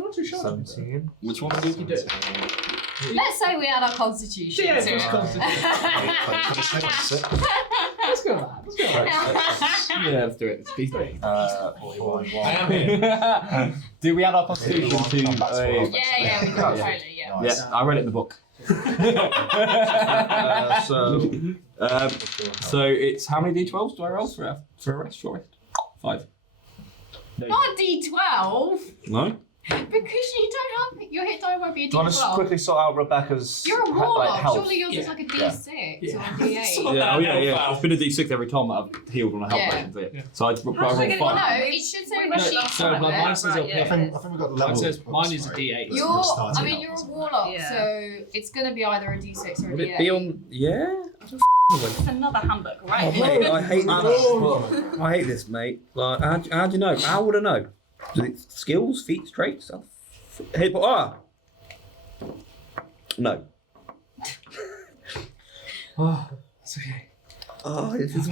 not too sure. 17. Which one's the D? Let's say we had our constitution. Yeah, to just it. constitution. 26. Let's go with that. Let's go with that. Yeah, let's do it. It's D3. 41. I am here. Do we add our constitution to? Yeah, we do. Totally, yeah. Yeah, I read it in the book. So it's how many D12s do I roll for a rest? Short rest? 5. Not a D12, No? because you don't have your hit die won't be a Do you want to D12. quickly sort out Rebecca's You're a like, warlock. health? Surely yours is like a D6 or a D8. Yeah, yeah. It's been a D6 every time that I've healed on a health Yeah. potion. So, Yeah. so I How roll should I get it? 5. No, it should say on the sheet So somewhere. mine says up Right, I here. think we got the level. Mine says of mine is a right? D8. But it's You're, not starting I mean, out, you're a wasn't it? warlock, Yeah. so it's going to be either a D6 or a Would D8. it be on? Yeah? It's another hamburger, right? I hate that. I hate this, mate. Like, how do you know? How would I know? Is it skills, feats, traits? Hey, no. Oh, that's okay. Oh, this is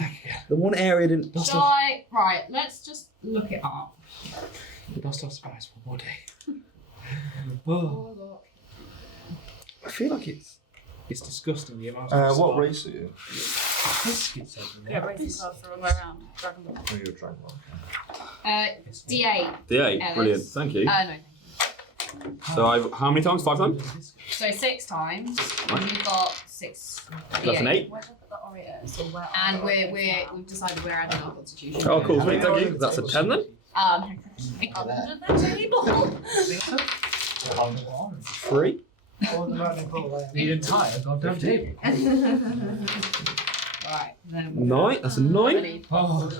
the one area didn't. Shall I? Right, let's just look it up. Dust off spice for one day. Oh, I feel like it's. it's disgusting the amount of. What race are you? biscuits over Yeah, there. racing cards the wrong way around. Dragon Ball. Oh, you're a dragon. D8. D8, Ellis. brilliant, thank you. No. So I've how many times? 5 times? So 6 times. And we've got 6. That's an 8. Where did I put the Oreos? Or where And are we've decided we're adding our constitution. Oh, cool, sweet, thank you. That's a 10 then. under the table? 3. Or the lightning bolt away. The entire goddamn table. Right. Then 9. That's a 9. Oh.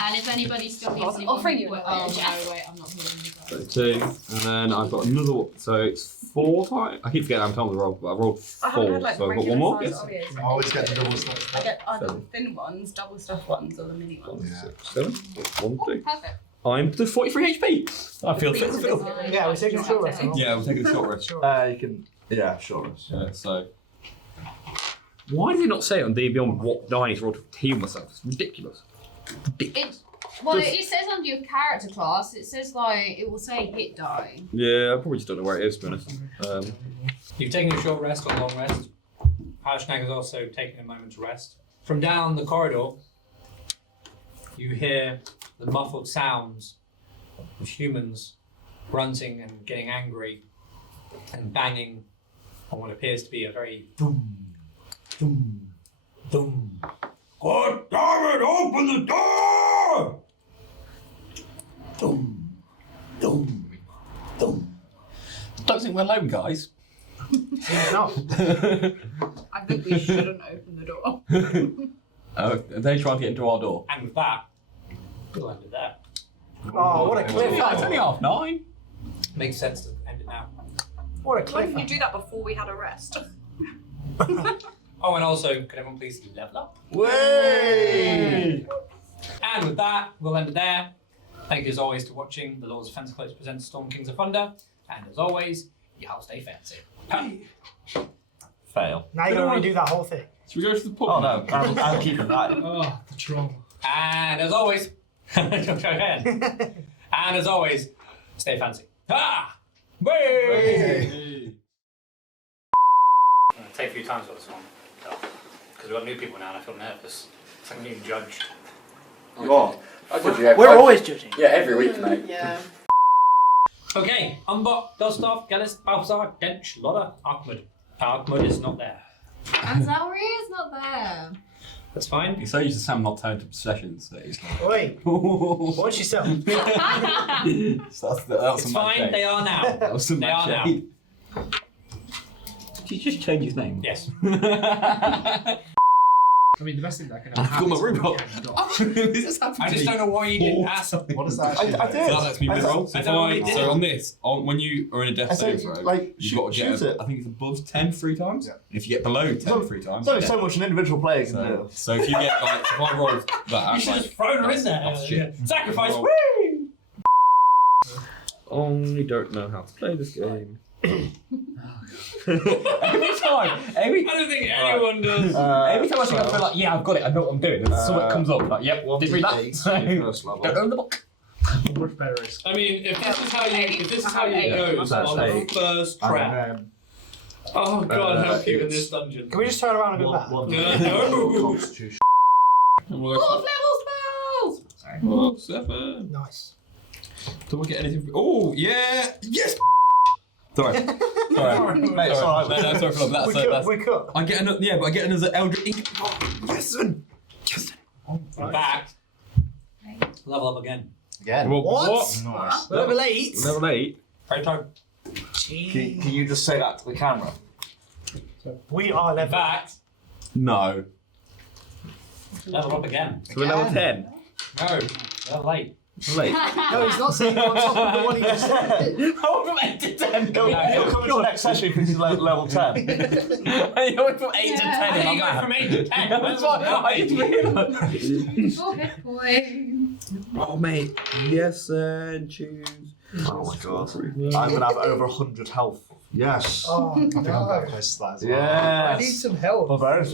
And if anybody still needs anyone, offering you oh an no, wait, I'm not healing you guys. So 2, and then I've got another one. So it's 4 times. I keep forgetting how many times I rolled, but I rolled 4. I haven't had like So I've got regular one more. size Oreos. I always get the double stuff. I get either Seven. thin ones, double stuffed ones, or the mini ones. 7. 1, 2. Perfect. I'm to 43 HP. I feel fit. Yeah, we're taking a short rest. aren't we? Yeah, we're taking a short rest. Short You can. Yeah, sure. Yeah, so. Why did he not say it on D Beyond what die is rolled to heal myself? It's ridiculous. Well, it says under your character class, it says like, it will say hit die. Yeah, I probably just don't know where it is, to be honest. You've taken a short rest or long rest. Harshnak has also taken a moment to rest. From down the corridor, you hear the muffled sounds of humans grunting and getting angry and banging on what appears to be a very thum, thum, thum. God damn it, open the door! Thum, thum, thum. don't think we're alone, guys. Seems not. I think we shouldn't open the door. Are they trying to get into our door? And with that, we'll end it there. Oh, what a Yeah, it's cliffhanger. only 9:30. Makes sense to end it now. What a Why didn't you cliffhanger. do that before we had a rest? Oh, and also, could everyone please level up? Way! And with that, we'll end it there. Thank you as always for watching the Lords of Fancy Cloaks present Storm Kings of Thunder. And as always, y'all stay fancy. Fail. Now you gotta redo that whole thing. Should we go to the pub? Oh no, I'm keeping that. Oh, the trauma. And as always, go ahead. And as always, stay fancy. Ah! Way! I'm going to take a few times on this one, because we've got new people now and I feel nervous. It's like I'm being judged. You are. I judge you every We're always judging. Yeah, every week, mate. Yeah. Okay, Umbog, Dosdarth, Gelest, Balthazar, Dench, Lotta, Ark-Mud. Ark-Mud is not there. And Zalryia is not there. That's fine. He's so used to Sam not turning to sessions that he's like. Wait, what's yourself? So that was It's some mad fine, shade. they are now. That was some They mad are now. shade. Did you just change his name? Yes. I mean, the best thing that can I've happen got my is room we up. get a dog. This has happened I to just me. don't know why you didn't ask. What does that actually I do? did. So that lets me mid-roll. So, I if don't know what I, you did. so on this, when you are in a death I said, save throw, like, you've shoot- got to get, shoot it. I think it's above 10 3 times. Yeah. If you get below 10 So- 3 times, There's only yeah. so much an individual player can So, do. so if you get like, if I roll that, You should like, just throw her in that's- there. that's shit. Sacrifice, Roll. woo! Only don't know how to play this game. Every time, I don't think anyone does. every time I think I feel like, yeah, I've got it, I know what I'm doing, and something comes up, like, yep, did read that. 1d8 So, first level. don't own the book. Much better is. I mean, if this is how you Yeah, goes that's on the eight. first trap. Oh god, help you in it's- this dungeon. Can we just turn around and go back? No. Constitution. Fourth level spells! Sorry. Oh, 7. Nice. Do we get anything? Oh, yeah, yes. Sorry, sorry, Mate, it's sorry. alright. No, sorry for that. We That's, cook, we cook. I get another, yeah, but I get another Eldritch Ink. Oh, yes, man. Yes. Back. Level up again. Again. What? Nice. Level 8? Level 8. Right time. Jeez. Can you just say that to the camera? We are level Back. No. Level up again. So we're level 10. No. Level 8. Late. No, he's not saying on top of the one he just said. Oh, from 8 to 10. He'll come into the next session because he's level 10. You went from 8 to 10 How in do my you go map. from 8 to 10? That's fine. I just realised. 4 hit points. Oh, mate. Yes, and choose. Oh my god. I'm gonna have over 100 health. Yes. Oh, I think I'm no. very close to that as well. I need Yes. some help. Barbarians.